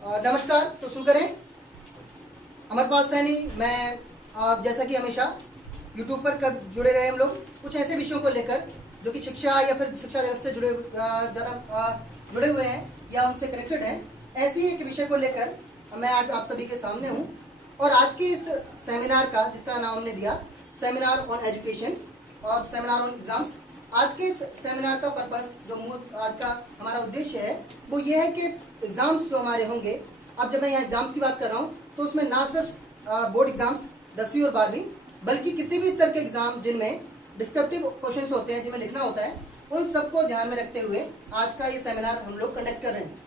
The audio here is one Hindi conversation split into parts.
नमस्कार। तो शुरू करें। अमरपाल सैनी मैं। जैसा कि हमेशा यूट्यूब पर कब जुड़े रहे हम लोग कुछ ऐसे विषयों को लेकर जो कि शिक्षा या फिर शिक्षा जगत से जुड़े हुए हैं या उनसे कनेक्टेड हैं, ऐसी एक विषय को लेकर मैं आज आप सभी के सामने हूं। और आज के इस सेमिनार का, जिसका नाम हमने दिया सेमिनार ऑन एजुकेशन और सेमिनार ऑन एग्जाम्स, आज के इस सेमिनार का पर्पस, जो मूल आज का हमारा उद्देश्य है, वो ये है कि एग्जाम्स जो हमारे होंगे, अब जब मैं यहाँ एग्जाम्स की बात कर रहा हूँ तो उसमें ना सिर्फ बोर्ड एग्जाम्स 10वीं और 12वीं, बल्कि किसी भी स्तर के एग्जाम जिनमें डिस्क्रिप्टिव क्वेश्चंस होते हैं, जिनमें लिखना होता है, उन सबको ध्यान में रखते हुए आज का ये सेमिनार हम लोग कंडक्ट कर रहे हैं।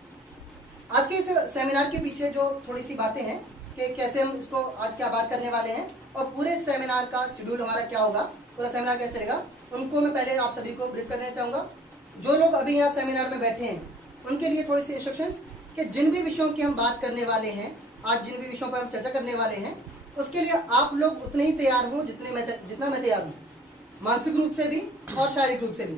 आज के इस सेमिनार के पीछे जो थोड़ी सी बातें हैं कि कैसे हम इसको आज क्या बात करने वाले हैं और पूरे सेमिनार का शेड्यूल हमारा क्या होगा, पूरा सेमिनार कैसे चलेगा, उनको मैं पहले आप सभी को ब्रीफ कर देना चाहूँगा। जो लोग अभी यहाँ सेमिनार में बैठे हैं उनके लिए थोड़ी सी इंस्ट्रक्शंस कि जिन भी विषयों की हम बात करने वाले हैं, आज जिन भी विषयों पर हम चर्चा करने वाले हैं, उसके लिए आप लोग उतने ही तैयार हों जितना मैं तैयार हूँ, मानसिक रूप से भी और शारीरिक रूप से भी।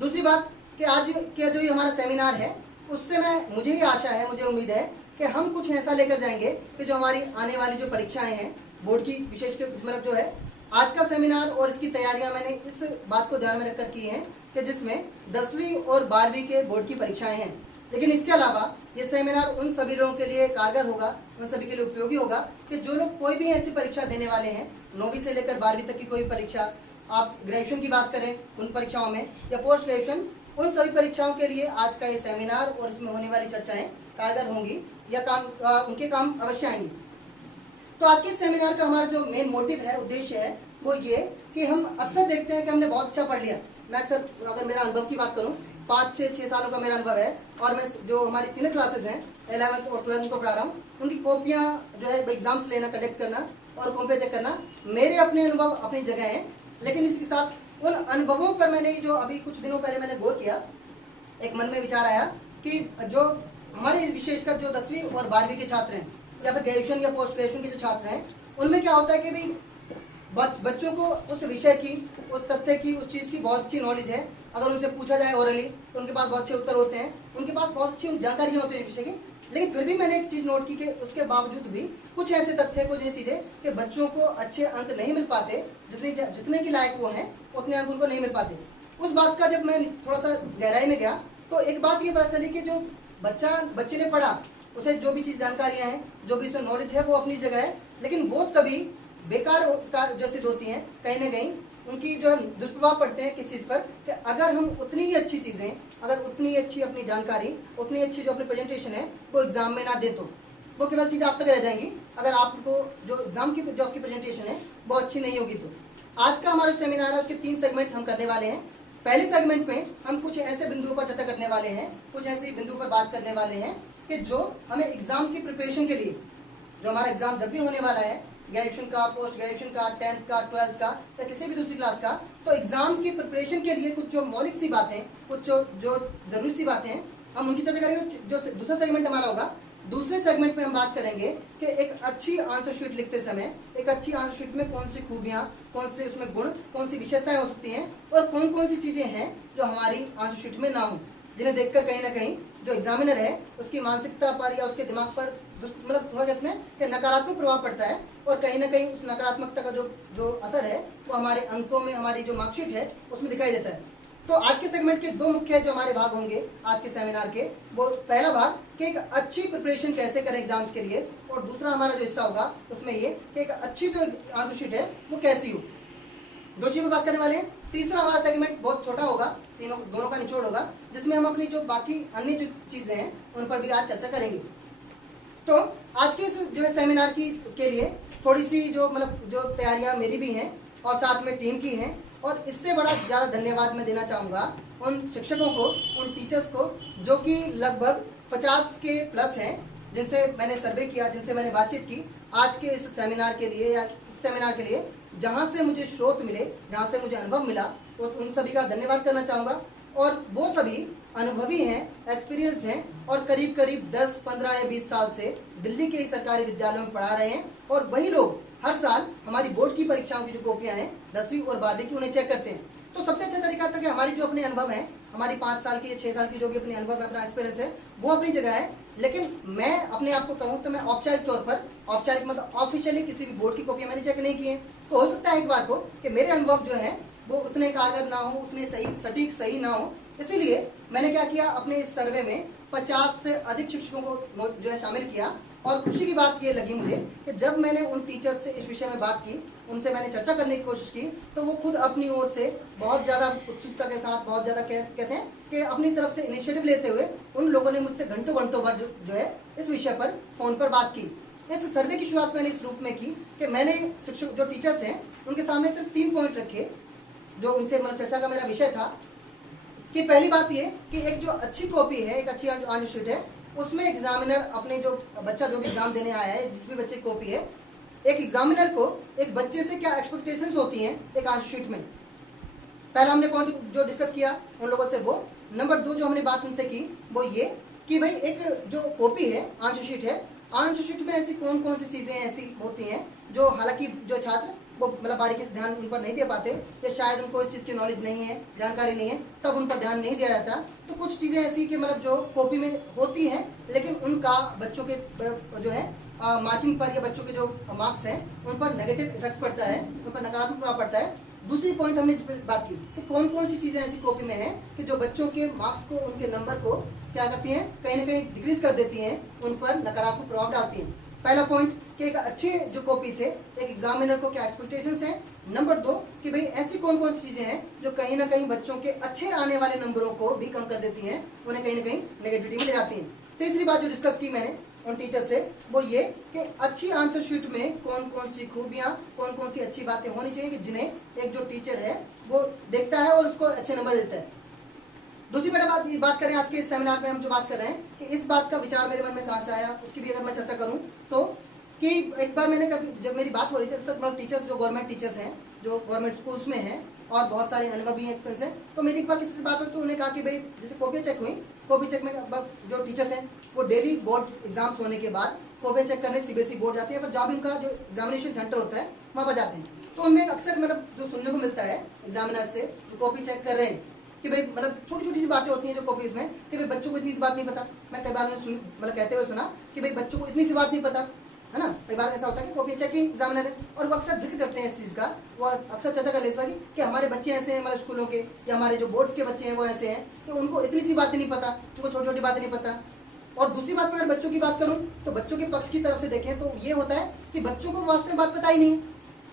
दूसरी बात कि आज के जो ये हमारा सेमिनार है, उससे मुझे ही आशा है, मुझे उम्मीद है कि हम कुछ ऐसा लेकर जाएंगे कि जो हमारी आने वाली जो परीक्षाएं हैं बोर्ड की, विशेष मतलब जो है आज का सेमिनार और इसकी तैयारियां मैंने इस बात को ध्यान में रखकर की हैं कि जिसमें 10वीं और 12वीं के बोर्ड की परीक्षाएं हैं। लेकिन इसके अलावा ये सेमिनार उन सभी लोगों के लिए कारगर होगा, उन सभी के लिए उपयोगी होगा कि जो लोग कोई भी ऐसी परीक्षा देने वाले हैं, 9वीं से लेकर 12वीं तक की कोई परीक्षा, आप ग्रेजुएशन की बात करें उन परीक्षाओं में या पोस्ट ग्रेजुएशन, उन सभी परीक्षाओं के लिए आज का ये सेमिनार और इसमें होने वाली चर्चाएं कारगर होंगी या उनके काम अवश्य आएंगी। तो आज के सेमिनार का हमारा जो मेन मोटिव है, उद्देश्य है, वो ये कि हम अक्सर देखते हैं कि हमने बहुत अच्छा पढ़ लिया। मैं अक्सर, अगर मेरा अनुभव की बात करूं, 5 से 6 सालों का मेरा अनुभव है और मैं जो हमारी सीनियर क्लासेस हैं 11th और 12th को पढ़ा रहा हूँ, उनकी कॉपियाँ जो है एग्जाम्स लेना, कंडक्ट करना और कॉपी चेक करना, मेरे अपने अनुभव अपनी जगह हैं। लेकिन इसके साथ उन अनुभवों पर मैंने जो अभी कुछ दिनों पहले मैंने गौर किया, एक मन में विचार आया कि जो हमारे विशेषकर जो 10वीं और 12वीं के छात्र हैं या फिर ग्रेजुएशन या पोस्ट ग्रेजुएशन के जो छात्र हैं, उनमें क्या होता है कि भाई बच्चों को उस विषय की, उस तथ्य की, उस चीज़ की बहुत अच्छी नॉलेज है। अगर उनसे पूछा जाए ओरली तो उनके पास बहुत अच्छे उत्तर होते हैं, उनके पास बहुत अच्छी जानकारियाँ होती हैं विषय की। लेकिन फिर भी मैंने एक चीज़ नोट की कि उसके बावजूद भी कुछ ऐसे तथ्य, कुछ ऐसी चीज़ें कि बच्चों को अच्छे अंक नहीं मिल पाते, जितने की लायक वो हैं उतने अंक उनको नहीं मिल पाते। उस बात का जब मैं थोड़ा सा गहराई में गया तो एक बात ये पता चली कि जो बच्चे ने पढ़ा, उसे जो भी चीज़ जानकारियाँ हैं, जो भी उसमें नॉलेज है, वो अपनी जगह है, लेकिन वो सभी बेकार जो सिद्ध होती हैं। कहीं ना कहीं उनकी जो दुष्प्रभाव पड़ते हैं किस चीज़ पर, कि अगर हम उतनी ही अच्छी चीज़ें, अगर उतनी अच्छी अपनी जानकारी, उतनी अच्छी जो अपनी प्रेजेंटेशन है वो एग्जाम में ना दे तो वो केवल चीज़ आप तक रह जाएंगी। अगर आपको जो एग्जाम की जो आपकी प्रेजेंटेशन है वो अच्छी नहीं होगी तो आज का हमारा सेमिनार है, उसके 3 सेगमेंट हम करने वाले हैं। पहले सेगमेंट में हम कुछ ऐसे बिंदुओं पर चर्चा करने वाले हैं, कुछ ऐसे बिंदुओं पर बात करने वाले हैं कि जो हमें एग्जाम की प्रिपरेशन के लिए, जो हमारा एग्जाम जब भी होने वाला है, ग्रेजुएशन का, पोस्ट ग्रेजुएशन का, 10th का, 12th का या किसी भी दूसरी क्लास का, तो एग्जाम की प्रिपरेशन के लिए कुछ जो मौलिक सी बातें, कुछ जो जरूरी सी बातें हैं, हम उनकी चर्चा करेंगे। जो दूसरा सेगमेंट हमारा होगा, दूसरे सेगमेंट में हम बात करेंगे कि एक अच्छी आंसर शीट लिखते समय, एक अच्छी आंसर शीट में कौन सी खूबियाँ, कौन से उसमें गुण, कौन सी विशेषताएं हो सकती हैं और कौन कौन सी चीज़ें हैं जो हमारी आंसर शीट में ना हो, जिन्हें देखकर कहीं ना कहीं जो एग्जामिनर है उसकी मानसिकता पर या उसके दिमाग पर मतलब थोड़ा इसमें नकारात्मक प्रभाव पड़ता है और कहीं ना कहीं उस नकारात्मकता का जो असर है वो हमारे अंकों में, हमारी जो मार्कशीट है उसमें दिखाई देता है। तो आज के सेगमेंट के 2 मुख्य जो हमारे भाग होंगे आज के सेमिनार के, वो पहला भाग कि एक अच्छी प्रिपरेशन कैसे करें एग्जाम्स के लिए, और दूसरा हमारा जो हिस्सा होगा उसमें ये कि एक अच्छी जो आंसर शीट है वो कैसी हो। 2 चीज़ों पर बात करने वाले हैं। तीसरा हमारा सेगमेंट बहुत छोटा होगा, दोनों का निचोड़ होगा, जिसमें हम अपनी जो बाकी अन्य जो चीज़ें हैं उन पर भी आज चर्चा करेंगे। तो आज के इस जो है सेमिनार के लिए थोड़ी सी जो तैयारियां मेरी भी हैं और साथ में टीम की हैं, और इससे बड़ा ज़्यादा धन्यवाद मैं देना चाहूँगा उन शिक्षकों को, उन टीचर्स को जो कि लगभग 50 के प्लस हैं, जिनसे मैंने सर्वे किया, जिनसे मैंने बातचीत की आज के इस सेमिनार के लिए या इस सेमिनार के लिए, जहाँ से मुझे स्रोत मिले, जहाँ से मुझे अनुभव मिला, तो उन सभी का धन्यवाद करना चाहूँगा। और वो सभी अनुभवी हैं, एक्सपीरियंस्ड हैं और करीब करीब 10, 15 या 20 साल से दिल्ली के सरकारी विद्यालयों में पढ़ा रहे हैं, और वही लोग हर साल हमारी बोर्ड की परीक्षाओं की जो कॉपियाँ हैं 10वीं और 12वीं की, उन्हें चेक करते हैं। तो सबसे अच्छा तरीका था कि हमारी जो अपने अनुभव हैं, हमारी 5 साल की या 6 साल की जो भी अपनी अनुभव है, अपना एक्सपीरियंस है, वो अपनी जगह है, लेकिन मैं अपने आप को कहूँ तो मैं औपचारिक तौर पर, औपचारिक मतलब ऑफिशियली किसी भी बोर्ड की कॉपी मैंने चेक नहीं की है। तो हो सकता है एक बार को कि मेरे अनुभव जो है वो उतने कारगर ना हो, उतने सही सटीक सही ना हो। इसीलिए मैंने क्या किया, अपने इस सर्वे में 50 से अधिक शिक्षकों को जो है शामिल किया। और खुशी की बात ये लगी मुझे कि जब मैंने उन टीचर्स से इस विषय में बात की, उनसे मैंने चर्चा करने की कोशिश की, तो वो खुद अपनी ओर से बहुत ज़्यादा उत्सुकता के साथ, बहुत ज़्यादा कहते हैं कि अपनी तरफ से इनिशिएटिव लेते हुए उन लोगों ने मुझसे घंटों घंटों भर जो है इस विषय पर फ़ोन पर बात की। इस सर्वे की शुरुआत मैंने इस रूप में की कि मैंने शिक्षक जो टीचर्स हैं उनके सामने सिर्फ 3 पॉइंट रखे, जो उनसे मतलब चर्चा का मेरा विषय था। कि पहली बात ये कि एक जो अच्छी कॉपी है, एक अच्छी आंसर शीट है, उसमें एग्जामिनर अपने जो बच्चा जो भी एग्जाम देने आया है, जिस भी बच्चे की कॉपी है, एक एग्जामिनर को एक बच्चे से क्या एक्सपेक्टेशंस होती हैं एक आंसर शीट में। पहला हमने पॉइंट जो डिस्कस किया उन लोगों से वो। नंबर 2 जो हमने बात उनसे की वो ये कि भाई एक जो कॉपी है, आंसर शीट है, आंसर शीट में ऐसी कौन कौन सी चीज़ें ऐसी होती हैं जो हालांकि जो छात्र वो मतलब बारीकी से ध्यान उन पर नहीं दे पाते, या शायद उनको इस चीज़ की नॉलेज नहीं है, जानकारी नहीं है, तब उन पर ध्यान नहीं दिया जाता। तो कुछ चीज़ें ऐसी कि मतलब जो कॉपी में होती हैं लेकिन उनका बच्चों के जो है मार्किंग पर या बच्चों के जो मार्क्स हैं उन पर नेगेटिव इफेक्ट पड़ता है, उन पर नकारात्मक प्रभाव पड़ता है। दूसरी पॉइंट हमने इस पर बात की कि कौन कौन सी चीज़ें ऐसी कॉपी में हैं कि जो बच्चों के मार्क्स को, उनके नंबर को क्या करती हैं, कहीं ना कहीं डिक्रीज कर देती हैं, उन पर नकारात्मक प्रभाव डालती हैं। पहला पॉइंट कि एक अच्छे जो कॉपी से एक एग्जामिनर को क्या एक्सपेक्टेशंस हैं। नंबर 2 कि भाई ऐसी कौन कौन सी चीज़ें हैं जो कहीं ना कहीं बच्चों के अच्छे आने वाले नंबरों को भी कम कर देती हैं, उन्हें कहीं ना कहीं नेगेटिविटी में ले जाती हैं। तीसरी बात जो डिस्कस की मैंने उन टीचर से वो ये कि अच्छी आंसर शीट में कौन कौन सी खूबियाँ, कौन कौन सी अच्छी बातें होनी चाहिए कि जिन्हें एक जो टीचर है वो देखता है और उसको अच्छे नंबर देता है। दूसरी बात करें आज के इस सेमिनार में हम जो बात कर रहे हैं कि इस बात का विचार मेरे मन में कहाँ से आया, उसकी भी अगर मैं चर्चा करूँ तो कि एक बार मैंने कभी जब मेरी बात हो रही थी, अक्सर मतलब टीचर्स जो गवर्नमेंट टीचर्स हैं, जो गवर्नमेंट स्कूल्स में हैं और बहुत सारे अनुभवी एक्सपीरियंस हैं, तो मेरी एक बार किसी से बात हुई तो उन्होंने कहा कि भाई जैसे कॉपी चेक हुई, कॉपी चेक में जो टीचर्स हैं वो डेली बोर्ड एग्जाम्स होने के बाद कॉपी चेक करने सीबीएसई बोर्ड जाते हैं, पर जहाँ भी उनका जो एग्जामिनेशन सेंटर होता है वहाँ पर जाते हैं। तो उनमें अक्सर मतलब जो सुनने को मिलता है एग्जामिनर से जो कॉपी चेक कर रहे हैं कि भाई मतलब छोटी छोटी सी बातें होती हैं जो कॉपीज में कि भाई बच्चों को इतनी सी बात नहीं पता। मैं कई बार मतलब कहते हुए सुना कि भाई बच्चों को इतनी सी बात नहीं पता है ना। कई बार ऐसा होता है कि कॉपी चेक एग्जामिनर है और वो अक्सर जिक्र करते हैं इस चीज़ का, वो अक्सर चर्चा कर ले इस बार कि हमारे बच्चे ऐसे हैं, हमारे स्कूलों के या हमारे जो बोर्ड्स के बच्चे हैं वो ऐसे हैं कि उनको इतनी सी बातें नहीं पता, उनको छोटी छोटी बातें नहीं पता। और दूसरी बात मैं अगर बच्चों की बात करूँ तो बच्चों के पक्ष की तरफ से देखें तो ये होता है कि बच्चों को वास्तव में बात पता ही नहीं।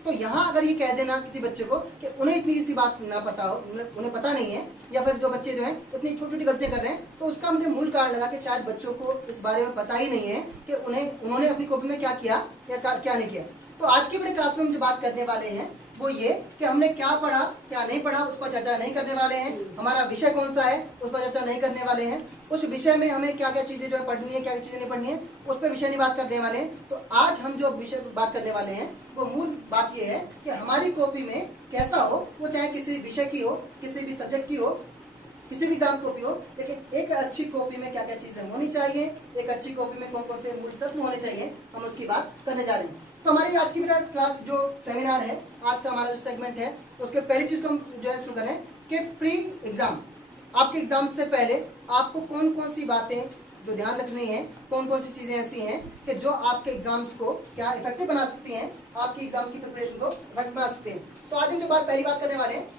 तो यहाँ अगर ये कह देना किसी बच्चे को कि उन्हें इतनी सी बात ना पता हो, उन्हें पता नहीं है, या फिर जो बच्चे जो हैं इतनी छोटी छोटी गलतियाँ कर रहे हैं, तो उसका मुझे मूल कारण लगा कि शायद बच्चों को इस बारे में पता ही नहीं है कि उन्होंने अपनी कॉपी में क्या किया या क्या नहीं किया। तो आज की बड़ी क्लास में हम जो बात करने वाले हैं वो ये कि हमने क्या पढ़ा क्या नहीं पढ़ा उस पर चर्चा नहीं करने वाले हैं। हमारा विषय कौन सा है उस पर चर्चा नहीं करने वाले हैं। उस विषय में हमें क्या क्या चीज़ें जो है पढ़नी है, क्या क्या चीज़ें नहीं पढ़नी है, उस पर विषय नहीं बात करने वाले हैं। तो आज हम जो विषय बात करने वाले हैं वो मूल बात ये है कि हमारी कॉपी में कैसा हो, वो चाहे किसी विषय की हो, किसी भी सब्जेक्ट की हो, किसी भी एग्जाम कॉपी हो, लेकिन एक अच्छी कॉपी में क्या क्या चीज़ें होनी चाहिए, एक अच्छी कॉपी में कौन कौन से मूल तत्व होने चाहिए, हम उसकी बात करने जा रहे हैं। तो हमारी आज की मेरा क्लास जो सेमिनार है, आज का हमारा जो सेगमेंट है, उसके पहली चीज़ को हम जो है शुरू करें कि प्री एग्ज़ाम, आपके एग्ज़ाम से पहले आपको कौन कौन सी बातें जो ध्यान रखनी है, कौन कौन सी चीज़ें ऐसी हैं कि जो आपके एग्जाम्स को क्या इफेक्टिव बना सकती हैं, आपकी एग्जाम्स की प्रिपरेशन को इफेक्टिव बना सकती हैं। तो आज हम जो पहली बात करने वाले हैं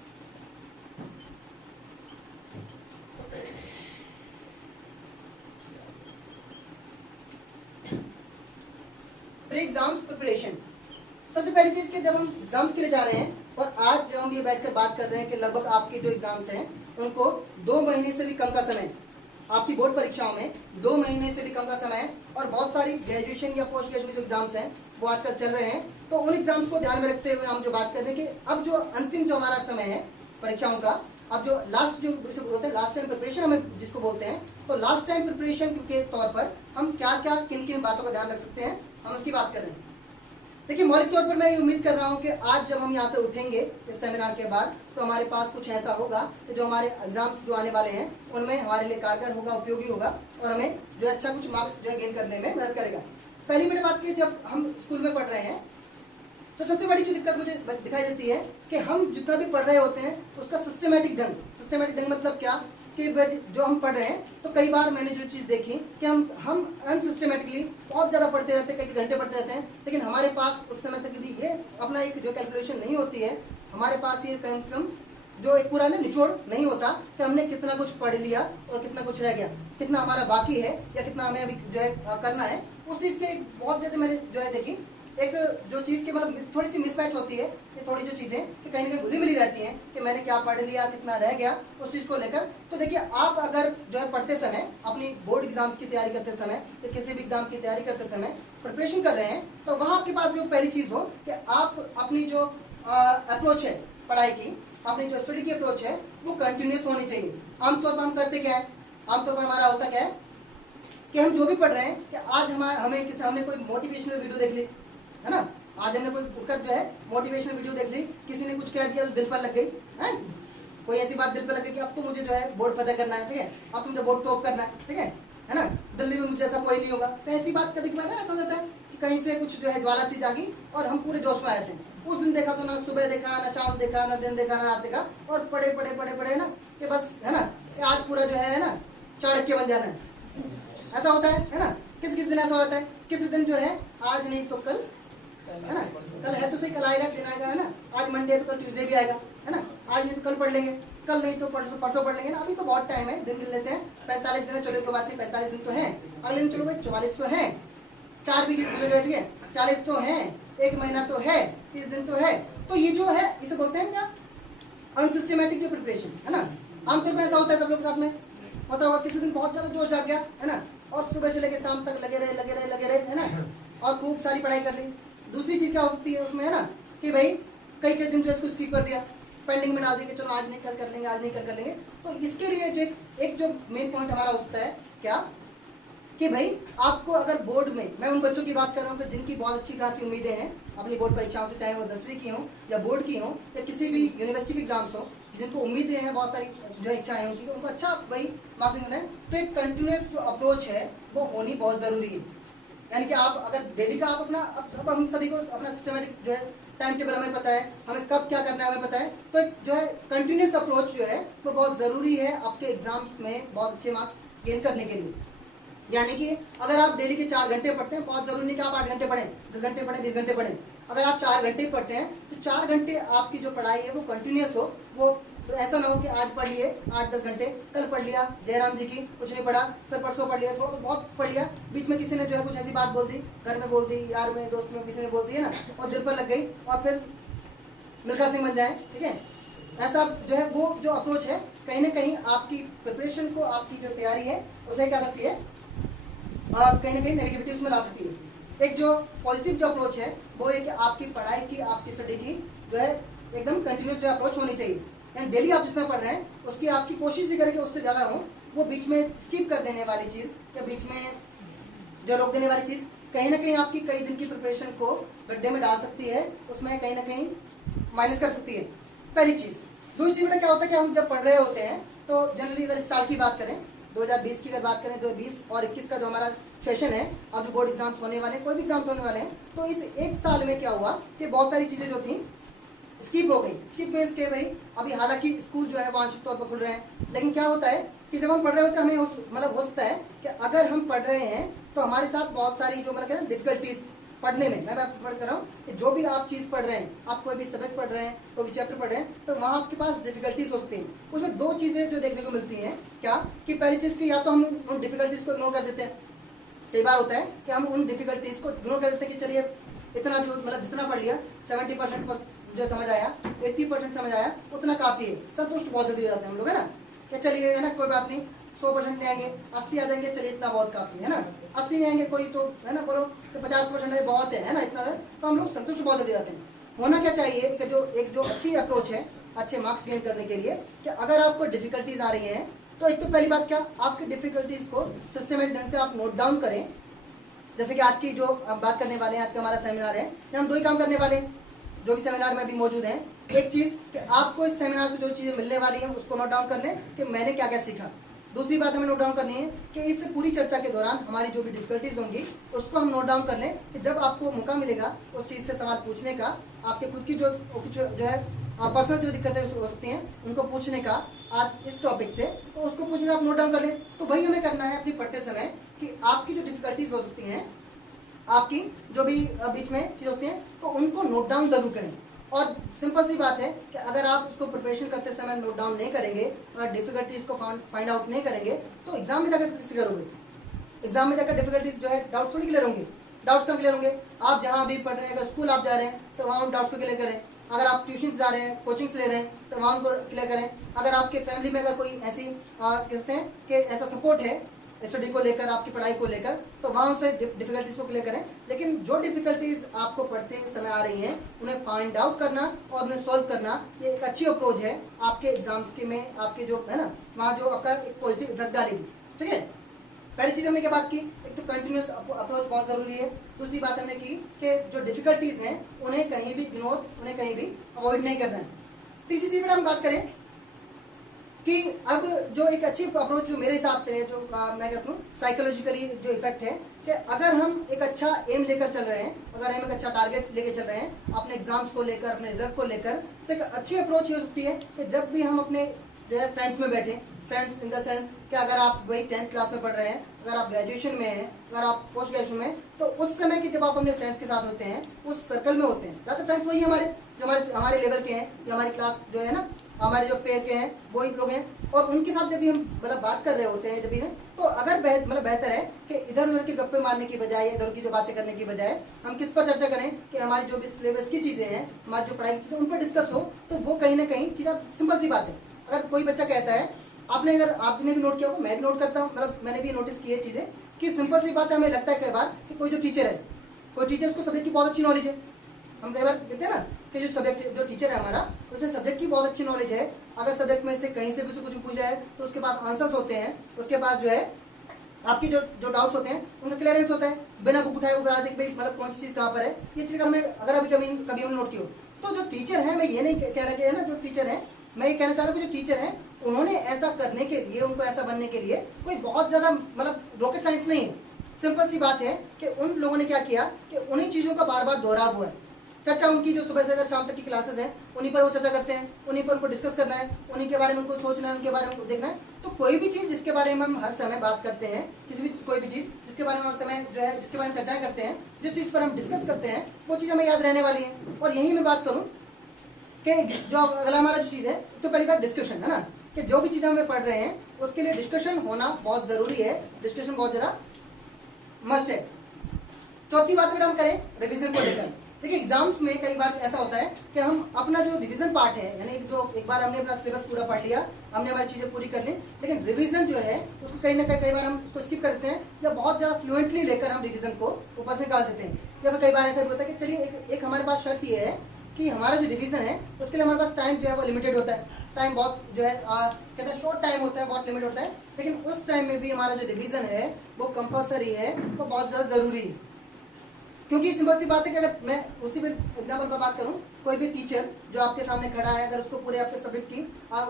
प्री एग्जाम्स प्रिपरेशन। सबसे पहली चीज़ कि जब हम एग्जाम्स के लिए जा रहे हैं और आज जब हम ये बैठकर बात कर रहे हैं कि लगभग आपके जो एग्जाम्स हैं उनको 2 महीने से भी कम का समय, आपकी बोर्ड परीक्षाओं में 2 महीने से भी कम का समय है, और बहुत सारी ग्रेजुएशन या पोस्ट ग्रेजुएट जो एग्जाम्स हैं वो आजकल चल रहे हैं। तो उन एग्जाम्स को ध्यान में रखते हुए हम जो बात कर रहे हैं कि अब जो अंतिम जो हमारा समय है परीक्षाओं का, अब जो लास्ट जो बोलते हैं लास्ट टाइम प्रिपरेशन हमें जिसको बोलते हैं, तो लास्ट टाइम प्रिपरेशन के तौर पर हम क्या क्या किन किन बातों का ध्यान रख सकते हैं, हम उसकी बात कर रहे हैं। देखिए मौलिक तौर पर मैं ये उम्मीद कर रहा हूँ कि आज जब हम यहाँ से उठेंगे इस सेमिनार के बाद तो हमारे पास कुछ ऐसा होगा कि जो हमारे एग्जाम्स जो आने वाले हैं उनमें हमारे लिए कारगर होगा, उपयोगी होगा, और हमें जो अच्छा कुछ मार्क्स जो है गेन करने में मदद करेगा। पहली बड़ी बात की, जब हम स्कूल में पढ़ रहे हैं तो सबसे बड़ी जो दिक्कत मुझे दिखाई देती है कि हम जितना भी पढ़ रहे होते हैं उसका सिस्टमेटिक ढंग मतलब क्या कि जो हम पढ़ रहे हैं तो कई बार मैंने जो चीज़ देखी कि हम अनसिस्टमेटिकली बहुत ज़्यादा पढ़ते रहते हैं, कई घंटे पढ़ते रहते हैं, लेकिन हमारे पास उस समय तक भी ये अपना एक जो कैलकुलेशन नहीं होती है, हमारे पास ये कम से कम जो एक पूरा निचोड़ नहीं होता कि हमने कितना कुछ पढ़ लिया और कितना कुछ रह गया, कितना हमारा बाकी है या कितना हमें अभी जो है करना है। उस चीज़ के बहुत ज़्यादा मैंने जो है देखी, एक जो चीज़ की मतलब थोड़ी सी मिसमैच होती है, ये थोड़ी जो चीज़ें कि कहीं ना कहीं घुली मिली रहती हैं कि मैंने क्या पढ़ लिया, कितना रह गया उस चीज़ को लेकर। तो देखिए, आप अगर जो है पढ़ते समय, अपनी बोर्ड एग्जाम्स की तैयारी करते समय या किसी भी एग्जाम की तैयारी करते समय प्रिपरेशन कर रहे हैं, तो वहाँ आपके पास जो पहली चीज़ हो कि आप अपनी जो अप्रोच है पढ़ाई की, अपनी जो स्टडी की अप्रोच है वो कंटिन्यूस होनी चाहिए। आमतौर पर हम करते क्या है, आमतौर पर हमारा होता क्या है कि हम जो भी पढ़ रहे हैं कि आज हमने कोई मोटिवेशनल वीडियो देख ली, है ना, आज हमने कोई उठकर जो है मोटिवेशनल वीडियो देख ली, किसी ने कुछ कह दिया तो दिल पर लग गई है, कोई ऐसी बात दिल पर लग गई कि अब तो मुझे जो है बोर्ड फतेह करना है, ठीक है, अब तो मुझे बोर्ड टॉप करना है, ठीक है ना, दिल्ली में मुझे ऐसा कोई नहीं होगा। तो ऐसी बात कभी कभार ऐसा हो जाता है कि कहीं से कुछ जो है ज्वाला सी जागी और हम पूरे जोश में आए थे। उस दिन देखा तो ना सुबह देखा, ना शाम देखा, ना दिन देखा, ना रात देखा, और पढ़े पढ़े पढ़े पढ़े ना कि बस है ना कि आज पूरा जो है ना चाणक्य बन जाना है। ऐसा होता है ना, किस किस दिन ऐसा होता है, किस दिन जो है आज नहीं तो कल, है ना, कल है तो सही कल आएगा, दिन आएगा, है ना, आज मंडे है तो कल ट्यूसडे भी आएगा, है ना, आज नहीं तो कल पढ़ लेंगे, कल नहीं तो परसों पढ़ लेंगे ना। अभी तो बहुत टाइम है, दिन गिन लेते हैं, 45 दिन है, चलो कोई बात नहीं, 45 दिन तो है, अगले दिन चलो भाई 44 तो है, 4 भी गुजर गए, ठीक है, 40 तो है, 1 महीना तो है, 30 दिन तो है। तो ये जो है इसे बोलते हैं क्या, अनसिस्टमेटिक जो प्रिपरेशन, है ना। आमतौर पर ऐसा होता है, सब लोग के साथ में होता होगा, किसी दिन बहुत ज़्यादा जोश जाग गया, है ना, और सुबह से लेकर शाम तक लगे रहे, है ना, और खूब सारी पढ़ाई कर ली। दूसरी चीज़ क्या हो सकती है उसमें, है ना, कि भाई कई दिन जो इसको स्किप कर दिया, पेंडिंग में डाल दी कि चलो आज नहीं कल कर लेंगे, आज नहीं कल कर लेंगे। तो इसके लिए जो एक जो मेन पॉइंट हमारा होता है क्या कि भाई आपको अगर बोर्ड में, मैं उन बच्चों की बात कर रहा हूँ कि जिनकी बहुत अच्छी खासी उम्मीदें हैं अपनी बोर्ड परीक्षाओं से, चाहे वो 10वीं की हों या बोर्ड की हों या किसी भी यूनिवर्सिटी के एग्जाम्स हों, जिनको उम्मीदें हैं, बहुत सारी जो इच्छाएं उनकी, तो उनको अच्छा वही मार्क्सिंग बनाए। तो एक कंटिन्यूस जो अप्रोच है वो होनी बहुत ज़रूरी है। यानी कि आप अगर डेली का आप अपना, अब हम सभी को अपना सिस्टमेटिक जो है टाइम टेबल हमें पता है, हमें कब क्या करना है हमें पता है, तो एक जो है कंटिन्यूस अप्रोच जो है वो बहुत ज़रूरी है आपके एग्जाम्स में बहुत अच्छे मार्क्स गेन करने के लिए। यानी कि अगर आप डेली के 4 घंटे पढ़ते हैं, बहुत ज़रूरी नहीं कि आप 8 घंटे पढ़ें, 10 घंटे पढ़ें, 20 घंटे पढ़ें। अगर आप 4 घंटे पढ़ते हैं तो 4 घंटे आपकी जो पढ़ाई है वो कंटिन्यूस हो। वो ऐसा ना हो कि आज पढ़ लिए 8-10 घंटे, कल पढ़ लिया जयराम जी की, कुछ नहीं पढ़ा, फिर परसों पढ़ लिया, थोड़ा बहुत पढ़ लिया, बीच में किसी ने जो है कुछ ऐसी बात बोल दी, घर में बोल दी, यार में, दोस्त में किसी ने बोल दी, है ना, और दिल पर लग गई और फिर मिल्खा सिंह बन जाए, ठीक है। ऐसा जो है वो जो अप्रोच है कहीं ना कहीं आपकी प्रिपरेशन को, आपकी जो तैयारी है उसे क्या करती है, कहीं ना कहीं नेगेटिविटी उसमें ला सकती है। एक जो पॉजिटिव जो अप्रोच है वो है कि आपकी पढ़ाई की, आपकी स्टडी की जो है एकदम कंटिन्यूस जो अप्रोच होनी चाहिए। यानी डेली आप जितना पढ़ रहे हैं उसकी आपकी कोशिश ही करें कि उससे ज़्यादा हो। वो बीच में स्किप कर देने वाली चीज़ या बीच में जो रोक देने वाली चीज़ कहीं ना कहीं आपकी कई दिन की प्रिपरेशन को गड्ढे में डाल सकती है, उसमें कहीं ना कहीं माइनस कर सकती है, पहली चीज़। दूसरी चीज़ बेटा क्या होता है कि हम जब पढ़ रहे होते हैं तो जनरली अगर इस साल की बात करें, 2020 की अगर बात करें, 2020 और 21 का जो हमारा सेशन है, अब जो बोर्ड एग्जाम्स होने वाले हैं, कोई भी एग्जाम्स होने वाले हैं, तो इस एक साल में क्या हुआ कि बहुत सारी चीज़ें जो थी स्किप हो गई। स्किप मीन्स के भाई अभी हालांकि स्कूल जो है वो आंशिक तौर पर खुल रहे हैं, लेकिन क्या होता है कि जब हम पढ़ रहे होते हैं हमें मतलब हो सकता है कि अगर हम पढ़ रहे हैं तो हमारे साथ बहुत सारी जो मतलब डिफिकल्टीज पढ़ने में, मैं पढ़ कर रहा हूँ कि जो भी आप चीज़ पढ़ रहे हैं, आप कोई भी सब्जेक्ट पढ़ रहे हैं, कोई भी चैप्टर पढ़ रहे हैं, तो वहाँ आपके पास डिफिकल्टीज हो सकती हैं। उसमें 2 चीज़ें जो देखने को मिलती हैं क्या कि पहली चीज़ की या तो हम उन डिफिकल्टीज को इग्नोर कर देते हैं। कई बार होता है कि हम उन डिफिकल्टीज को इग्नोर कर देते हैं कि चलिए इतना जो मतलब जितना पढ़ लिया 70% जो समझ आया, 80% समझ आया, उतना काफ़ी है, संतुष्ट बहुत जल्दी हो जाते हैं हम लोग, है ना, कि चलिए है ना कोई बात नहीं, 100% नहीं आएंगे, 80 आ जाएंगे, चलिए इतना बहुत काफ़ी है ना, 80 नहीं आएंगे कोई तो है ना, बोलो कि 50% बहुत है ना, इतना है, तो हम लोग संतुष्ट बहुत जल्दी हो जाते हैं। होना क्या चाहिए कि जो एक जो अच्छी अप्रोच है अच्छे मार्क्स गेन करने के लिए, कि अगर आपको डिफिकल्टीज आ रही हैं तो एक तो पहली बात क्या, आपकी डिफिकल्टीज को सिस्टमेटिक ढंग से आप नोट डाउन करें। जैसे कि आज की जो अब बात करने वाले हैं, आज का हमारा सेमिनार है, हम 2 ही काम करने वाले हैं जो भी सेमिनार में भी मौजूद हैं। एक चीज़ कि आपको इस सेमिनार से जो चीज़ें मिलने वाली हैं उसको नोट डाउन कर लें कि मैंने क्या क्या सीखा। दूसरी बात हमें नोट डाउन करनी है कि इस पूरी चर्चा के दौरान हमारी जो भी डिफिकल्टीज होंगी उसको हम नोट डाउन कर लें कि जब आपको मौका मिलेगा उस चीज़ से सवाल पूछने का, आपके खुद की जो है पर्सनल जो दिक्कतें हो सकती हैं उनको पूछने का आज इस टॉपिक से, तो उसको पूछना आप नोट डाउन कर लें। तो वही हमें करना है अपनी पढ़ते समय कि आपकी जो डिफिकल्टीज हो सकती हैं, आपकी जो भी बीच में चीज़ होती हैं, तो उनको नोट डाउन जरूर करें। और सिंपल सी बात है कि अगर आप उसको प्रिपरेशन करते समय नोट डाउन नहीं करेंगे, अगर डिफिकल्टीज को फाइंड आउट नहीं करेंगे, तो एग्जाम में जाकर किसी करोगे? एग्जाम में जाकर डिफिकल्टीज जो है डाउट थोड़ी क्लियर होंगे। डाउट्स कहाँ क्लियर होंगे? आप जहाँ भी पढ़ रहे हैं, अगर स्कूल आप जा रहे हैं तो वहाँ उन डाउट्स को क्लियर करें। अगर आप ट्यूशन जा रहे हैं, कोचिंग्स ले रहे हैं, तो वहाँ उनको क्लियर करें। अगर आपके फैमिली में अगर कोई ऐसी कहते हैं कि ऐसा सपोर्ट है स्टडी को लेकर, आपकी पढ़ाई को लेकर, तो वहाँ उनसे डिफिकल्टीज को क्लियर करें। लेकिन जो डिफिकल्टीज आपको पढ़ते समय आ रही हैं, उन्हें फाइंड आउट करना और उन्हें सॉल्व करना, ये एक अच्छी अप्रोच है आपके एग्जाम्स के में, आपके जो है ना, वहाँ जो आपका एक पॉजिटिव इफेक्ट डालेगी। ठीक है, पहली चीज़ हमने क्या बात की, एक तो कंटिन्यूस अप्रोच बहुत ज़रूरी है। दूसरी बात हमने की कि जो डिफिकल्टीज हैं उन्हें कहीं भी इग्नोर, उन्हें कहीं भी अवॉइड नहीं करना है। तीसरी चीज़ में हम बात करें कि अब जो एक अच्छी अप्रोच जो मेरे हिसाब से है, जो मैं कहता हूँ साइकोलॉजिकली जो इफेक्ट है, कि अगर हम एक अच्छा एम लेकर चल रहे हैं, अगर हम एक अच्छा टारगेट लेकर चल रहे हैं अपने एग्जाम्स को लेकर, अपने रिजल्ट को लेकर, तो एक अच्छी अप्रोच हो सकती है कि जब भी हम अपने जो है फ्रेंड्स में बैठे, फ्रेंड्स इन द सेंस कि अगर आप वही 10th क्लास में पढ़ रहे हैं, अगर आप ग्रेजुएशन में हैं, अगर आप पोस्ट ग्रेजुएशन में, तो उस समय की जब आप अपने फ्रेंड्स के साथ होते हैं, उस सर्कल में होते हैं, ज़्यादातर फ्रेंड्स वही हमारे जो हमारे लेवल के हैं, जो हमारी क्लास जो है ना, हमारे जो पेयर के हैं वही लोग हैं, और उनके साथ जब भी हम मतलब बात कर रहे होते हैं, जब भी तो अगर बेहतर है कि इधर उधर के गप्पे मारने की बजाय, इधर की जो बातें करने की बजाय, हम किस पर चर्चा करें कि हमारी जो भी सिलेबस की चीज़ें हैं, हमारी जो पढ़ाई की चीज़ें, उन पर डिस्कस हो। तो वो कहीं ना कहीं चीज़ सिंपल सी बात है। अगर कोई बच्चा कहता है, आपने भी नोट किया होगा, मैं भी नोट करता हूँ, मतलब मैंने भी नोटिस की है चीज़ें, कि सिंपल सी बात है, हमें लगता है कई बार कि कोई जो टीचर है, कोई टीचर, उसको सब्जेक्ट की बहुत अच्छी नॉलेज है। हम कई बार देखते हैं ना कि जो टीचर है हमारा, उसे सब्जेक्ट की बहुत अच्छी नॉलेज है। अगर सब्जेक्ट में से कहीं से भी कुछ पूछ जाए तो उसके पास आंसर्स होते हैं, उसके पास जो है आपकी जो डाउट्स होते हैं उनका क्लियरेंस होता है, बिना बुक उठाए वो बता दें कि भाई मतलब कौन सी चीज़ कहाँ पर है। ये चीज़ अगर अभी कभी हमने नोट की हो, तो जो टीचर है, मैं ये नहीं कह रहा कि है ना, जो टीचर है, मैं ये कहना चाह रहा हूँ कि जो टीचर है, उन्होंने ऐसा करने के लिए, उनको ऐसा बनने के लिए कोई बहुत ज़्यादा मतलब रॉकेट साइंस नहीं है। सिंपल सी बात है कि उन लोगों ने क्या किया कि उन्हीं चीज़ों का बार बार दोहराव हुआ है। चर्चा उनकी जो सुबह से अगर शाम तक की क्लासेस हैं, उन्हीं पर वो चर्चा करते हैं, उन्हीं पर उनको डिस्कस करना है, उन्हीं के बारे में उनको सोचना है, उनके बारे में उनको देखना है। तो कोई भी चीज़ जिसके बारे में हम हर समय बात करते हैं, कोई भी चीज़ जिसके बारे में हर समय जो है, जिसके बारे में चर्चाएं करते हैं, जिस चीज़ पर हम डिस्कस करते हैं, वो चीज़ हमें याद रहने वाली है। और यही मैं बात करूँ कि जो अगला हमारा जो चीज़ है, तो पहली बात डिस्कशन है ना, कि जो भी चीज़ हमें पढ़ रहे हैं उसके लिए डिस्कशन होना बहुत ज़रूरी है। डिस्कशन बहुत ज़्यादा मस्ट है। चौथी बात अगर हम करें रिवीजन को लेकर, देखिए एग्जाम्स में कई बार ऐसा होता है कि हम अपना जो रिवीजन पार्ट है, यानी जो एक बार हमने अपना सिलेबस पूरा पढ़ लिया, हमने हमारी चीज़ें पूरी कर ली, लेकिन रिवीजन जो है उसको कहीं ना कई बार हम उसको स्किप करते हैं, या बहुत ज़्यादा फ्लुएंटली लेकर हम रिवीजन को ऊपर से निकाल देते हैं। या फिर कई बार ऐसा भी होता है कि चलिए एक हमारे पास शर्त ये है कि हमारा जो रिवीजन है उसके लिए हमारे पास टाइम जो है वो लिमिटेड होता है। टाइम बहुत जो है कहते हैं शॉर्ट टाइम होता है, बहुत लिमिट होता है, लेकिन उस टाइम में भी हमारा जो रिवीजन है वो कंपलसरी है, वो बहुत ज़्यादा ज़रूरी है। क्योंकि सिंपल सी बात है कि अगर मैं उसी पर एग्जाम्पल पर बात करूं, कोई भी टीचर जो आपके सामने खड़ा है, अगर उसको पूरे आपके सब्जेक्ट की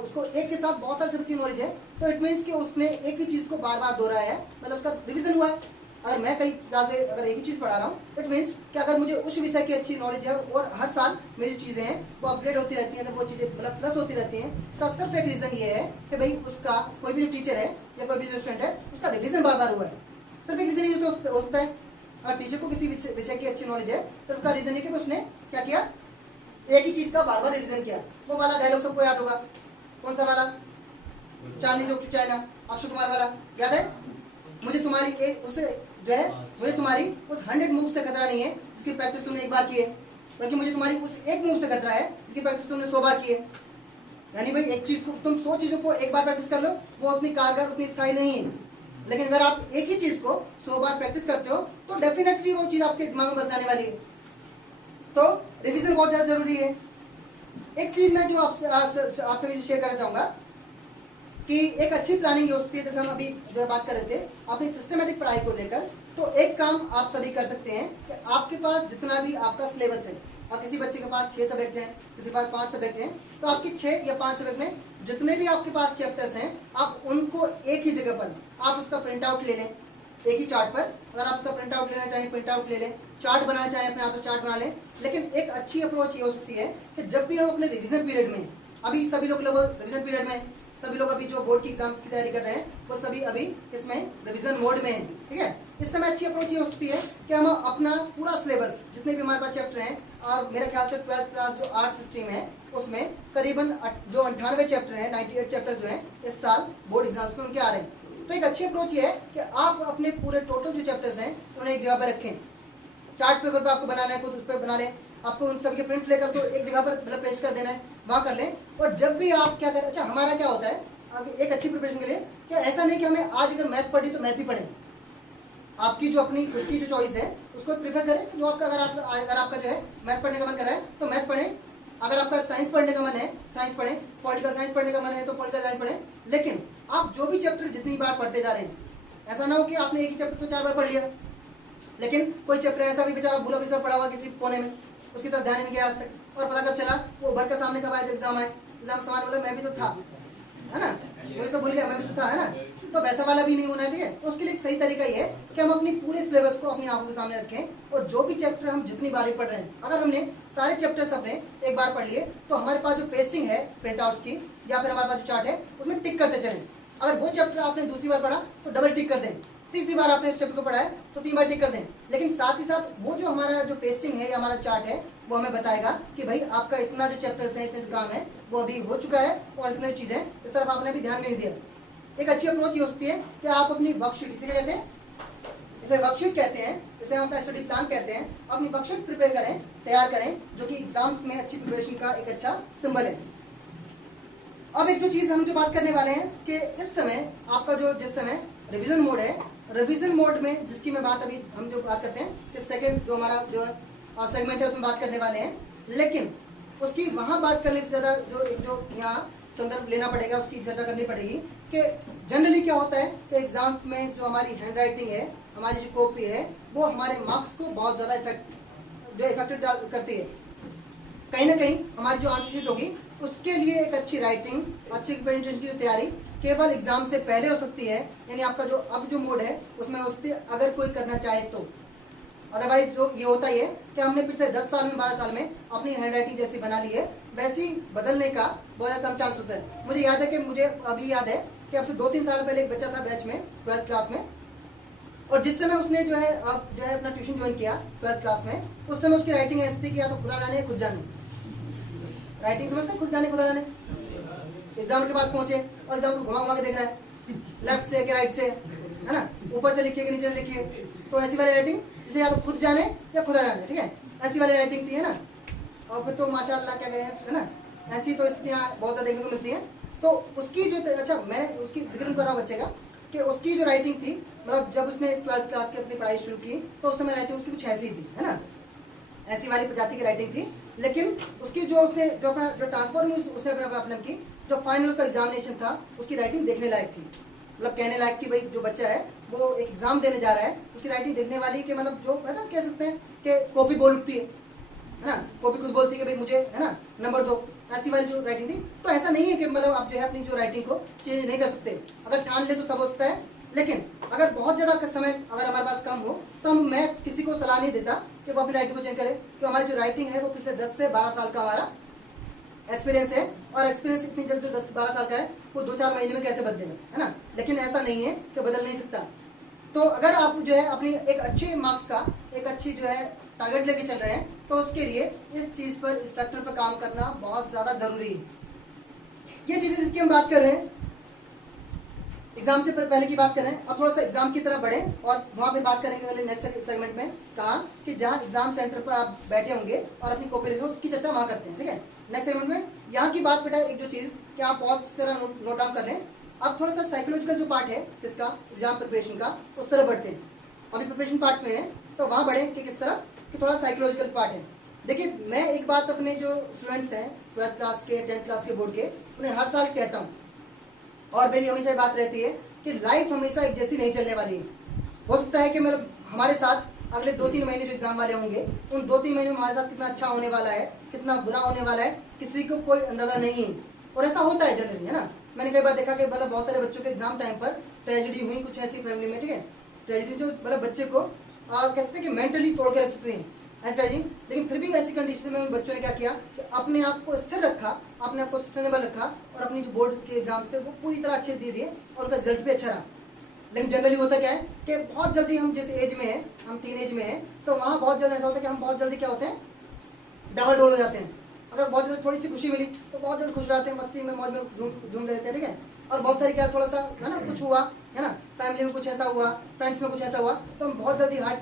उसको एक के साथ बहुत सारे सब्जेक्ट की नॉलेज है, तो इट मीन्स कि उसने एक ही चीज़ को बार बार दोहराया है, मतलब उसका रिवीजन हुआ है। अगर मैं कई साल से अगर एक ही चीज़ पढ़ा रहा हूँ, इट मीन्स कि अगर मुझे उस विषय की अच्छी नॉलेज है और हर साल मेरी चीज़ें हैं वो अपग्रेड होती रहती हैं, अगर वो चीज़ें मतलब प्लस होती रहती हैं, इसका सिर्फ एक रीज़न ये है कि भाई उसका कोई भी जो टीचर है या कोई भी जो स्टूडेंट है उसका रिवीजन बार बार हुआ है। सिर्फ एक रीज़न ये हो सकता है। अगर टीचर को किसी विषय की अच्छी नॉलेज है, सिर्फ का रीज़न है कि उसने क्या किया, एक ही चीज़ का बार बार रिवीजन किया। वो वाला डायलॉग सबको याद होगा, कौन सा वाला, चांदनी चौक टू चाइना, अक्षय कुमार वाला, याद है? मुझे तुम्हारी मुझे तुम्हारी उस 100 मूव से खतरा नहीं है जिसकी प्रैक्टिस तुमने एक बार की है, बल्कि मुझे तुम्हारी उस एक मूव से खतरा है जिसकी प्रैक्टिस तुमने 100 बार की है। यानी भाई एक चीज़ को तुम 100 चीज़ों को एक बार प्रैक्टिस कर लो, वो उतनी कारगर, उतनी स्थायी नहीं है। लेकिन अगर आप एक ही चीज़ को 100 बार प्रैक्टिस करते हो तो डेफिनेटली वो चीज़ आपके दिमाग में बस जाने वाली है। तो रिविजन बहुत ज़्यादा जरूरी है। एक चीज़ मैं जो आपसे भी शेयर करना चाहूँगा कि एक अच्छी प्लानिंग हो सकती है, जैसे हम अभी जो बात कर रहे थे अपनी सिस्टमेटिक पढ़ाई को लेकर, तो एक काम आप सभी कर सकते हैं कि आपके पास जितना भी आपका सिलेबस है, और किसी बच्चे के पास 6 सब्जेक्ट हैं, किसी के पास 5 सब्जेक्ट हैं, तो आपके 6 या 5 सब्जेक्ट में जितने भी आपके पास चैप्टर्स हैं, आप उनको एक ही जगह पर आप उसका प्रिंट आउट ले लें। एक ही चार्ट पर। अगर आप उसका प्रिंट आउट लेना चाहें प्रिंट आउट ले लें, चार्ट बनाना चाहें अपने हाथों चार्ट बना लें। लेकिन एक अच्छी अप्रोच ये हो सकती है कि जब भी हम अपने रिवीजन पीरियड में, अभी सभी लोग रिवीजन पीरियड में, सभी लोग अभी जो बोर्ड की एग्जाम्स की तैयारी कर रहे हैं वो सभी अभी इसमें रिवीजन मोड में हैं, ठीक है। इस समय अच्छी अप्रोच ये हो सकती है कि हम अपना पूरा सिलेबस जितने भी हमारे पास चैप्टर हैं, और मेरे ख्याल से 12th क्लास जो आर्ट्स स्ट्रीम है उसमें करीबन जो 98 चैप्टर हैं, 98 चैप्टर्स जो हैं इस साल बोर्ड एग्जाम्स में उनके आ रहे हैं। तो एक अच्छी अप्रोच ये है कि आप अपने पूरे टोटल जो चैप्टर्स हैं उन्हें एक जगह पर रखें। चार्ट पेपर पर आपको बनाना है खुद उस पर बना लें, आपको उन सबके प्रिंट लेकर तो एक जगह पर मतलब पेस्ट कर देना है, वहाँ कर लें। और जब भी आप क्या करें, अच्छा हमारा क्या होता है एक अच्छी प्रिपरेशन के लिए, क्या ऐसा नहीं कि हमें आज अगर मैथ पढ़ी तो मैथ ही पढ़ें। आपकी जो अपनी खुद की जो चॉइस है उसको प्रीफर करें। जो आपका अगर आपका जो है मैथ पढ़ने का मन कर रहा है तो मैथ पढ़ें, अगर आपका साइंस पढ़ने का मन है साइंस पढ़ें, पॉलिटिकल साइंस पढ़ने का मन है तो पॉलिटिकल साइंस पढ़ें। लेकिन आप जो भी चैप्टर जितनी बार पढ़ते जा रहे हैं, ऐसा ना हो कि आपने एक ही चैप्टर तो 4 बार पढ़ लिया, लेकिन कोई चैप्टर ऐसा भी बेचारा भूला बिसरा पड़ा हुआ किसी कोने में, उसकी तरफ ध्यान नहीं गया आज तक, और पता कब चला वो भर कर सामने कब आया, एग्जाम आए, एग्जाम सवाल बोला मैं भी तो था, है ना, वही तो भूल गया मैं भी तो था, है ना। तो वैसा वाला भी नहीं होना है, ठीक है। तो उसके लिए एक सही तरीका ये है कि हम अपनी पूरे सिलेबस को अपनी आंखों के सामने रखें, और जो भी चैप्टर हम जितनी बार पढ़ रहे हैं, अगर हमने सारे चैप्टर्स अपने एक बार पढ़ लिए तो हमारे पास जो पेस्टिंग है प्रिंट आउट्स की, या फिर हमारे पास जो चार्ट है उसमें टिक करते चलें। अगर वो चैप्टर आपने दूसरी बार पढ़ा तो डबल टिक कर दें, तीसरी बार आपने इस चैप्टर को पढ़ा है तो 3 बार टिक कर दें। लेकिन साथ ही साथ वो जो हमारा जो पेस्टिंग है या हमारा चार्ट है वो हमें बताएगा कि भाई आपका इतना जो चैप्टर्स है, इतने जो काम है वो अभी हो चुका है, और इतनी चीज़ें इस तरफ आपने अभी ध्यान नहीं दिया। एक अच्छी अप्रोच ये हो सकती है कि आप अपनी वर्कशीट, इसे क्या कहते हैं, इसे वर्कशीट कहते हैं, इसे हम अपना स्टडी प्लान कहते हैं, अपनी वर्कशीट प्रिपेयर करें, तैयार करें, जो कि एग्जाम्स में अच्छी प्रिपरेशन का एक अच्छा सिंबल है। अब एक जो चीज़ हम जो बात करने वाले हैं कि इस समय आपका जो जिस समय रिवीजन मोड है, रिवीजन मोड में जिसकी मैं बात अभी हम जो बात करते हैं कि सेकंड जो हमारा जो सेगमेंट है उसमें बात करने वाले हैं, लेकिन उसकी वहाँ बात करने से ज़्यादा जो यहाँ संदर्भ लेना पड़ेगा, उसकी चर्चा करनी पड़ेगी कि जनरली क्या होता है कि एग्जाम में जो हमारी हैंड राइटिंग है, हमारी जो कॉपी है, वो हमारे मार्क्स को बहुत ज़्यादा इफेक्टेड करती है। कहीं ना कहीं हमारी जो आंसर शीट होगी उसके लिए एक अच्छी राइटिंग, अच्छी प्रेजेंटेशन की जो तैयारी केवल एग्जाम से पहले हो सकती है, यानी आपका जो अब जो मोड है उसमें हो सकती है अगर कोई करना चाहे तो। अदरवाइज जो ये होता ही है कि हमने पिछले 10 साल में 12 साल में अपनी हैंड राइटिंग जैसी बना ली है, वैसी बदलने का बहुत ज़्यादा कम चांस होता है। मुझे याद है कि मुझे अभी याद है कि अब से 2-3 साल पहले एक बच्चा था बैच में 12th क्लास में, और जिस समय उसने जो है अपना ट्यूशन ज्वाइन किया 12th क्लास में, उस समय उसकी राइटिंग ऐसी थी कि या तो खुदा जाने खुद जाने, राइटिंग समझते खुद जाने खुदा जाने। एग्जाम के पास पहुंचे और एग्जाम को घुमा के देख रहा है, लेफ्ट से कि राइट से, है ना, ऊपर से लिखिए कि नीचे से लिखिए। तो ऐसी वाली राइटिंग जिसे या तो खुद जाने या खुदा जाने, ठीक है, ऐसी वाली राइटिंग थी, है ना। और फिर तो माशाअल्लाह क्या गए, है ना, ऐसी तो स्थितियाँ बहुत ज़्यादा देखने को मिलती हैं। तो उसकी जो, अच्छा मैं उसकी जिक्र कर रहा हूँ बच्चे का, कि उसकी जो राइटिंग थी, मतलब जब उसने 12th क्लास की अपनी पढ़ाई शुरू की तो उस समय राइटिंग उसकी कुछ ऐसी थी, है ना, ऐसी वाली प्रजाति की राइटिंग थी। लेकिन उसकी जो उसने जो अपना जो ट्रांसफॉर्म उसने अपने की जो फाइनल उसका एग्जामिनेशन था उसकी राइटिंग देखने लायक थी, मतलब कहने लायक कि भाई जो बच्चा है वो एक एग्जाम देने जा रहा है, उसकी राइटिंग देखने वाली कि मतलब जो है ना, कह सकते हैं कि कॉपी बोल उठती है ना, कॉपी खुद बोलती है कि भाई मुझे, है ना, नंबर दो, ऐसी वाली जो राइटिंग थी। तो ऐसा नहीं है कि मतलब आप जो है अपनी जो राइटिंग को चेंज नहीं कर सकते, अगर ठान ले तो सब हो सकता है। लेकिन अगर बहुत ज़्यादा समय अगर हमारे पास कम हो तो मैं किसी को सलाह नहीं देता कि वो अपनी राइटिंग को चेंज करे, क्योंकि हमारी जो राइटिंग है वो पिछले 10 से 12 साल का हमारा एक्सपीरियंस है, और एक्सपीरियंस इतनी जल्द जो 10-12 साल का है वो 2-4 महीने में कैसे बदलेगा, है ना। लेकिन ऐसा नहीं है कि बदल नहीं सकता। तो अगर आप जो है अपनी एक अच्छे मार्क्स का एक अच्छी जो है टारगेट लेके चल रहे हैं तो उसके लिए इस चीज़ पर, इस फैक्टर पर काम करना बहुत ज़्यादा ज़रूरी है। ये चीज़ें जिसकी हम बात कर रहे हैं, एग्जाम से पहले की बात करें, अब थोड़ा सा एग्जाम की तरफ बढ़ें और वहाँ पे बात करेंगे अगले नेक्स्ट सेगमेंट में। कहा कि जहाँ एग्जाम सेंटर पर आप बैठे होंगे और अपनी कॉपी लिख रहे हो उसकी चर्चा वहाँ करते हैं, ठीक है। नेक्स्ट सेगमेंट में यहाँ की बात बेटा एक जो चीज़ कि आप बहुत इस तरह नोट डाउन कर लें। अब थोड़ा सा साइकोलॉजिकल जो पार्ट है किसका, एग्जाम प्रिपरेशन का, उस तरह बढ़ते हैं। अभी प्रिपरेशन पार्ट में है तो वहाँ बढ़ें कि किस तरह, कि थोड़ा साइकोलॉजिकल पार्ट है। देखिए मैं एक बात अपने जो स्टूडेंट्स हैं 12th क्लास के 10th क्लास के बोर्ड के, उन्हें हर साल कहता हूँ, और मेरी हमेशा ये बात रहती है कि लाइफ हमेशा एक जैसी नहीं चलने वाली है। हो सकता है कि मतलब हमारे साथ अगले 2-3 महीने जो एग्जाम वाले होंगे उन 2-3 महीने में हमारे साथ कितना अच्छा होने वाला है, कितना बुरा होने वाला है, किसी को कोई अंदाजा नहीं है। और ऐसा होता है जनरली, है ना। मैंने कई बार देखा कि मतलब बहुत सारे बच्चों के एग्जाम टाइम पर ट्रेजेडी हुई कुछ ऐसी फैमिली में, ठीक है, ट्रेजेडी जो मतलब बच्चे को कह सकते हैं कि मेंटली तोड़ के रख सकते हैं ऐसी ट्रेजेडी। लेकिन फिर भी ऐसी कंडीशन में उन बच्चों ने क्या किया कि अपने आप को स्थिर रखा, अपने आप को सस्टेनेबल रखा और अपनी जो बोर्ड के एग्जाम थे वो पूरी तरह अच्छे दे दिए और उनका रिजल्ट भी अच्छा रहा। लेकिन जनरली होता क्या है कि बहुत जल्दी हम जिस एज में हैं, हम टीन एज में हैं, तो वहाँ बहुत जल्दी ऐसा होता है कि हम बहुत जल्दी क्या होते हैं, डबल डोल हो जाते हैं। अगर बहुत जल्दी थोड़ी सी खुशी मिली तो बहुत जल्दी खुश रहते हैं, मस्ती में मौज में झूम लेते हैं, ठीक है। और बहुत सारी क्या थोड़ा सा है ना, कुछ हुआ है ना, फैमिली में कुछ ऐसा हुआ, फ्रेंड्स में कुछ ऐसा हुआ, तो हम बहुत जल्दी हार्ट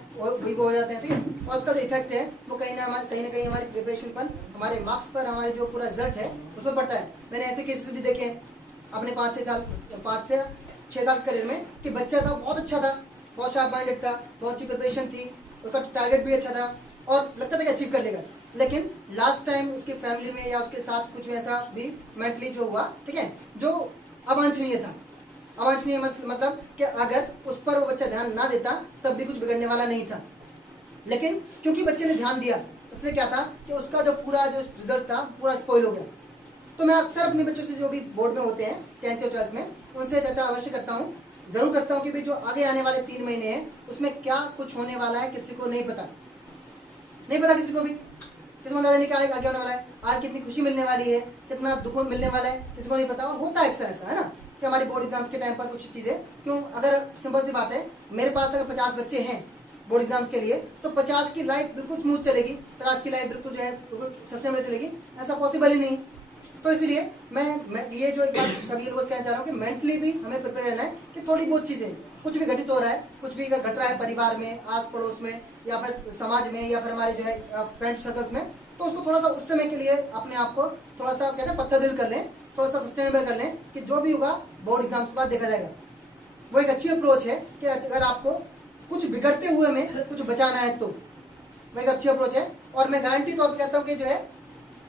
हो जाते हैं, ठीक है। और उसका जो इफेक्ट है वो कहीं ना कहीं हमारी प्रिपरेशन पर, हमारे मार्क्स पर, हमारे जो पूरा रिजल्ट है उसमें पड़ता है। मैंने ऐसे केसेस भी देखे हैं अपने 5 से 6 साल करियर में कि बच्चा था, बहुत अच्छा था, बहुत शार्प माइंडेड था, बहुत अच्छी प्रिपरेशन थी, उसका टारगेट भी अच्छा था और लगता था कि अचीव कर लेगा। लेकिन लास्ट टाइम उसकी फैमिली में या उसके साथ कुछ ऐसा भी मेंटली जो हुआ, ठीक है, जो अवांछनीय था। अवांछनीय मतलब कि अगर उस पर वो बच्चा ध्यान ना देता तब भी कुछ बिगड़ने वाला नहीं था। लेकिन क्योंकि बच्चे ने ध्यान दिया, इसलिए क्या था कि उसका जो पूरा जो रिजल्ट था पूरा स्पॉइल हो गया। तो मैं अक्सर अपने बच्चों से जो भी बोर्ड में होते हैं 10th और 12th में, उनसे चर्चा अवश्य करता हूँ, जरूर करता हूँ कि भाई जो आगे आने वाले 3 महीने हैं उसमें क्या कुछ होने वाला है किसी को नहीं पता। नहीं पता किसी को भी, किसी को अंदाजा नहीं क्या आगे होने वाला है, आज कितनी खुशी मिलने वाली है, कितना दुख मिलने वाला है, किसी को नहीं पता। और होता है अक्सर ऐसा, है ना, कि हमारी बोर्ड एग्जाम्स के टाइम पर कुछ चीज़ें क्यों, अगर सिंपल सी बात है, मेरे पास अगर 50 बच्चे हैं बोर्ड एग्जाम्स के लिए तो 50 की लाइफ बिल्कुल स्मूथ चलेगी, 50 की लाइफ बिल्कुल जो है बिल्कुल सस्टेनेबल चलेगी, ऐसा पॉसिबल ही नहीं। तो इसलिए मैं ये जो एक बात सभी लोगों से कहना चाह रहा हूँ कि मेंटली भी हमें प्रिपेयर रहना है कि थोड़ी बहुत चीज़ें, कुछ भी घटित हो रहा है, कुछ भी अगर घट रहा है परिवार में, आस पड़ोस में, या फिर समाज में, या फिर हमारे जो है फ्रेंड सर्कल्स में, तो उसको थोड़ा सा उस समय के लिए अपने आप को थोड़ा सा कहते हैं पत्थर दिल कर लें, थोड़ा सा सस्टेनेबल कर लें कि जो भी होगा बोर्ड एग्जाम्स के बाद देखा जाएगा। वो एक अच्छी अप्रोच है कि अगर आपको कुछ बिगड़ते हुए में कुछ बचाना है तो वो एक अच्छी अप्रोच है। और मैं गारंटी तौर पर कहता हूँ कि जो है,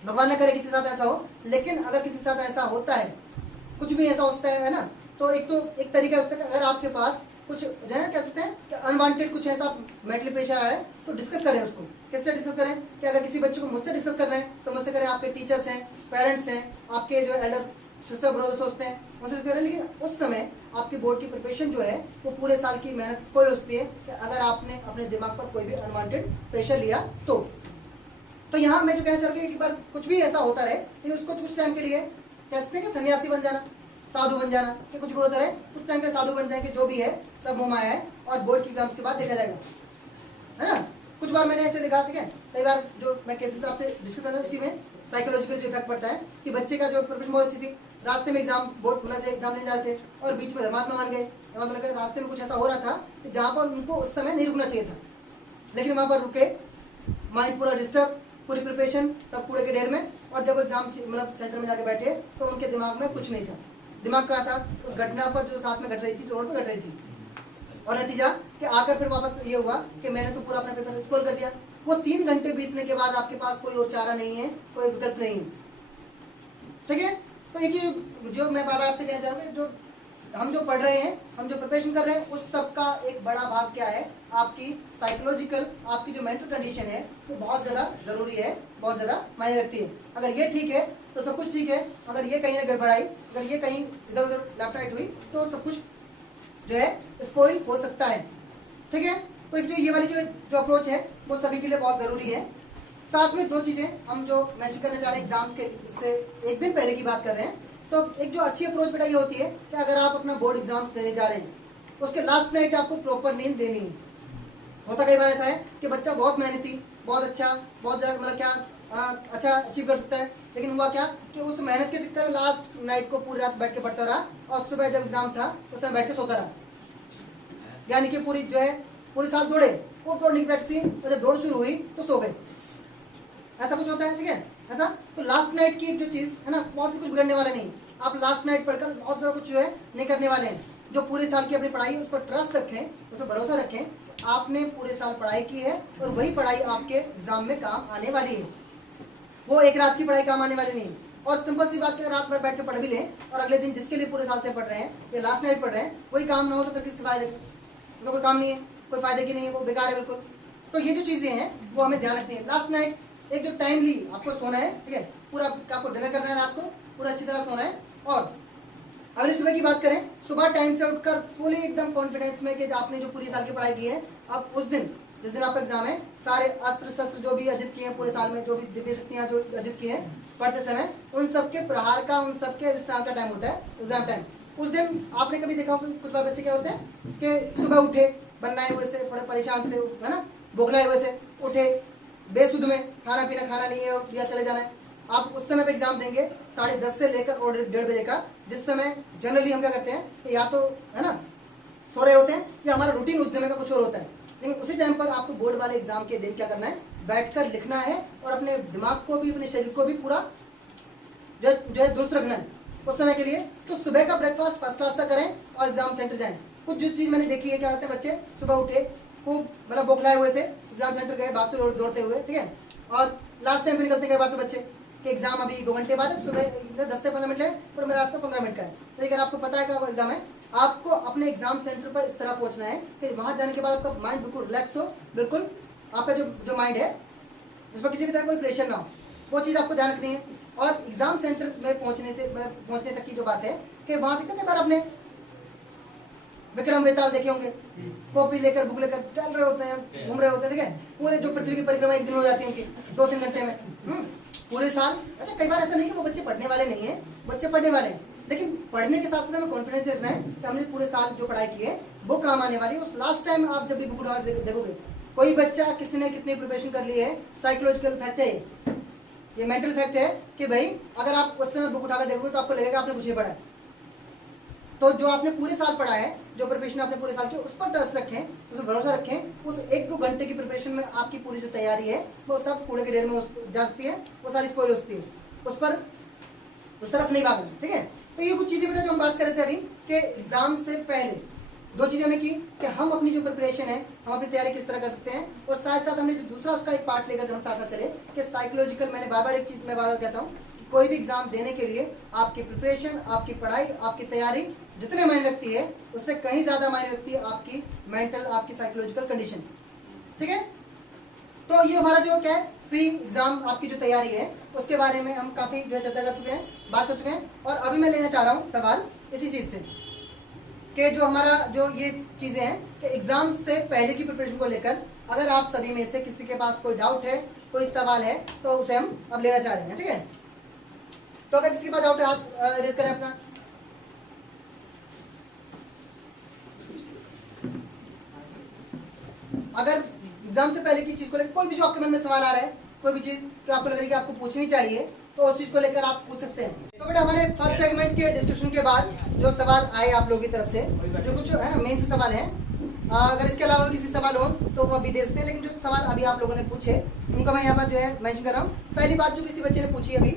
भगवान न करे किसी के साथ ऐसा हो, लेकिन अगर किसी के साथ ऐसा होता है, कुछ भी ऐसा होता है ना, तो एक तरीका होता है कि अगर आपके पास कुछ जो है ना, कह सकते हैं कि अनवांटेड कुछ ऐसा मेंटली प्रेशर आ रहा है तो डिस्कस करें उसको। किससे डिस्कस करें कि अगर किसी बच्चे को मुझसे डिस्कस कर रहे हैं तो मुझसे करें, आपके टीचर्स हैं, पेरेंट्स हैं, आपके जो एल्डर सिस्टर ब्रदर्स होते हैं, उनसे करें। लेकिन उस समय आपकी बोर्ड की प्रिपरेशन जो है वो पूरे साल की मेहनत स्पॉइल होती है कि अगर आपने अपने दिमाग पर कोई भी अनवांटेड प्रेशर लिया तो यहाँ मैं जो कहना चाह रहा हूँ कि एक बार कुछ भी ऐसा होता रहे, लेकिन उसको कुछ टाइम के लिए कह सकते हैं कि सन्यासी बन जाना, साधु बन जाना, कि कुछ भी होता रहे कुछ टाइम के साधु बन जाएंगे, जो भी है सब मोह माया है और बोर्ड की एग्जाम्स के बाद देखा जाएगा, है ना। कुछ बार मैंने ऐसे देखा, ठीक है, कई बार जो मैं केसेस आपसे डिस्कस करता हूँ उसी में साइकोलॉजिकल जो इफेक्ट पड़ता है कि बच्चे का जो प्रिपरेशन बहुत अच्छी थी, रास्ते में एग्जाम बोर्ड मतलब एग्जाम देने जा रहे थे और बीच में धर्मात्मा मान गए, मतलब रास्ते में कुछ ऐसा हो रहा था कि जहाँ पर उनको उस समय नहीं रुकना चाहिए था, लेकिन वहाँ पर रुके, माइंड पूरा डिस्टर्ब, पूरी प्रिपरेशन सब कूड़े के ढेर में, और जब एग्जाम मतलब सेंटर में जाके बैठे तो उनके दिमाग में कुछ नहीं था। दिमाग कहाँ था, उस घटना पर जो साथ में घट रही थी, जो रोड पर घट रही थी। और नतीजा कि आकर फिर वापस ये हुआ कि मैंने तो पूरा अपना पेपर स्क्रॉल कर दिया। वो 3 घंटे बीतने के बाद आपके पास कोई और चारा नहीं है, कोई विकल्प नहीं है, ठीक है। तो एक जो मैं बार बार आपसे कहना चाहूँगा, जो हम जो पढ़ रहे हैं, हम जो प्रिपरेशन कर रहे हैं, उस सब का एक बड़ा भाग क्या है, आपकी साइकोलॉजिकल, आपकी जो मेंटल कंडीशन है वो बहुत ज़्यादा ज़रूरी है, बहुत ज़्यादा मायने रखती है। अगर ये ठीक है तो सब कुछ ठीक है, अगर ये कहीं ना गड़बड़ाई, अगर ये कहीं इधर उधर लेफ्ट राइट हुई तो सब कुछ जो है स्पॉइल हो सकता है, ठीक है। तो एक जो ये वाली जो अप्रोच है वो सभी के लिए बहुत ज़रूरी है। साथ में 2 चीज़ें हम जो मेंशन करना चाह रहे हैं, एग्जाम के इससे एक दिन पहले की बात कर रहे हैं। तो एक जो अच्छी अप्रोच बेटा ये होती है कि अगर आप अपना बोर्ड एग्जाम्स देने जा रहे हैं, उसके लास्ट नाइट आपको प्रॉपर नींद देनी है। होता कई बार ऐसा है कि बच्चा बहुत मेहनती, बहुत अच्छा, बहुत ज़्यादा मतलब क्या अच्छा अचीव कर सकता है, लेकिन हुआ क्या कि उस मेहनत के चक्कर में लास्ट नाइट को पूरी रात बैठ के पढ़ता रहा और सुबह जब एग्जाम था उस समय बैठ के सोता रहा, यानी कि पूरी जो है पूरे साल दौड़े, खूब दौड़ने की प्रैक्टिस हुई, और जब दौड़ शुरू हुई तो सो गए, ऐसा कुछ होता है, ठीक है ऐसा। तो लास्ट नाइट की एक जो चीज़ है ना, बहुत से कुछ बिगड़ने वाला नहीं, आप लास्ट नाइट पढ़कर बहुत ज़्यादा कुछ जो है नहीं करने वाले हैं। जो पूरे साल की अपनी पढ़ाई है उस पर ट्रस्ट रखें, उस पर भरोसा रखें, आपने पूरे साल पढ़ाई की है और वही पढ़ाई आपके एग्जाम में काम आने वाली है, वो एक रात की पढ़ाई काम आने वाली नहीं। और सिंपल सी बात, रात भर बैठ के पढ़ भी लें और अगले दिन जिसके लिए पूरे साल से पढ़ रहे हैं या लास्ट नाइट पढ़ रहे हैं वही काम ना हो तो फिर किसके फायदे, तो कोई काम नहीं है, कोई फायदे की नहीं है, वो बेकार है बिल्कुल। तो ये जो चीज़ें हैं वो हमें ध्यान रखनी है। लास्ट नाइट एक जो टाइमली आपको सोना है, ठीक है, पूरा आपको डिनर करना है, रात को पूरा अच्छी तरह सोना है, और अगर सुबह की बात करें, सुबह टाइम से उठकर फुली एकदम कॉन्फिडेंस में कि आपने जो पूरी साल की पढ़ाई की है, अब उस दिन जिस दिन आपका एग्जाम है, सारे अस्त्र शस्त्र जो भी अर्जित किए हैं पूरे साल में, जो भी दिव्य शक्तियां जो अर्जित की हैं पढ़ते समय, उन सबके प्रहार का, उन सबके विस्तार का टाइम होता है एग्जाम टाइम। उस दिन आपने कभी देखा होगा कुछ बार बच्चे क्या होते हैं कि सुबह उठे बनाए हुए से, थोड़े परेशान से, है ना, बौखलाए हुए से उठे, बेसुध में, खाना पीना खाना नहीं है या चले जाना है। आप उस समय पे एग्जाम देंगे 10:30 से लेकर और 1:30 बजे का, जिस समय जनरली हम क्या करते हैं कि या तो, है ना, सो रहे होते हैं या हमारा रूटीन उस दिन का कुछ और होता है। लेकिन उसी टाइम पर आपको बोर्ड वाले एग्जाम के दिन क्या करना है, बैठकर लिखना है और अपने दिमाग को भी, अपने शरीर को भी पूरा जो है दुरुस्त रखना है उस समय के लिए। तो सुबह का ब्रेकफास्ट फर्स्ट क्लास का करें और एग्जाम सेंटर जाएं। कुछ जो चीज़ मैंने देखी है, क्या होते हैं बच्चे सुबह उठे खूब मतलब बौखलाए हुए से एग्जाम सेंटर गए, भागते दौड़ते हुए, ठीक है, और लास्ट टाइम पे निकलते कई बार तो बच्चे कि एग्जाम अभी 2 घंटे बाद है, सुबह 10 से 15 मिनट है और मेरा रास्ता 15 मिनट का है। तो अगर आपको पता है कि एग्जाम है, आपको अपने एग्जाम सेंटर पर इस तरह पहुंचना है कि वहां जाने के बाद आपका माइंड बिल्कुल रिलैक्स हो, बिल्कुल आपका जो माइंड है उस पर किसी भी तरह कोई प्रेशर ना हो, वो चीज़ आपको ध्यान रखनी है। और एग्जाम सेंटर में पहुंचने तक की जो बात है कि वहां कितने बार आपने विक्रम बेताल देखे होंगे, कॉपी लेकर बुक लेकर चल रहे होते हैं, घूम रहे होते हैं, ठीक है, पूरे जो पृथ्वी की परिक्रमा एक दिन हो जाती है उनकी 2-3 घंटे में, पूरे साल। अच्छा, कई बार ऐसा नहीं कि वो बच्चे पढ़ने वाले नहीं है, बच्चे पढ़ने वाले हैं, लेकिन पढ़ने के साथ साथ हमें कॉन्फिडेंस रखना है कि हमने पूरे साल जो पढ़ाई की है वो काम आने वाली है। उस लास्ट टाइम आप जब भी बुक उठा देखोगे, कोई बच्चा किसी ने कितनी प्रिपरेशन कर ली है, साइकोलॉजिकल फैक्ट है ये मेंटल फैक्ट है कि भाई अगर आप उस समय बुक उठाकर देखोगे तो आपको लगेगा आपने कुछ नहीं पढ़ा है। तो जो आपने पूरे साल पढ़ा है, जो प्रिपरेशन आपने पूरे साल की, उस पर ट्रस्ट रखें, उस पर भरोसा रखें। उस 1-2 घंटे की प्रिपरेशन में आपकी पूरी जो तैयारी है वो सब कूड़े के ढेर में जा सकती है, वो सारी स्पॉइल हो सकती है, उस पर उस तरफ नहीं भागना, ठीक है। तो ये कुछ चीज़ें बेटा जो हम बात कर रहे थे अभी कि एग्जाम से पहले 2 चीज़ें हमने की कि हम अपनी जो प्रिपरेशन है, हम अपनी तैयारी किस तरह कर सकते हैं, और साथ साथ हमने जो दूसरा उसका एक पार्ट लेकर हम साथ साथ चले कि साइकोलॉजिकल, मैंने बार-बार एक चीज़ मैं बार-बार कहता हूँ कि कोई भी एग्जाम देने के लिए आपकी प्रिपरेशन, आपकी पढ़ाई, आपकी तैयारी जितने मायने रखती है उससे कहीं ज़्यादा मायने रखती है आपकी मेंटल, आपकी साइकोलॉजिकल कंडीशन, ठीक है। तो ये हमारा जो क्या है प्री एग्जाम आपकी जो तैयारी है उसके बारे में हम काफ़ी जो है चर्चा कर चुके हैं, बात कर चुके हैं। और अभी मैं लेना चाह रहा हूँ सवाल इसी चीज़ से कि जो हमारा जो ये चीज़ें हैं कि एग्जाम से पहले की प्रिपरेशन को लेकर अगर आप सभी में से किसी के पास कोई डाउट है, कोई सवाल है, तो उसे हम अब लेना चाह रहे हैं, ठीक है। तो अगर किसी के पास डाउट है हाथ रेज करें अपना। अगर एग्जाम से पहले की चीज को लेकर कोई भी जो आपके मन में सवाल आ रहा है, कोई भी चीज जो आपको लग रही है कि आपको पूछनी चाहिए, तो उस चीज को लेकर आप पूछ सकते हैं। तो बेटा हमारे फर्स्ट सेगमेंट के डिस्कशन के बाद जो सवाल आए आप लोगों की तरफ से, जो कुछ है ना मेन से सवाल है, अगर इसके अलावा किसी सवाल हो तो वो अभी दे सकते हैं, लेकिन जो सवाल अभी आप लोगों ने पूछे उनका मैं यहाँ पर जो है मेंशन कर रहा हूँ। पहली बात जो किसी बच्चे ने पूछी अभी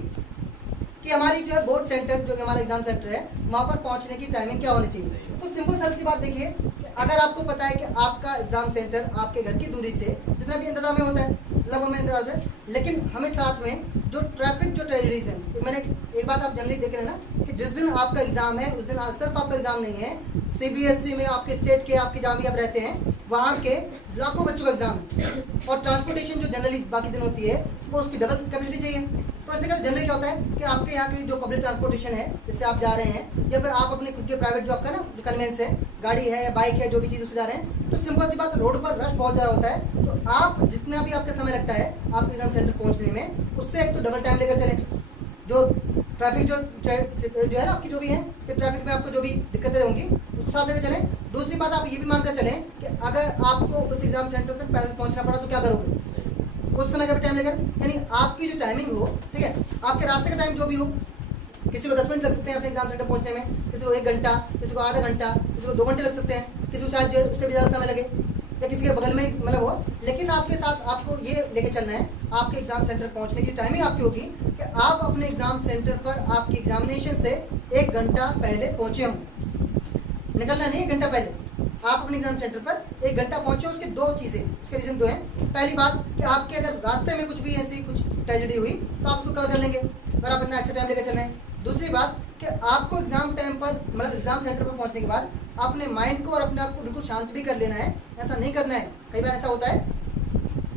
कि हमारी जो है बोर्ड सेंटर, जो कि हमारा एग्जाम सेंटर है, वहाँ पर पहुँचने की टाइमिंग क्या होनी चाहिए। तो सिंपल सी बात देखिए, अगर आपको पता है कि आपका एग्जाम सेंटर आपके घर की दूरी से जितना भी इंतजाम में होता है, लगभग में इंतजाम है, लेकिन हमें साथ में जो ट्रैफिक जो ट्रेजेडीज है, मैंने एक बात आप जनरली देख रहे हैं ना कि जिस दिन आपका एग्जाम है उस दिन सिर्फ आपका एग्जाम नहीं है, CBSE में आपके स्टेट के, आपके जहाँ भी आप रहते हैं वहाँ के लाखों बच्चों का एग्जाम है, और ट्रांसपोर्टेशन जो जनरली बाकी दिन होती है वो उसकी डबल कैपेसिटी चाहिए। तो इससे क्या जनरली क्या होता है कि आपके यहाँ की जो पब्लिक ट्रांसपोर्टेशन है जिससे आप जा रहे हैं, या फिर आप अपने खुद के प्राइवेट जो आपका ना जो कन्वेंस है, गाड़ी है या बाइक है, जो भी चीज़ उससे जा रहे हैं, तो सिंपल सी बात, रोड पर रश बहुत ज़्यादा होता है। तो आप जितना भी आपका समय लगता है आपके एग्जाम सेंटर पहुँचने में, उससे एक तो डबल टाइम लेकर चलें। जो ट्रैफिक जो है ना आपकी जो भी है, कि ट्रैफिक में आपको जो भी दिक्कतें होंगी उसको साथ लेकर चलें। दूसरी बात, आप ये भी मानकर चलें कि अगर आपको उस एग्जाम सेंटर तक पैदल पहुंचना पड़ा तो क्या करोगे उस समय का भी टाइम लेकर, यानी आपकी जो टाइमिंग हो, ठीक है, आपके रास्ते का टाइम जो भी हो, किसी को 10 मिनट लग सकते हैं अपने एग्जाम सेंटर पहुंचने में, किसी को 1 घंटा, किसी को आधा घंटा, किसी को 2 घंटे लग सकते हैं, किसी को शायद जो उससे भी ज़्यादा समय लगे, या किसी के बगल में मतलब हो, लेकिन आपके साथ आपको ये लेके चलना है, आपके एग्जाम सेंटर पहुंचने की टाइमिंग आपकी होगी कि आप अपने एग्जाम सेंटर पर आपकी एग्जामिनेशन से 1 घंटा पहले पहुंचे हों। निकलना नहीं 1 घंटा पहले, आप अपने एग्जाम सेंटर पर 1 घंटा पहुंचे। उसके 2 चीज़ें, उसके रीजन 2 हैं। पहली बात कि आपके अगर रास्ते में कुछ भी ऐसी कुछ ट्रेजेडी हुई तो आप उसको कवर कर लेंगे, अगर आप अपना एक्स्ट्रा टाइम लेकर चल रहे हैं। दूसरी बात कि आपको एग्जाम टाइम पर मतलब एग्जाम सेंटर पर पहुंचने के बाद अपने माइंड को और अपने आप को बिल्कुल शांत भी कर लेना है। ऐसा नहीं करना है, कई बार ऐसा होता है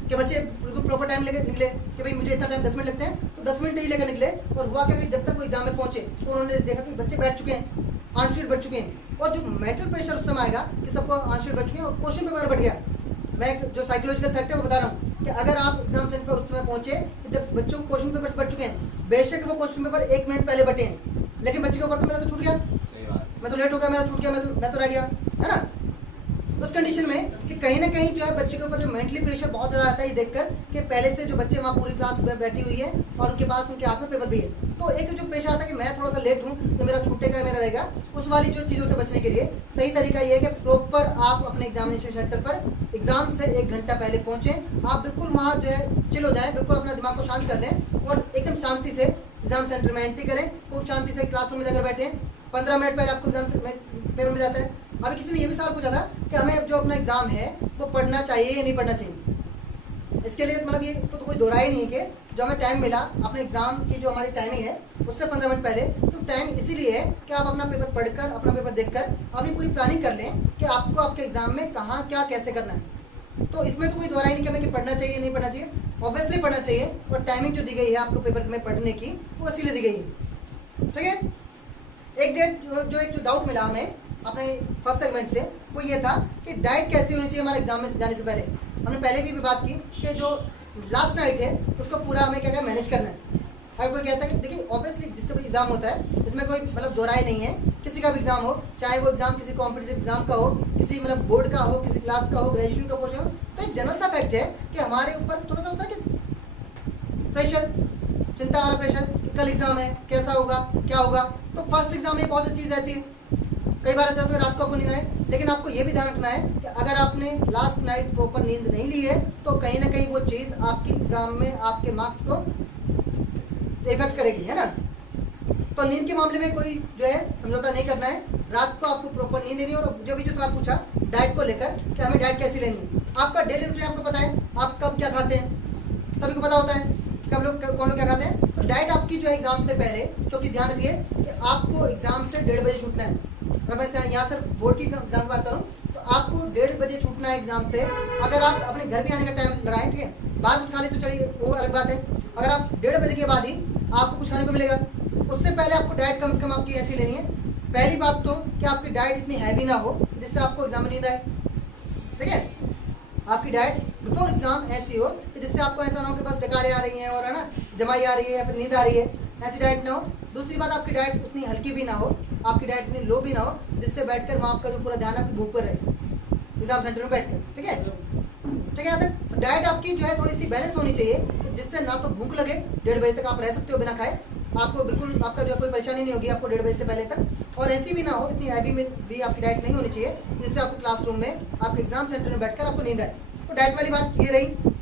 कि बच्चे बिल्कुल प्रॉपर टाइम लेकर निकले कि भाई मुझे इतना टाइम 10 मिनट लगते हैं, तो 10 मिनट ही लेकर निकले, और हुआ क्या कि जब तक वो एग्जाम में पहुंचे तो उन्होंने देखा कि बच्चे बैठ चुके हैं। आंसर शीट बढ़ चुके हैं, और जो मेंटल प्रेशर उस समय आएगा कि सबको आंसर शीट बढ़ चुके हैं और क्वेश्चन पेपर बढ़ गया। मैं जो साइकोलॉजिकल फैक्ट है वो बता रहा हूँ कि अगर आप एग्जाम सेंटर पर उस समय पहुंचे कि जब बच्चों को क्वेश्चन पेपर बढ़ चुके हैं, बेशक वो क्वेश्चन पेपर 1 मिनट पहले बटे हैं, लेकिन बच्चे के ऊपर तो मेरा तो छूट गया, मैं तो लेट हो गया, मेरा छूट गया, मैं तो रह गया, है ना। उस कंडीशन में कि कहीं ना कहीं जो है बच्चे के ऊपर जो मेंटली प्रेशर बहुत ज़्यादा आता है ये देखकर कि पहले से जो बच्चे वहाँ पूरी क्लास में बैठी हुई है और उनके पास उनके हाथ में पेपर भी है, तो एक जो प्रेशर आता है कि मैं थोड़ा सा लेट हूँ तो मेरा छूटेगा, मेरा रहेगा, उस वाली जो चीज़ों से बचने के लिए सही तरीका ये है कि प्रॉपर आप अपने एग्जामिनेशन सेंटर पर एग्जाम से 1 घंटा पहले पहुँचें। आप बिल्कुल वहाँ जो है चिल हो जाएँ, बिल्कुल अपना दिमाग को शांत कर लें और एकदम शांति से एग्जाम सेंटर में एंट्री करें। खूब शांति से क्लासरूम में जाकर बैठें। 15 मिनट पहले आपको एग्जाम पेपर में जाता है। अभी किसी ने ये भी सवाल पूछा था कि हमें जो अपना एग्जाम है वो पढ़ना चाहिए या नहीं पढ़ना चाहिए। इसके लिए मतलब ये तो कोई दो राय नहीं है कि जो हमें टाइम मिला अपने एग्जाम की जो हमारी टाइमिंग है उससे 15 मिनट पहले, तो टाइम इसीलिए है कि आप अपना पेपर पढ़कर, अपना पेपर देखकर अपनी पूरी प्लानिंग कर लें कि आपको आपके एग्जाम में कहाँ क्या कैसे करना है। तो इसमें तो कोई दो राय नहीं कि हमें कि पढ़ना चाहिए नहीं पढ़ना चाहिए, ऑब्वियसली पढ़ना चाहिए। और टाइमिंग जो दी गई है आपको पेपर में पढ़ने की वो इसीलिए दी गई है, ठीक है। एक डेट जो एक डाउट मिला हमें अपने फर्स्ट सेगमेंट से वो ये था कि डाइट कैसी होनी चाहिए हमारे एग्जाम में जाने से पहले। हमने पहले भी बात की कि जो लास्ट नाइट है उसको पूरा हमें क्या मैनेज करना है। अगर कोई कहता है कि देखिए ऑब्वियसली जिसका भी एग्जाम होता है इसमें कोई मतलब दो राय नहीं है, किसी का भी एग्जाम हो, चाहे वो एग्जाम किसी कॉम्पिटिटिव एग्जाम का हो, किसी मतलब बोर्ड का हो, किसी क्लास का हो, ग्रेजुएशन का हो, तो एक जनरल सा फैक्ट है कि हमारे ऊपर थोड़ा सा होता है कि प्रेशर, चिंता वाला प्रेशर कि कल एग्जाम है, कैसा होगा, क्या होगा। तो फर्स्ट एग्जाम में बहुत अच्छी चीज़ रहती है। कई बार ऐसा होता है रात को आपको नींद आए, लेकिन आपको ये भी ध्यान रखना है कि अगर आपने लास्ट नाइट प्रॉपर नींद नहीं ली है तो कहीं ना कहीं वो चीज़ आपकी एग्जाम में आपके मार्क्स को इफेक्ट करेगी, है ना। तो नींद के मामले में कोई जो है समझौता नहीं करना है। रात को आपको प्रॉपर नींद लेनी है। और जो भी जो सवाल पूछा डाइट को लेकर कि हमें डाइट कैसी लेनी है, आपका डेली रूटीन आपको पता है, आप कब क्या खाते हैं, सभी को पता होता है कब लोग कौन लोग क्या खाते हैं। तो डाइट आपकी जो है एग्जाम से पहले, क्योंकि ध्यान रखिए कि आपको एग्जाम से 1:30 बजे छूटना है। अगर मैं यहाँ सर बोर्ड की एग्जाम की बात करूँ तो आपको 1:30 बजे छूटना है एग्जाम से। अगर आप अपने घर भी आने का टाइम लगाएं, ठीक है, बाहर कुछ खा ले तो चलिए वो अलग बात है। अगर आप 1:30 बजे के बाद ही आपको कुछ खाने को मिलेगा, उससे पहले आपको डाइट कम से कम आपकी ऐसी लेनी है। पहली बात तो कि आपकी डाइट इतनी हैवी ना हो जिससे आपको एग्जाम में नींद आए, ठीक है। आपकी डाइट बिफोर एग्जाम ऐसी हो कि जिससे आपको ऐसा ना हो कि बस डकारें आ रही हैं और है ना जमाई आ रही है या फिर नींद आ रही है, ऐसी डाइट ना हो। दूसरी बात, आपकी डाइट उतनी हल्की भी ना हो, आपकी डाइट इतनी लो भी ना हो जिससे बैठकर वहाँ आपका जो पूरा ध्यान आपकी भूख पर रहे एग्जाम सेंटर में बैठकर, ठीक है, ठीक है। तो डाइट आपकी जो है थोड़ी सी बैलेंस होनी चाहिए कि जिससे ना तो भूख लगे, 1:30 बजे तक आप रह सकते हो बिना खाए, आपको बिल्कुल आपका जो है कोई परेशानी नहीं होगी आपको 1:30 बजे से पहले तक। और ऐसी भी ना हो, इतनी हैवी में भी आपकी डाइट नहीं होनी चाहिए जिससे आपको क्लासरूम में आपके एग्जाम सेंटर में बैठकर आपको नींद आए। तो डाइट वाली बात ये रही।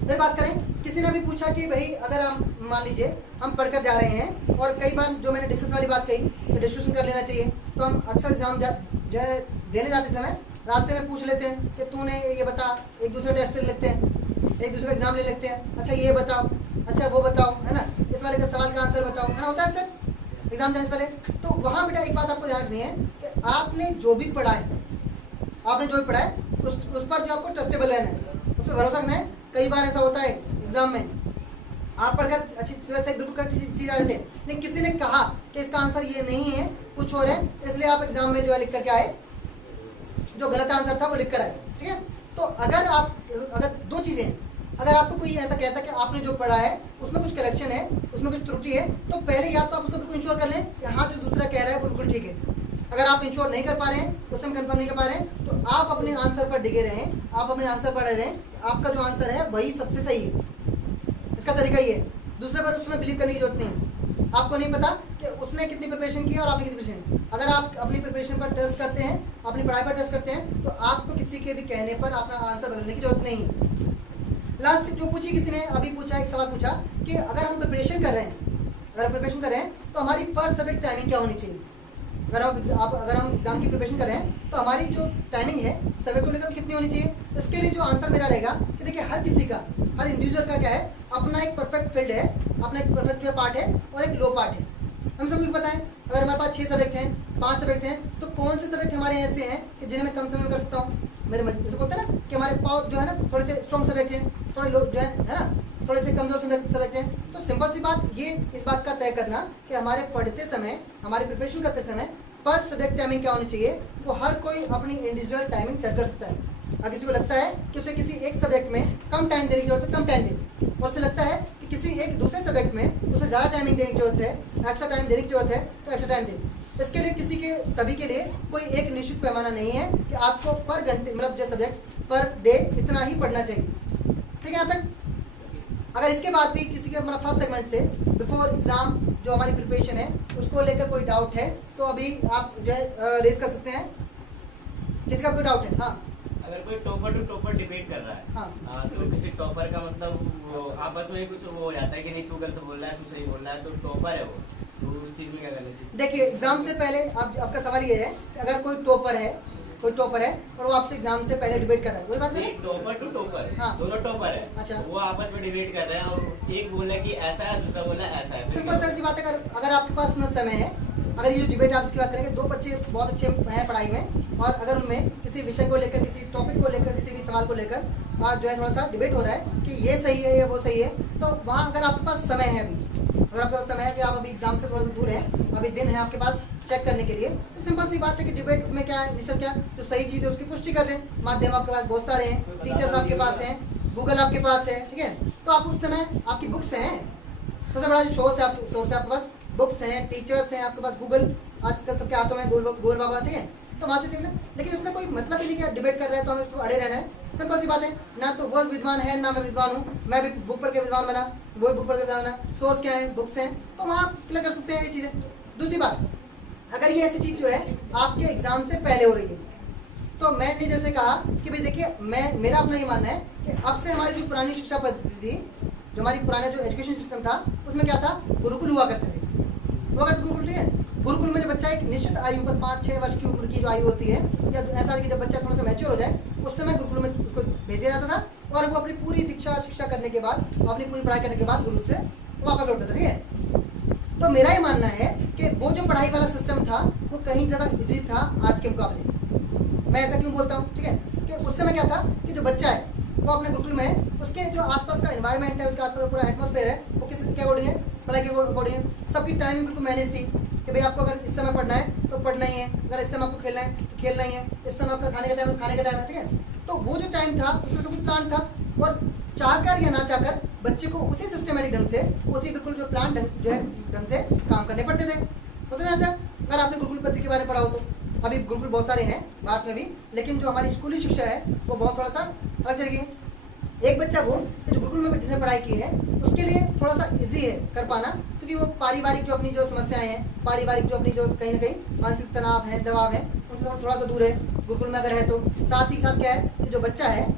फिर बात करें, किसी ने भी पूछा कि भाई अगर हम मान लीजिए हम पढ़कर जा रहे हैं और कई बार जो मैंने डिस्कस वाली बात कही तो डिस्कशन कर लेना चाहिए। तो हम अक्सर एग्जाम जो है देने जाते समय रास्ते में पूछ लेते हैं कि तूने ये बता, एक दूसरे टेस्ट ले लेते हैं, एक दूसरे का एग्जाम ले लेते हैं, अच्छा ये बताओ, अच्छा वो बताओ, है ना, इस वाले का सवाल का आंसर बताओ, है ना, होता है अक्सर एग्जाम देने से पहले। तो वहाँ बेटा एक बात आपको ध्यान रखनी है कि आपने जो भी पढ़ा है, आपने जो भी पढ़ा है उस पर जो आपको ट्रस्टेबल रहना है, उस पर भरोसा रखना है। कई बार ऐसा होता है एग्जाम में आप पढ़कर अच्छी तरह से बिल्कुल करेक्ट चीज़ आ रहे थे, लेकिन किसी ने कहा कि इसका आंसर ये नहीं है, कुछ और है, इसलिए आप एग्जाम में जो है लिख करके आए, जो गलत आंसर था वो लिख कर आए, ठीक है। तो अगर दो चीज़ें हैं, अगर आपको कोई ऐसा कहता है कि आपने जो पढ़ा है उसमें कुछ करेक्शन है, उसमें कुछ त्रुटि है, तो पहले या तो आप उसको बिल्कुल इंश्योर कर लें कि हाँ जो दूसरा कह रहा है वो बिल्कुल ठीक है। अगर आप इंश्योर नहीं कर पा रहे हैं, उस समय कंफर्म नहीं कर पा रहे हैं, तो आप अपने आंसर पर डिगे रहें, आप अपने आंसर पर रहें, आपका जो आंसर है वही सबसे सही है। इसका तरीका ये है, दूसरे पर उसमें बिलीव करने की जरूरत नहीं है। आपको नहीं पता कि उसने कितनी प्रिपरेशन की है और आपने कितनी प्रिपरेशन की। अगर आप अपनी प्रिपरेशन पर ट्रस्ट करते हैं, अपनी पढ़ाई पर ट्रस्ट करते हैं, तो आपको किसी के भी कहने पर अपना आंसर बदलने की जरूरत नहीं है। लास्ट जो पूछी किसी ने अभी पूछा, एक सवाल पूछा कि अगर हम प्रिपरेशन कर रहे हैं, तो हमारी पर सब्जेक्ट टाइमिंग क्या होनी चाहिए। अगर हम एग्जाम की प्रिपरेशन कर रहे हैं तो हमारी जो टाइमिंग है सब्जेक्ट को लेकर कितनी होनी चाहिए। इसके लिए जो आंसर मेरा रहेगा कि देखिए हर किसी का, हर इंडिविजुअल का क्या है, अपना एक परफेक्ट फील्ड है, अपना एक परफेक्ट जो पार्ट है और एक लो पार्ट है। हम सबको पता है अगर हमारे पास 6 सब्जेक्ट हैं, 5 सब्जेक्ट हैं, तो कौन से सब्जेक्ट हमारे ऐसे हैं कि जिन्हें मैं कम समय में कर सकता हूँ। मेरे जैसे बोलते हैं ना कि हमारे पावर जो है ना थोड़े से स्ट्रॉन्ग सब्जेक्ट हैं, थोड़े लो जो है ना थोड़े से कमजोर सब्जेक्ट हैं। तो सिंपल सी बात ये इस बात का तय करना कि हमारे पढ़ते समय, हमारे प्रिपरेशन करते समय पर सब्जेक्ट टाइमिंग क्या होनी चाहिए, वो हर कोई अपनी इंडिविजुअल टाइमिंग सेट कर सकता है। अगर किसी को लगता है कि उसे किसी एक सब्जेक्ट में कम टाइम देने की जरूरत है, कम टाइम दे, और उसे लगता है कि किसी एक दूसरे सब्जेक्ट में उसे ज़्यादा टाइमिंग देने की जरूरत है, एक्स्ट्रा टाइम देने की जरूरत है, तो एक्स्ट्रा टाइम दे। इसके लिए किसी के सभी के लिए कोई एक निश्चित पैमाना नहीं है कि आपको पर घंटे मतलब जो सब्जेक्ट पर डे इतना ही पढ़ना चाहिए। ठीक है यहाँ तक। अगर इसके बाद भी किसी के हमारा फर्स्ट सेगमेंट से बिफोर एग्जाम जो हमारी प्रिपरेशन है उसको लेकर कोई डाउट है तो अभी आप जो है रेज कर सकते हैं। किसी का कोई डाउट है? हाँ, अगर कोई टॉपर टू टॉपर डिबेट कर रहा है, हाँ, तो किसी टॉपर का मतलब वो आपस में कुछ वो हो जाता है कि नहीं तू गलत बोल रहा है, तू सही बोल रहा है, तो टॉपर है वो, तो उस चीज में क्या करना चाहिए? देखिए एग्जाम से पहले आपका सवाल ये है कि अगर कोई टॉपर है और वो आपसे एग्जाम से पहले डिबेट कर रहा है, वही बात है। टॉपर टू टॉपर, हाँ, दोनों टॉपर है, अच्छा, वो आपस में डिबेट कर रहे हैं और एक बोला कि ऐसा है, दूसरा बोला ऐसा है। सिंपल सी बात है। अगर आपके पास इतना समय है, अगर ये जो डिबेट आप इसकी बात करेंगे, दो बच्चे बहुत अच्छे हैं पढ़ाई में और अगर उनमें किसी विषय को लेकर, किसी टॉपिक को लेकर, किसी भी सवाल को लेकर जो है थोड़ा सा डिबेट हो रहा है कि ये सही है या वो सही है, तो वहाँ अगर आपके पास समय है, अगर आपके पास समय है कि आप अभी एग्जाम से थोड़ा सा दूर हैं, अभी दिन है आपके पास चेक करने के लिए, तो सिंपल सी बात है कि डिबेट में क्या है, निश्चित क्या जो सही चीज़ है उसकी पुष्टि कर रहे हैं। माध्यम आपके पास बहुत सारे हैं, टीचर्स आपके पास हैं, गूगल आपके पास है, ठीक है। तो आप उस समय आपकी बुक्स हैं, सबसे बड़ा जो सोर्स है आपके पास बुक्स हैं, टीचर्स हैं आपके पास, गूगल आजकल सबके हाथों में गूगल बाबा, ठीक है। तो वहाँ से चल लें, लेकिन उसमें कोई मतलब ही नहीं कि आप डिबेट कर रहे हैं तो हमें उसको अड़े रहना है। सिंपल सी बात है, ना तो वो विद्वान है ना मैं विद्वान हूँ, मैं भी बुक पढ़ के विद्वान बना, वो बुक पढ़ के विद्वान बना, सोर्स क्या है, बुक्स हैं, तो वहाँ क्लियर कर सकते हैं ये चीज़ें। दूसरी बात, अगर ये ऐसी चीज़ जो है आपके एग्जाम से पहले हो रही है, तो मैंने जैसे कहा कि भाई देखिए मेरा अपना ये मानना है कि अब से हमारी जो पुरानी शिक्षा पद्धति थी, जो हमारी पुराना जो एजुकेशन सिस्टम था, उसमें क्या था, गुरुकुल हुआ करते थे। वो अगर गुरुकुल, ठीक है, गुरुकुल में जब बच्चा एक निश्चित आयु पर 5-6 वर्ष की उम्र की जो आयु होती है, या ऐसा कि जब बच्चा थोड़ा सा मैच्योर हो जाए, उस समय गुरुकुल में उसको भेज दिया जाता था और वो अपनी पूरी दीक्षा शिक्षा करने के बाद, अपनी पूरी पढ़ाई करने के बाद गुरुकुल से वापस लौटता था, ठीक है। तो मेरा ये मानना है कि वो जो पढ़ाई वाला सिस्टम था वो कहीं ज़्यादा ईजी था आज के मुकाबले। मैं ऐसा क्यों बोलता हूँ, ठीक है, कि उस समय क्या था कि जो बच्चा है वो अपने गुरुकुल में है, उसके जो आसपास का एनवायरनमेंट है, उसके आसपास पूरा एटमॉस्फेयर है, वो किस के अकॉर्डिंग है, पढ़ाई के अकॉर्डिंग है। सबकी टाइमिंग बिल्कुल मैनेज थी कि भाई आपको अगर इस समय पढ़ना है तो पढ़ना ही है, अगर इस समय आपको खेलना है तो खेलना ही है, इस समय आपका खाने का टाइम है खाने का टाइम है, ठीक है। तो वो जो टाइम था उसमें सब कुछ प्लान था और चाहकर या ना चाहकर बच्चे को उसी सिस्टमेटिक ढंग से, उसी बिल्कुल जो प्लान जो है ढंग से काम करने पड़ते थे। होता है ऐसा, अगर आपने गुरुकुल पद्धति के बारे में पढ़ा हो तो अभी गुरुकुल बहुत सारे हैं भारत में भी, लेकिन जो हमारी स्कूली शिक्षा है वो बहुत थोड़ा सा अलग चलेगी। एक बच्चा वो कि जो गुरुकुल में जिसने पढ़ाई की है उसके लिए थोड़ा सा इजी है कर पाना, क्योंकि वो पारिवारिक जो अपनी जो समस्याएं हैं, पारिवारिक जो अपनी जो कहीं ना कहीं मानसिक तनाव है, दबाव है, उनसे थोड़ा सा दूर है गुरुकुल में अगर है तो। साथ ही साथ क्या है कि जो बच्चा है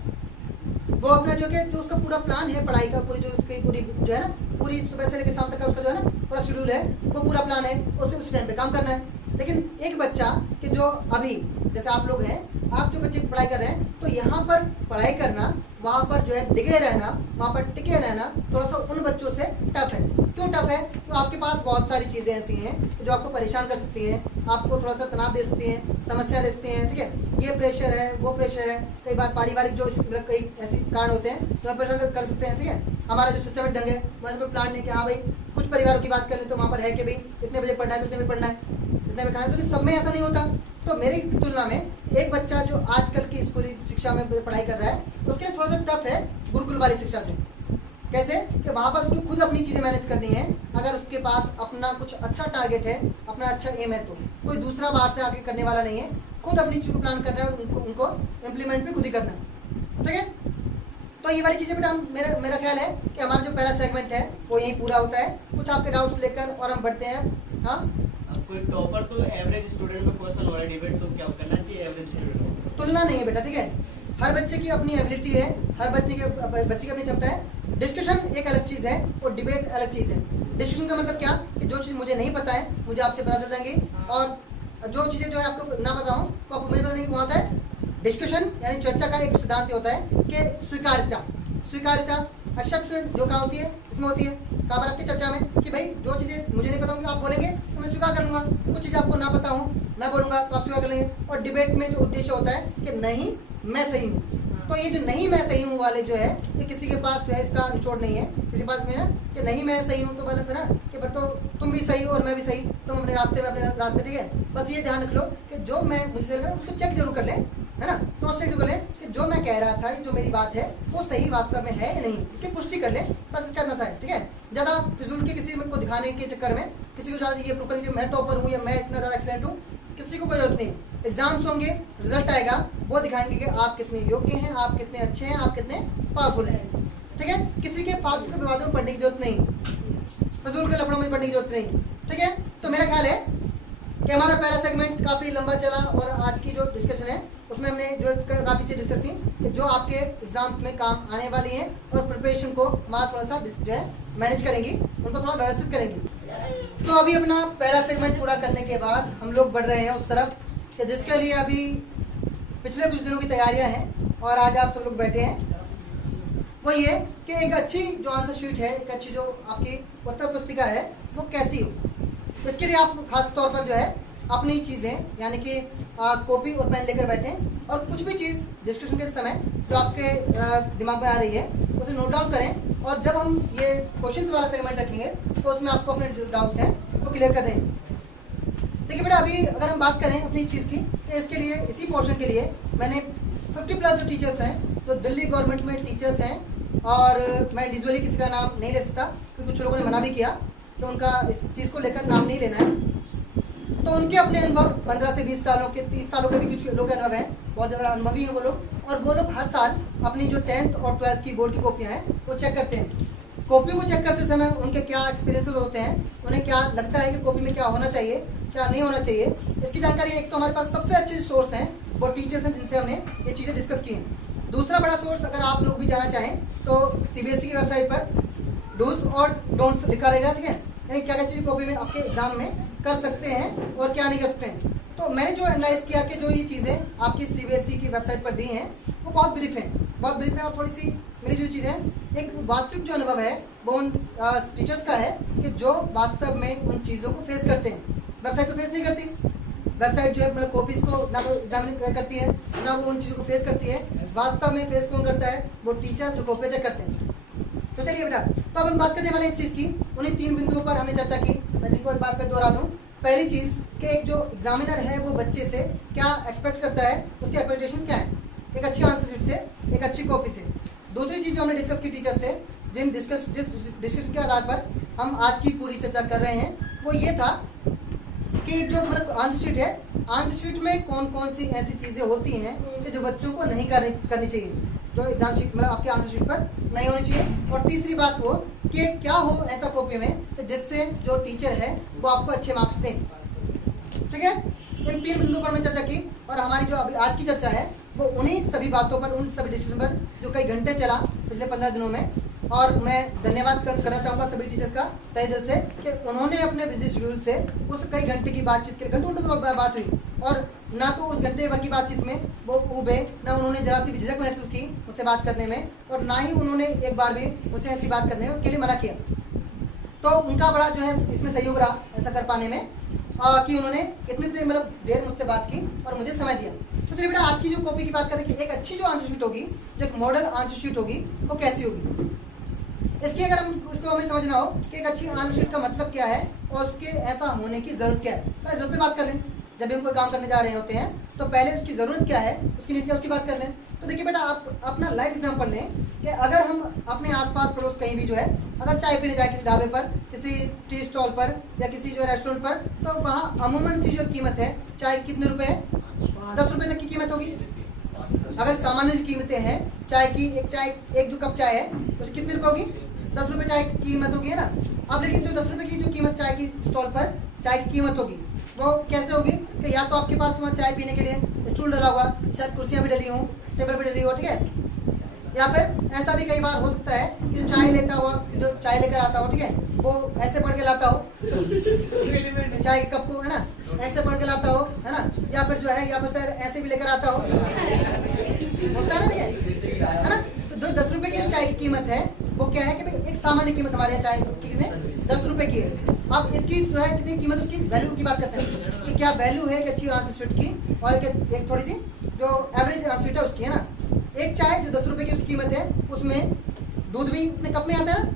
वो अपना जो उसका पूरा प्लान है पढ़ाई का, पूरी जो उसकी पूरी जो है ना, पूरी सुबह से लेकर शाम तक का उसका जो है ना पूरा शेड्यूल है, वो पूरा प्लान है, उसे उस टाइम पे काम करना है। लेकिन एक बच्चा कि जो अभी जैसे आप लोग हैं, आप जो बच्चे पढ़ाई कर रहे हैं, तो यहाँ पर पढ़ाई करना, वहाँ पर जो है डिगे रहना, वहाँ पर टिके रहना थोड़ा सा उन बच्चों से टफ है। क्यों टफ है? तो आपके पास बहुत सारी चीज़ें ऐसी हैं जो आपको परेशान कर सकती हैं, आपको थोड़ा सा तनाव दे सकती हैं, समस्या दे सकती हैं, ठीक है। ये प्रेशर है, वो प्रेशर है, कई बार पारिवारिक जो मतलब कई ऐसे कारण होते हैं जो आप प्रेशर कर सकते हैं, ठीक है। हमारा जो सिस्टम ढंग है, वहाँ कोई प्लान नहीं कि हाँ भाई कुछ परिवारों की बात करें तो वहाँ पर है कि भाई इतने बजे पढ़ना है तो इतने बजे पढ़ना है, इतने बजे खाना है, तो सब में ऐसा नहीं होता। तो मेरी तुलना में एक बच्चा जो आजकल की स्कूली शिक्षा में पढ़ाई कर रहा है उसके लिए थोड़ा सा टफ है गुरुकुल वाली शिक्षा से। कैसे कि वहाँ पर उसको खुद अपनी चीज़ें मैनेज करनी है। अगर उसके पास अपना कुछ अच्छा टारगेट है, अपना अच्छा एम है, तो कोई दूसरा बाहर से आगे करने वाला नहीं है, खुद अपनी चीज़ को प्लान करना है और उनको इम्प्लीमेंट भी खुद ही करना है, ठीक है। तो ये वाली चीज़ें बेटा मेरा ख्याल है कि हमारा जो पहला सेगमेंट है वो यही पूरा होता है। कुछ आपके डाउट्स लेकर और हम बढ़ते हैं। हाँ, कोई टॉपर तो एवरेज स्टूडेंट में क्वेश्चन हो रहा है डिबेट, तो क्या करना चाहिए एवरेज स्टूडेंट को? तुलना नहीं है बेटा, ठीक है। हर बच्चे की अपनी एबिलिटी है, हर बच्चे की अपनी क्षमता है। डिस्कशन एक अलग चीज़ है और डिबेट अलग चीज़ है। डिस्कशन का मतलब क्या कि जो चीज़ मुझे नहीं पता है मुझे आपसे पता चल जाएंगी, और जो चीज़ें जो है आपको ना पता हो तो आपको मुझे पता नहीं वहाँ होता है। डिस्कशन यानी चर्चा का एक सिद्धांत होता है कि स्वीकार्यता एक्सेप्शन जो कहाँ होती है, इसमें होती है कहाँ पर आपकी चर्चा में कि भाई जो चीज़ें मुझे नहीं पता होंगी आप बोलेंगे तो मैं स्वीकार कर लूँगा, कुछ चीज़ें आपको ना पता हो मैं बोलूँगा तो आप स्वीकार कर लेंगे। और डिबेट में जो उद्देश्य होता है कि नहीं मैं सही हूँ, तो ये जो नहीं मैं सही हूँ वाले जो है, ये किसी के पास जो है इसका निचोड़ नहीं है, किसी के पास में ना कि नहीं मैं सही हूँ तो मतलब है ना कि फिर तो तुम भी सही हो और मैं भी सही, तुम अपने रास्ते में अपने रास्ते, ठीक है। बस ये ध्यान रख लो कि जो मैं मुझसे लग रहा है उसको चेक जरूर कर लें, है ना, क्रॉस चेक जरूर कर लें कि जो मैं कह रहा था, ये जो मेरी बात है वो सही वास्तव में है या नहीं, इसकी पुष्टि कर लें, बस कहना सा है, ठीक है। ज़्यादा फिजूल के किसी को दिखाने के चक्कर में किसी को ज़्यादा ये प्रूव करें कि मैं टॉपर हूँ या मैं इतना ज़्यादा एक्सीलेंट हूँ, किसी को कोई जरूरत नहीं। एग्जाम्स होंगे, रिजल्ट आएगा, वो दिखाएंगे कि आप कितने योग्य हैं, आप कितने अच्छे हैं, आप कितने पावरफुल हैं, ठीक है। किसी के फालतू के विवादों में पढ़ने की जरूरत नहीं, फजूल के लफड़ों में पढ़ने की जरूरत नहीं, ठीक है। तो मेरा ख्याल है कि हमारा पहला सेगमेंट काफ़ी लंबा चला और आज की जो डिस्कशन है उसमें हमने जो काफ़ी चीज़ डिस्कस की कि जो आपके एग्जाम में काम आने वाली हैं और प्रिपरेशन को हमारा थोड़ा सा जो है मैनेज करेंगी, उनको थोड़ा व्यवस्थित करेंगी। तो अभी अपना पहला सेगमेंट पूरा करने के बाद हम लोग बढ़ रहे हैं उस तरफ कि जिसके लिए अभी पिछले कुछ दिनों की तैयारियां हैं और आज आप सब लोग बैठे हैं, वो ये कि एक अच्छी जो आंसर शीट है, एक अच्छी जो आपकी उत्तर पुस्तिका है वो कैसी हो। इसके लिए आप खास तौर पर जो है अपनी चीज़ें यानी कि कॉपी और पेन लेकर बैठें और कुछ भी चीज़ डिस्कशन के समय जो आपके दिमाग में आ रही है उसे नोट डाउन करें, और जब हम ये क्वेश्चंस वाला सेगमेंट रखेंगे तो उसमें आपको अपने जो डाउट्स हैं वो क्लियर कर देंगे। देखिए बेटा, अभी अगर हम बात करें अपनी चीज़ की तो इसके लिए इसी पोर्शन के लिए मैंने 50+ जो टीचर्स हैं, जो दिल्ली गवर्नमेंट में टीचर्स हैं, और मैं इंडिविजुअली किसी का नाम नहीं ले सकता क्योंकि कुछ लोगों ने मना भी किया कि उनका इस चीज़ को लेकर नाम नहीं लेना है, तो उनके अपने अनुभव 15 से 20 सालों के 30 सालों के भी कुछ लोग अनुभव हैं, बहुत ज़्यादा अनुभवी हैं वो लोग, और वो लोग हर साल अपनी जो 10th और 12th की बोर्ड की कॉपियाँ हैं वो चेक करते हैं। कॉपी को चेक करते समय उनके क्या एक्सपीरियंसेस होते हैं, उन्हें क्या लगता है कि कॉपी में क्या होना चाहिए, क्या नहीं होना चाहिए, इसकी जानकारी एक तो हमारे पास सबसे अच्छे सोर्स हैं वो टीचर्स हैं जिनसे हमने ये चीज़ें डिस्कस की हैं। दूसरा बड़ा सोर्स अगर आप लोग भी जाना चाहें तो CBSE की वेबसाइट पर डूज और डोंट्स लिखा रहेगा, ठीक है, यानी क्या क्या चीज़ें कॉपी में आपके एग्जाम में कर सकते हैं और क्या नहीं कर सकते हैं। तो मैंने जो एनालाइज किया कि जो ये चीज़ें आपकी CBSE की वेबसाइट पर दी हैं वो बहुत ब्रीफ हैं, बहुत ब्रीफ है, और थोड़ी सी मेरी जो चीज़ें एक वास्तविक जो अनुभव है वो उन टीचर्स का है कि जो वास्तव में उन चीज़ों को फेस करते हैं। वेबसाइट को फेस नहीं करती, वेबसाइट जो है मतलब कॉपीज़ को ना तो एग्जामिन करती है ना वो उन चीज़ों को फेस करती है, वास्तव में फेस कौन करता है, वो टीचर्स जो कॉपी चेक करते हैं। तो चलिए बेटा, तो अब हम बात करने वाले इस चीज़ की, उन्हीं 3 बिंदुओं पर हमने चर्चा की, मैं जिनको एक बार फिर दोहरा दूँ। पहली चीज़ कि एक जो एग्जामिनर है वो बच्चे से क्या एक्सपेक्ट करता है, उसके एक्सपेक्टेशंस क्या हैं, एक अच्छी आंसर शीट से, एक अच्छी कॉपी से। दूसरी चीज़ जो हमने डिस्कस की टीचर से, जिस डिस्कशन के आधार पर हम आज की पूरी चर्चा कर रहे हैं, वो ये था कि जो मतलब आंसर शीट है, आंसर शीट में कौन कौन सी ऐसी चीज़ें होती हैं कि जो बच्चों को नहीं करनी चाहिए, जो एग्जाम शीट मतलब आपके आंसर शीट पर नहीं होनी चाहिए। और तीसरी बात वो कि क्या हो ऐसा कॉपी में कि जिससे जो टीचर है वो आपको अच्छे मार्क्स दें, ठीक है। इन 3 बिंदुओं पर हमने चर्चा की, और हमारी जो अभी आज की चर्चा है वो उन्हीं सभी बातों पर, उन सभी डिस्कशन पर जो कई घंटे चला पिछले 15 दिनों में। और मैं धन्यवाद करना चाहूँगा सभी टीचर्स का तहे दिल से कि उन्होंने अपने बिजी शेड्यूल से उस कई घंटे की बातचीत के घंटों में बात हुई, और ना तो उस घंटे भर की बातचीत में वो उबे, ना उन्होंने जरा सी भी झिझक महसूस की मुझसे बात करने में, और ना ही उन्होंने एक बार भी मुझसे ऐसी बात करने के लिए मना किया। तो उनका बड़ा जो है इसमें सहयोग रहा ऐसा कर पाने में, कि उन्होंने इतनी मतलब देर मुझसे बात की और मुझे समय दिया। तो चलिए बेटा, आज की जो कॉपी की बात करें कि एक अच्छी जो आंसर शीट होगी, जो एक मॉडल आंसर शीट होगी, वो कैसी होगी। इसकी अगर हम उसको हमें समझना हो कि एक अच्छी आंसर शीट का मतलब क्या है और उसके ऐसा होने की ज़रूरत क्या है। पहले ज़रूरत पे बात कर लें, जब भी हम कोई काम करने जा रहे होते हैं तो पहले उसकी ज़रूरत क्या है, उसकी नीति उसकी बात कर लें। तो देखिए बेटा, आप अपना लाइव एग्जाम्पल लें कि अगर हम अपने आसपास पड़ोस कहीं भी जो है अगर चाय पीने जाए किसी ढाबे पर, किसी टी स्टॉल पर या किसी जो रेस्टोरेंट पर, तो वहाँ अमूमन सी जो कीमत है चाय कितने रुपए है, 10 रुपये तक की कीमत होगी। अगर सामान्य जो कीमतें हैं चाय की, एक जो कप चाय है उसकी कितने रुपये होगी, 10 रुपये चाय की कीमत होगी, है ना। अब लेकिन जो 10 रुपये की जो कीमत चाय की स्टॉल पर चाय की कीमत होगी वो कैसे होगी कि या तो आपके पास वहाँ चाय पीने के लिए स्टूल डला हुआ, शायद कुर्सियाँ भी डली हों, टेबल भी डली हो, ठीक है, या फिर ऐसा भी कई बार हो सकता है कि जो चाय लेता हुआ, जो चाय लेकर आता हो, ठीक है, वो ऐसे पढ़ के लाता हो चाय के कप को, है ना, ऐसे पढ़ के लाता हो, है ना, या फिर जो है या फिर ऐसे भी लेकर आता हो, होता है ना, ठीक है ना। तो 10 रुपये की जो चाय की कीमत है वो क्या है कि भाई एक सामान्य कीमत हमारे यहाँ चाय की कितने 10 रुपये की है। अब इसकी जो है कितनी कीमत, उसकी वैल्यू की बात करते हैं कि क्या वैल्यू है एक अच्छी आंसर शीट की और एक थोड़ी सी जो एवरेज आंसर शीट है उसकी, है ना। एक चाय जो 10 रुपए की उसकी कीमत है, उसमें दूध भी उतने कप में आता है ना,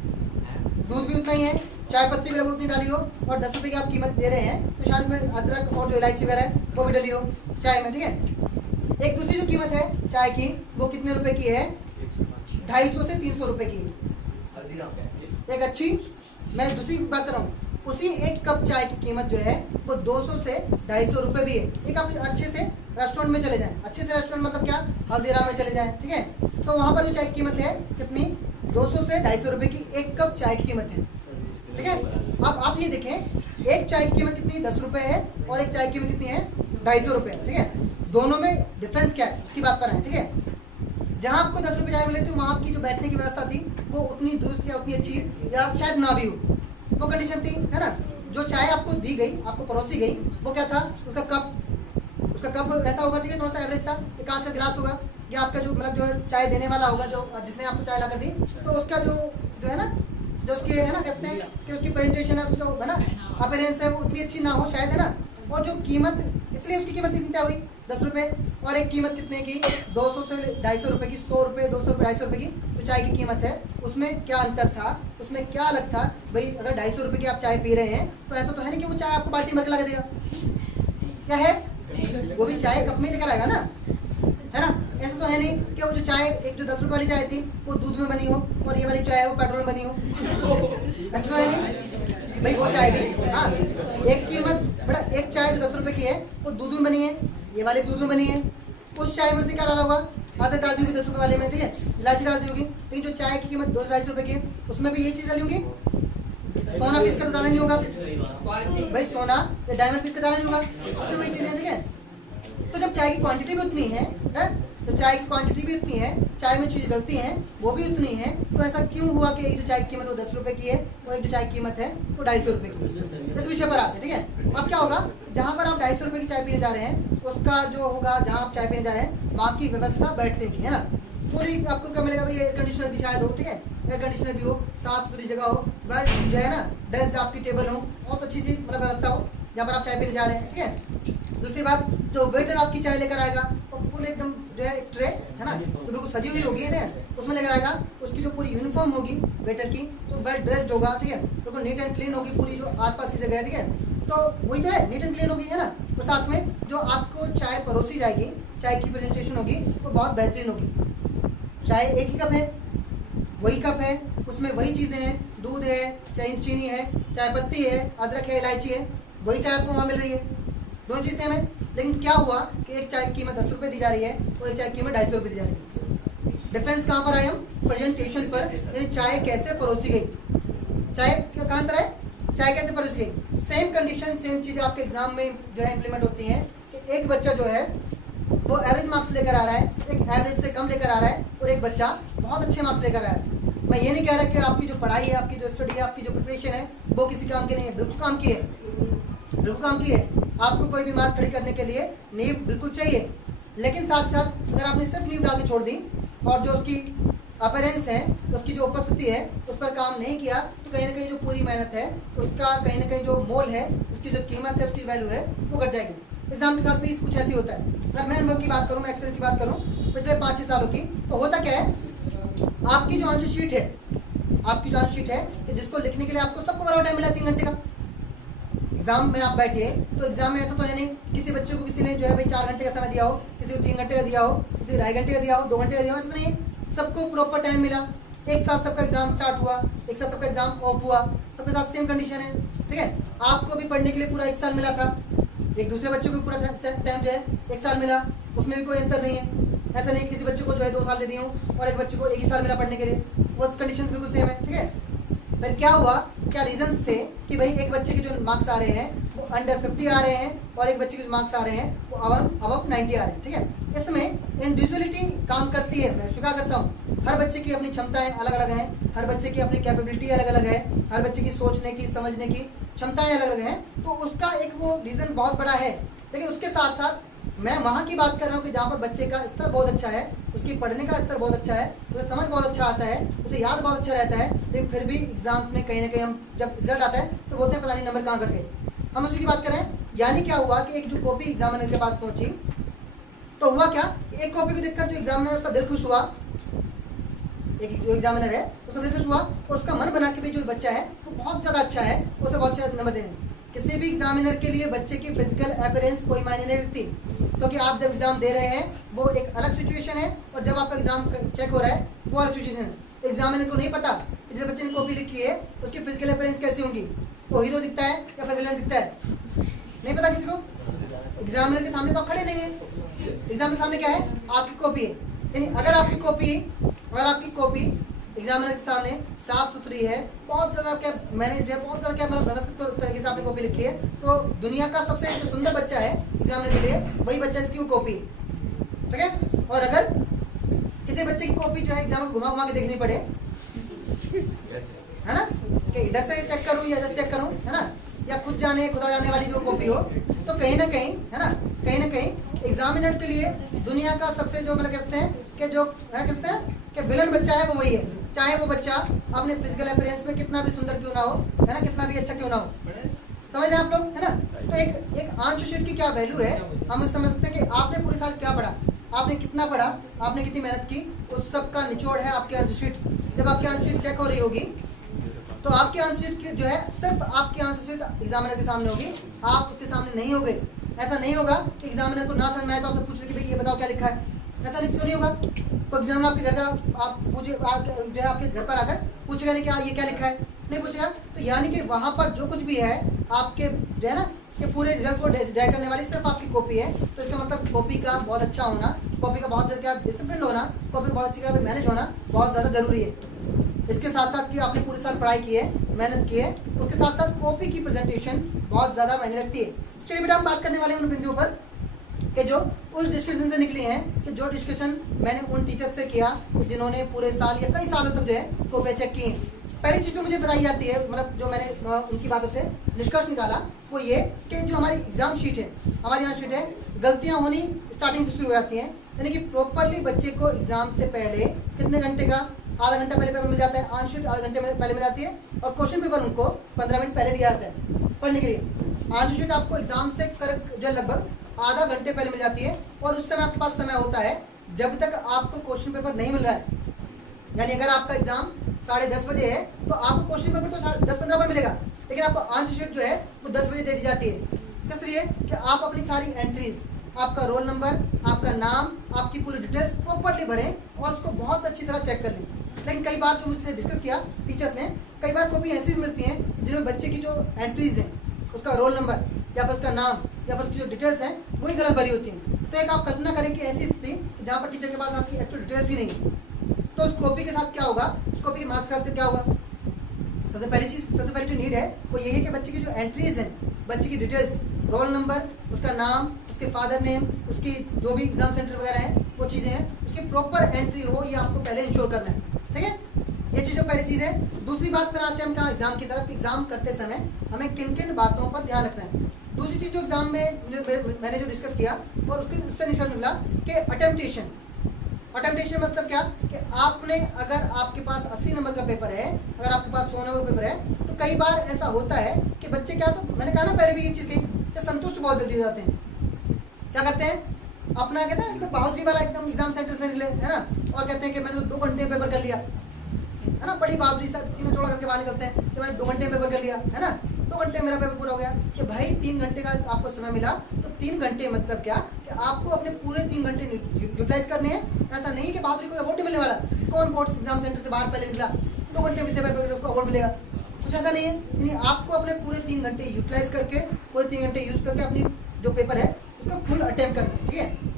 दूध भी उतना ही है, चाय पत्ती भी लगभग उतनी डाली हो, और 10 रुपए की आप कीमत दे रहे हैं, तो शायद में अदरक और जो इलायची वगैरह है वो भी डली हो चाय में, ठीक है। एक दूसरी जो कीमत है चाय की, वो कितने रुपए की है? 250 से 300 रुपए की। एक अच्छी, मैं दूसरी बात कर रहा हूँ, उसी एक कप चाय की कीमत जो है वो 200 से 250 रुपए भी है। एक आप अच्छे से रेस्टोरेंट में चले जाएं, अच्छे से रेस्टोरेंट मतलब क्या, हल्दीराम में चले जाएं, ठीक है, तो वहाँ पर जो चाय की कीमत है कितनी? 200 से 250 रुपए की एक कप चाय की कीमत है, ठीक है। अब आप ये देखें, एक चाय की कीमत कितनी? 10 रुपए है, और एक चाय की कीमत कितनी है? 250 रुपए, ठीक है। दोनों में डिफरेंस क्या है उसकी बात पर है, ठीक है। जहाँ आपको 10 रुपए चाय मिले थे, वहाँ आपकी जो बैठने की व्यवस्था थी वो उतनी दुरुस्त या उतनी अच्छी या शायद ना भी हो, वो कंडीशन थी, है ना। जो चाय आपको दी गई, आपको परोसी गई, वो क्या था? उसका कप ऐसा होगा, ठीक है, थोड़ा सा एवरेज सा, एक कांच का गिलास होगा, या आपका जो मतलब जो चाय देने वाला होगा, जो जिसने आपको चाय ला कर दी, तो उसका जो है ना, जो उसकी है ना, कहते हैं कि उसकी प्रेजेंटेशन है, उसका है ना अपीयरेंस है, वो उतनी अच्छी ना हो शायद, है ना। और जो कीमत, इसलिए उसकी कीमत कितनी हुई? 10 रुपए, और एक कीमत कितने की? 200 से 250 रुपए की, 100 रुपए, 200 रुपए, 250 रुपए की जो चाय की कीमत है, उसमें क्या अंतर था, उसमें क्या अलग था? भाई अगर 250 रुपए की आप चाय पी रहे हैं, तो ऐसा तो है नहीं कि वो चाय आपको बाल्टी में लगा देगा, क्या है? वो भी चाय कप में लेकर आएगा ना, है ना। ऐसा तो है नहीं कि वो जो चाय, एक जो 10 रुपए वाली चाय थी वो दूध में बनी हो, और ये वाली चाय है वो पेट्रोल में बनी हो, ऐसा तो है नहीं भाई। वो चाय भी, हाँ, एक कीमत बड़ा, एक चाय जो 10 रुपए की है वो दूध में बनी है, ये वाले दूध में बनी है, उस चाय में उसने क्या डाला होगा? अदरक डाल दी होगी 10 रुपए वाले में, ठीक है, इलायची डाल दी होगी। लेकिन जो चाय की कीमत 250 रुपए की है, उसमें भी यही चीज़ डाली होगी, सोना पीस कर डालना नहीं होगा भाई, सोना या डायमंड पीस कर डालना नहीं होगा, उसमें वही चीज़ें, ठीक है। तो जब चाय की क्वांटिटी भी उतनी है, जब चाय की क्वांटिटी भी उतनी है, चाय में चीज़ डलती हैं वो भी उतनी है, तो ऐसा क्यों हुआ कि एक जो चाय की कीमत वो 10 रुपए की है, और एक जो चाय की कीमत है वो 250 रुपए की? इस विषय पर आते हैं, ठीक है। अब क्या होगा, जहाँ पर आप 250 रुपए की चाय पीने जा रहे हैं, उसका जो होगा, जहाँ आप चाय पीने जा रहे हैं, वहाँ की व्यवस्था बैठने की, है ना, पूरी आपको क्या मिलेगा भाई? एयर कंडीशनर भी शायद हो, ठीक है, एयर कंडीशनर भी हो, साफ सुथरी जगह हो, वेल जो है ना, डेस्क आपकी टेबल हो, बहुत अच्छी सी मतलब व्यवस्था हो जहाँ पर आप चाय पीने जा रहे हैं, ठीक है। दूसरी बात, जो वेटर आपकी चाय लेकर आएगा वो पूरे एकदम जो है एक ट्रे, है ना, तो बिल्कुल सजी हुई होगी, है ना, उसमें लेकर आएगा, उसकी जो पूरी यूनिफॉर्म होगी वेटर की, तो वेल ड्रेस्ड होगा, ठीक है, बिल्कुल नीट एंड क्लीन होगी पूरी जो आसपास की जगह है, ठीक है, तो वही तो है, नीट एंड क्लीन होगी, है ना। तो साथ में जो आपको चाय परोसी जाएगी, चाय की प्रेजेंटेशन होगी वो बहुत बेहतरीन होगी। चाय एक ही कप है, वही कप है, उसमें वही चीज़ें हैं, दूध है, चीनी है, चाय पत्ती है, अदरक है, इलायची है, वही चाय आपको वहाँ मिल रही है, दोनों चीज़ सेम है। लेकिन क्या हुआ कि एक चाय की कीमत 10 रुपये दी जा रही है, और एक चाय की कीमत 250 रुपये दी जा रही है। डिफरेंस कहाँ पर आए हम? प्रेजेंटेशन पर, यानी चाय कैसे परोसी गई, चाय कहाँ अंतर है, चाय कैसे परोसी गई। सेम कंडीशन, सेम चीज़ आपके एग्जाम में जो है इंप्लीमेंट होती हैं, कि एक बच्चा जो है वो एवरेज मार्क्स लेकर आ रहा है, एक एवरेज से कम लेकर आ रहा है, और एक बच्चा बहुत अच्छे मार्क्स लेकर आ रहा है। मैं ये नहीं कह रहा कि आपकी जो पढ़ाई है, आपकी जो स्टडी है, आपकी जो प्रिपरेशन है वो किसी काम की नहीं है, बिल्कुल काम की है, बिल्कुल काम की है। आपको कोई भी मार्क खड़ी करने के लिए नींव बिल्कुल चाहिए, लेकिन साथ साथ अगर आपने सिर्फ नींव डाल के छोड़ दी और जो उसकी अपीयरेंस है, उसकी जो उपस्थिति है, उस पर काम नहीं किया, तो कहीं ना कहीं जो पूरी मेहनत है उसका कहीं ना कहीं जो मोल है, उसकी जो कीमत है, उसकी वैल्यू है, वो घट जाएगी। एग्जाम के साथ भी कुछ ऐसी होता है। अगर मैं अनुभव की बात करूँ, मैं एक्सपीरियंस की बात करूँ पिछले 5-6 सालों की, तो होता क्या है, आपकी जो आंसर शीट है, आपकी जो आंसर शीट है कि जिसको लिखने के लिए आपको सबको बराबर टाइम मिला 3 घंटे का, एग्जाम में आप बैठिए, तो एग्जाम में ऐसा तो है नहीं किसी बच्चे को किसी ने जो है भाई 4 घंटे का समय दिया हो, किसी को 3 घंटे का दिया हो, किसी को 2.5 घंटे का दिया हो, 2 घंटे का दिया हो, ऐसा तो नहीं है, सबको प्रॉपर टाइम मिला, एक साथ सबका एग्जाम स्टार्ट हुआ, एक साथ सबका एग्जाम ऑफ हुआ, सबके साथ सेम कंडीशन है, ठीक है। आपको भी पढ़ने के लिए पूरा 1 साल मिला था, एक दूसरे बच्चे को पूरा टाइम जो है 1 साल मिला, उसमें भी कोई अंतर नहीं है। ऐसा नहीं किसी बच्चे को जो है 2 साल दे दिए हूँ और एक बच्चे को 1 ही साल मिला पढ़ने के लिए, वो कंडीशन बिल्कुल सेम है, ठीक है। फिर क्या हुआ, क्या रीजंस थे कि भाई एक बच्चे के जो मार्क्स आ रहे हैं वो अंडर 50 आ रहे हैं, और एक बच्चे के जो मार्क्स आ रहे हैं वो अबव 90 आ रहे हैं, ठीक है। इसमें इंडिविजुअलिटी काम करती है, मैं स्वीकार करता हूँ। हर बच्चे की अपनी क्षमताएं अलग अलग हैं, हर बच्चे की अपनी कैपेबिलिटी अलग अलग है, हर बच्चे की सोचने की, समझने की क्षमताएं अलग अलग हैं, तो उसका एक वो रीज़न बहुत बड़ा है। लेकिन उसके साथ साथ मैं वहाँ की बात कर रहा हूँ कि जहाँ पर बच्चे का स्तर बहुत अच्छा है, उसकी पढ़ने का स्तर बहुत अच्छा है, उसे समझ बहुत अच्छा आता है, उसे याद बहुत अच्छा रहता है, लेकिन फिर भी एग्जाम में कहीं ना कहीं हम जब रिजल्ट आता है तो बोलते हैं पता नहीं नंबर कहाँ कट गए। हम उसी की बात करें, यानी क्या हुआ कि एक जो कॉपी एग्जामिनर के पास पहुँची, तो हुआ क्या, एक कॉपी को देखकर जो एग्जामिनर उसका दिल खुश हुआ, एक जो एग्जामिनर है उसका दिल खुश हुआ और उसका मन बना कि भाई जो बच्चा है वो बहुत ज़्यादा अच्छा है, उसे बहुत अच्छा नंबर देने। किसी भी एग्जामिनर के लिए बच्चे की फिजिकल अपीयरेंस कोई मायने नहीं रखती, क्योंकि आप जब एग्जाम दे रहे हैं वो एक अलग सिचुएशन है और जब आपका एग्जाम चेक हो रहा है वो अलग सिचुएशन है। एग्जामिनर को नहीं पता कि जिस बच्चे ने कॉपी लिखी है उसकी फिजिकल अपीयरेंस कैसी होंगी, वो हीरो दिखता है या फिर विलन दिखता है, नहीं पता किसी को। एग्जामिनर के सामने तो आप खड़े नहीं है, एग्जामिनर के सामने क्या है, आपकी कॉपी है। यानी अगर आपकी कॉपी एग्जामिनर के सामने साफ सुथरी है, बहुत ज़्यादा क्या मैनेज है, बहुत ज़्यादा क्या मतलब व्यवस्थित तरीके से आपने कॉपी लिखी है, तो दुनिया का सबसे जो सुंदर बच्चा है एग्जामिनर के लिए वही बच्चा जिसकी वो कॉपी, ठीक है। और अगर किसी बच्चे की कॉपी जो है एग्जामिनर को घुमा घुमा के देखनी पड़े, है ना, कि इधर से चेक करूँ या इधर चेक करूँ, है ना, या खुदा जाने वाली जो कॉपी हो, तो कहीं ना कहीं, है ना, कहीं ना कहीं एग्जामिनर के लिए दुनिया का सबसे जो मतलब कहते हैं कि जो कहते हैं कि विलन बच्चा है वो वही है, चाहे वो बच्चा अपने फिजिकल अपीयरेंस में कितना भी सुंदर क्यों ना हो, है ना, कितना भी अच्छा क्यों ना हो। समझ रहे हैं आप लोग, है ना। तो एक आंसू शीट की क्या वैल्यू है, हम समझते हैं कि आपने पूरे साल क्या पढ़ा, आपने कितना पढ़ा, आपने कितनी मेहनत की, उस सब का निचोड़ है आपकी आंसू शीट। जब आपकी आंसू शीट चेक हो रही होगी तो आपकी आंसर शीट की जो है सिर्फ आपकी आंसर शीट एग्जामिनर के सामने होगी, आप उसके सामने नहीं होगे। ऐसा नहीं होगा कि एग्जामिनर को ना समझ में आए तो आपसे पूछ रहे कि भाई ये बताओ क्या लिखा है, ऐसा क्यों नहीं होगा। तो एग्जामिनर आपके घर का आप पूछे जो है आपके घर पर आकर पूछेगा नहीं क्या ये क्या लिखा है, नहीं पूछेगा। तो यानी कि वहाँ पर जो कुछ भी है आपके जो है ना कि पूरे रिजल्ट को डायरेक्ट करने वाली सिर्फ आपकी कॉपी है। तो इसका मतलब कॉपी का बहुत अच्छा होना, कॉपी का बहुत ज़्यादा डिसिप्लिन होना, कॉपी का बहुत अच्छी तरह मैनेज होना बहुत ज़्यादा ज़रूरी है। इसके साथ साथ कि आपने पूरे साल पढ़ाई की है, मेहनत की है, उसके साथ साथ कॉपी की प्रेजेंटेशन बहुत ज़्यादा मायने रखती है। चलिए बेटा हम बात करने वाले हैं उन बिंदुओं पर कि जो उस डिस्कशन से निकली हैं, कि जो डिस्कशन मैंने उन टीचर्स से किया जिन्होंने पूरे साल या कई सालों तक जो है कॉपी चेक की हैं। पहली चीज़ जो मुझे बताई जाती है, मतलब जो मैंने उनकी बातों से निष्कर्ष निकाला, वो ये कि जो हमारी एग्जाम शीट है, हमारी यहाँ शीट है, गलतियाँ होनी स्टार्टिंग से शुरू हो जाती हैं। यानी कि प्रॉपरली बच्चे को एग्जाम से पहले कितने घंटे का, आधा घंटा पहले पेपर मिल जाता है, आंसर शीट आधे घंटे पहले मिल जाती है, और क्वेश्चन पेपर उनको 15 मिनट पहले दिया जाता है पढ़ने के लिए। आंसर शीट आपको एग्जाम से जो लगभग आधा घंटे पहले मिल जाती है, और उस समय आपके पास समय होता है जब तक आपको क्वेश्चन पेपर नहीं मिल रहा है। यानी अगर आपका एग्जाम 10:30 बजे है तो आपको क्वेश्चन पेपर तो 10-15 पर मिलेगा, लेकिन आपको आंसर शीट जो है वो 10 बजे दे दी जाती है। किस लिए कि आप अपनी सारी एंट्रीज, आपका रोल नंबर, आपका नाम, आपकी पूरी डिटेल्स प्रॉपरली भरें और उसको बहुत अच्छी तरह चेक कर लें। लेकिन कई बार जो मुझसे डिस्कस किया टीचर्स ने, कई बार कॉपी ऐसी भी मिलती हैं जिनमें बच्चे की जो एंट्रीज हैं, उसका रोल नंबर या फिर उसका नाम या फिर उसकी जो डिटेल्स हैं वही गलत भरी होती हैं। तो एक आप कल्पना करें कि ऐसी स्थिति जहाँ पर टीचर के पास आपकी एक्चुअल डिटेल्स ही नहीं है, तो उस कॉपी के साथ क्या होगा, उस कॉपी के मार्क्स के साथ क्या होगा। सबसे पहली जो नीड है वो यही है कि बच्चे की जो एंट्रीज हैं, बच्चे की डिटेल्स, रोल नंबर, उसका नाम, उसके फादर नेम, उसकी जो भी एग्जाम सेंटर वगैरह है वो चीज़ें हैं, उसकी प्रॉपर एंट्री हो, ये आपको पहले इंश्योर करना है। ठीक है, ये चीज़ पहली चीज़ है। दूसरी बात पर आते हैं हम कहाँ, एग्जाम की तरफ। एग्जाम करते समय हमें किन किन बातों पर ध्यान रखना है। दूसरी चीज़ जो एग्जाम में मैंने जो डिस्कस किया और उससे निष्कर्ष निकला कि अटेम्पटेशन मतलब क्या कि आपने, अगर आपके पास 80 नंबर का पेपर है, अगर आपके पास 100 नंबर का पेपर है, तो कई बार ऐसा होता है कि बच्चे क्या, तो मैंने कहा ना पहले भी ये चीज़ कही कि संतुष्ट बहुत जल्दी हो जाते हैं। क्या करते हैं, अपना कहते हैं एकदम बहादुरी वाला एकदम एग्जाम सेंटर से निकले, है ना, और कहते हैं कि मैंने तो 2 घंटे में पेपर कर लिया, है ना, बड़ी बहादुरी से तीनों छोड़ा करके बाहर निकलते हैं कि मैंने 2 घंटे में पेपर कर लिया, है ना, 2 घंटे मेरा पेपर पूरा हो गया। कि भाई 3 घंटे का आपको समय मिला, तो 3 घंटे मतलब क्या कि आपको अपने पूरे 3 घंटे यूटिलाइज करने हैं। ऐसा नहीं कि बहादुरी को अवार्ड मिलने वाला, कौन बोर्ड एग्जाम सेंटर से बाहर पहले निकला 2 घंटे में पेपर उसको अवार्ड मिलेगा, कुछ ऐसा नहीं है। यानी आपको अपने पूरे 3 घंटे यूटिलाइज करके, पूरे 3 घंटे यूज करके अपनी जो पेपर है उसको फुल अटेम्प्ट करना है। ठीक है,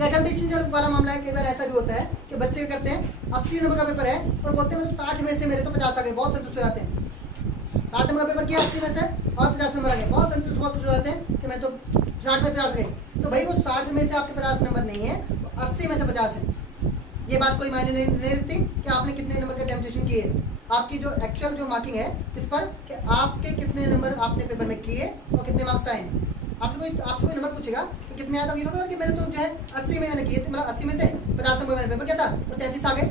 अटेम्पटेशन जो वाला मामला है कि अगर ऐसा भी होता है कि बच्चे करते हैं 80 नंबर का पेपर है और बोलते हैं मतलब 60 में से मेरे तो 50 आ गए, बहुत संतुष्ट हो जाते हैं। 60 नंबर का पेपर किया 80 में से और 50 नंबर आ गए, बहुत संतुष्ट, बहुत खुश हो जाते हैं कि मैं तो 60 में 50 गए। तो भाई वो 60 में से आपके 50 नंबर नहीं है, 80 में से 50 है। ये बात कोई मायने नहीं रखती कि आपने कितने नंबर के अटेम्पटेशन किए। आपकी जो एक्चुअल जो मार्किंग है इस पर कि आपके कितने नंबर आपने पेपर में किए और कितने मार्क्स आए। आपसे कोई नंबर पूछेगा कि कितने आया था, ये कि मैंने तो जो है 80 में मैंने किए थे, मतलब 80 में से 50 नंबर मैंने पेपर किया था और 33 आ गए।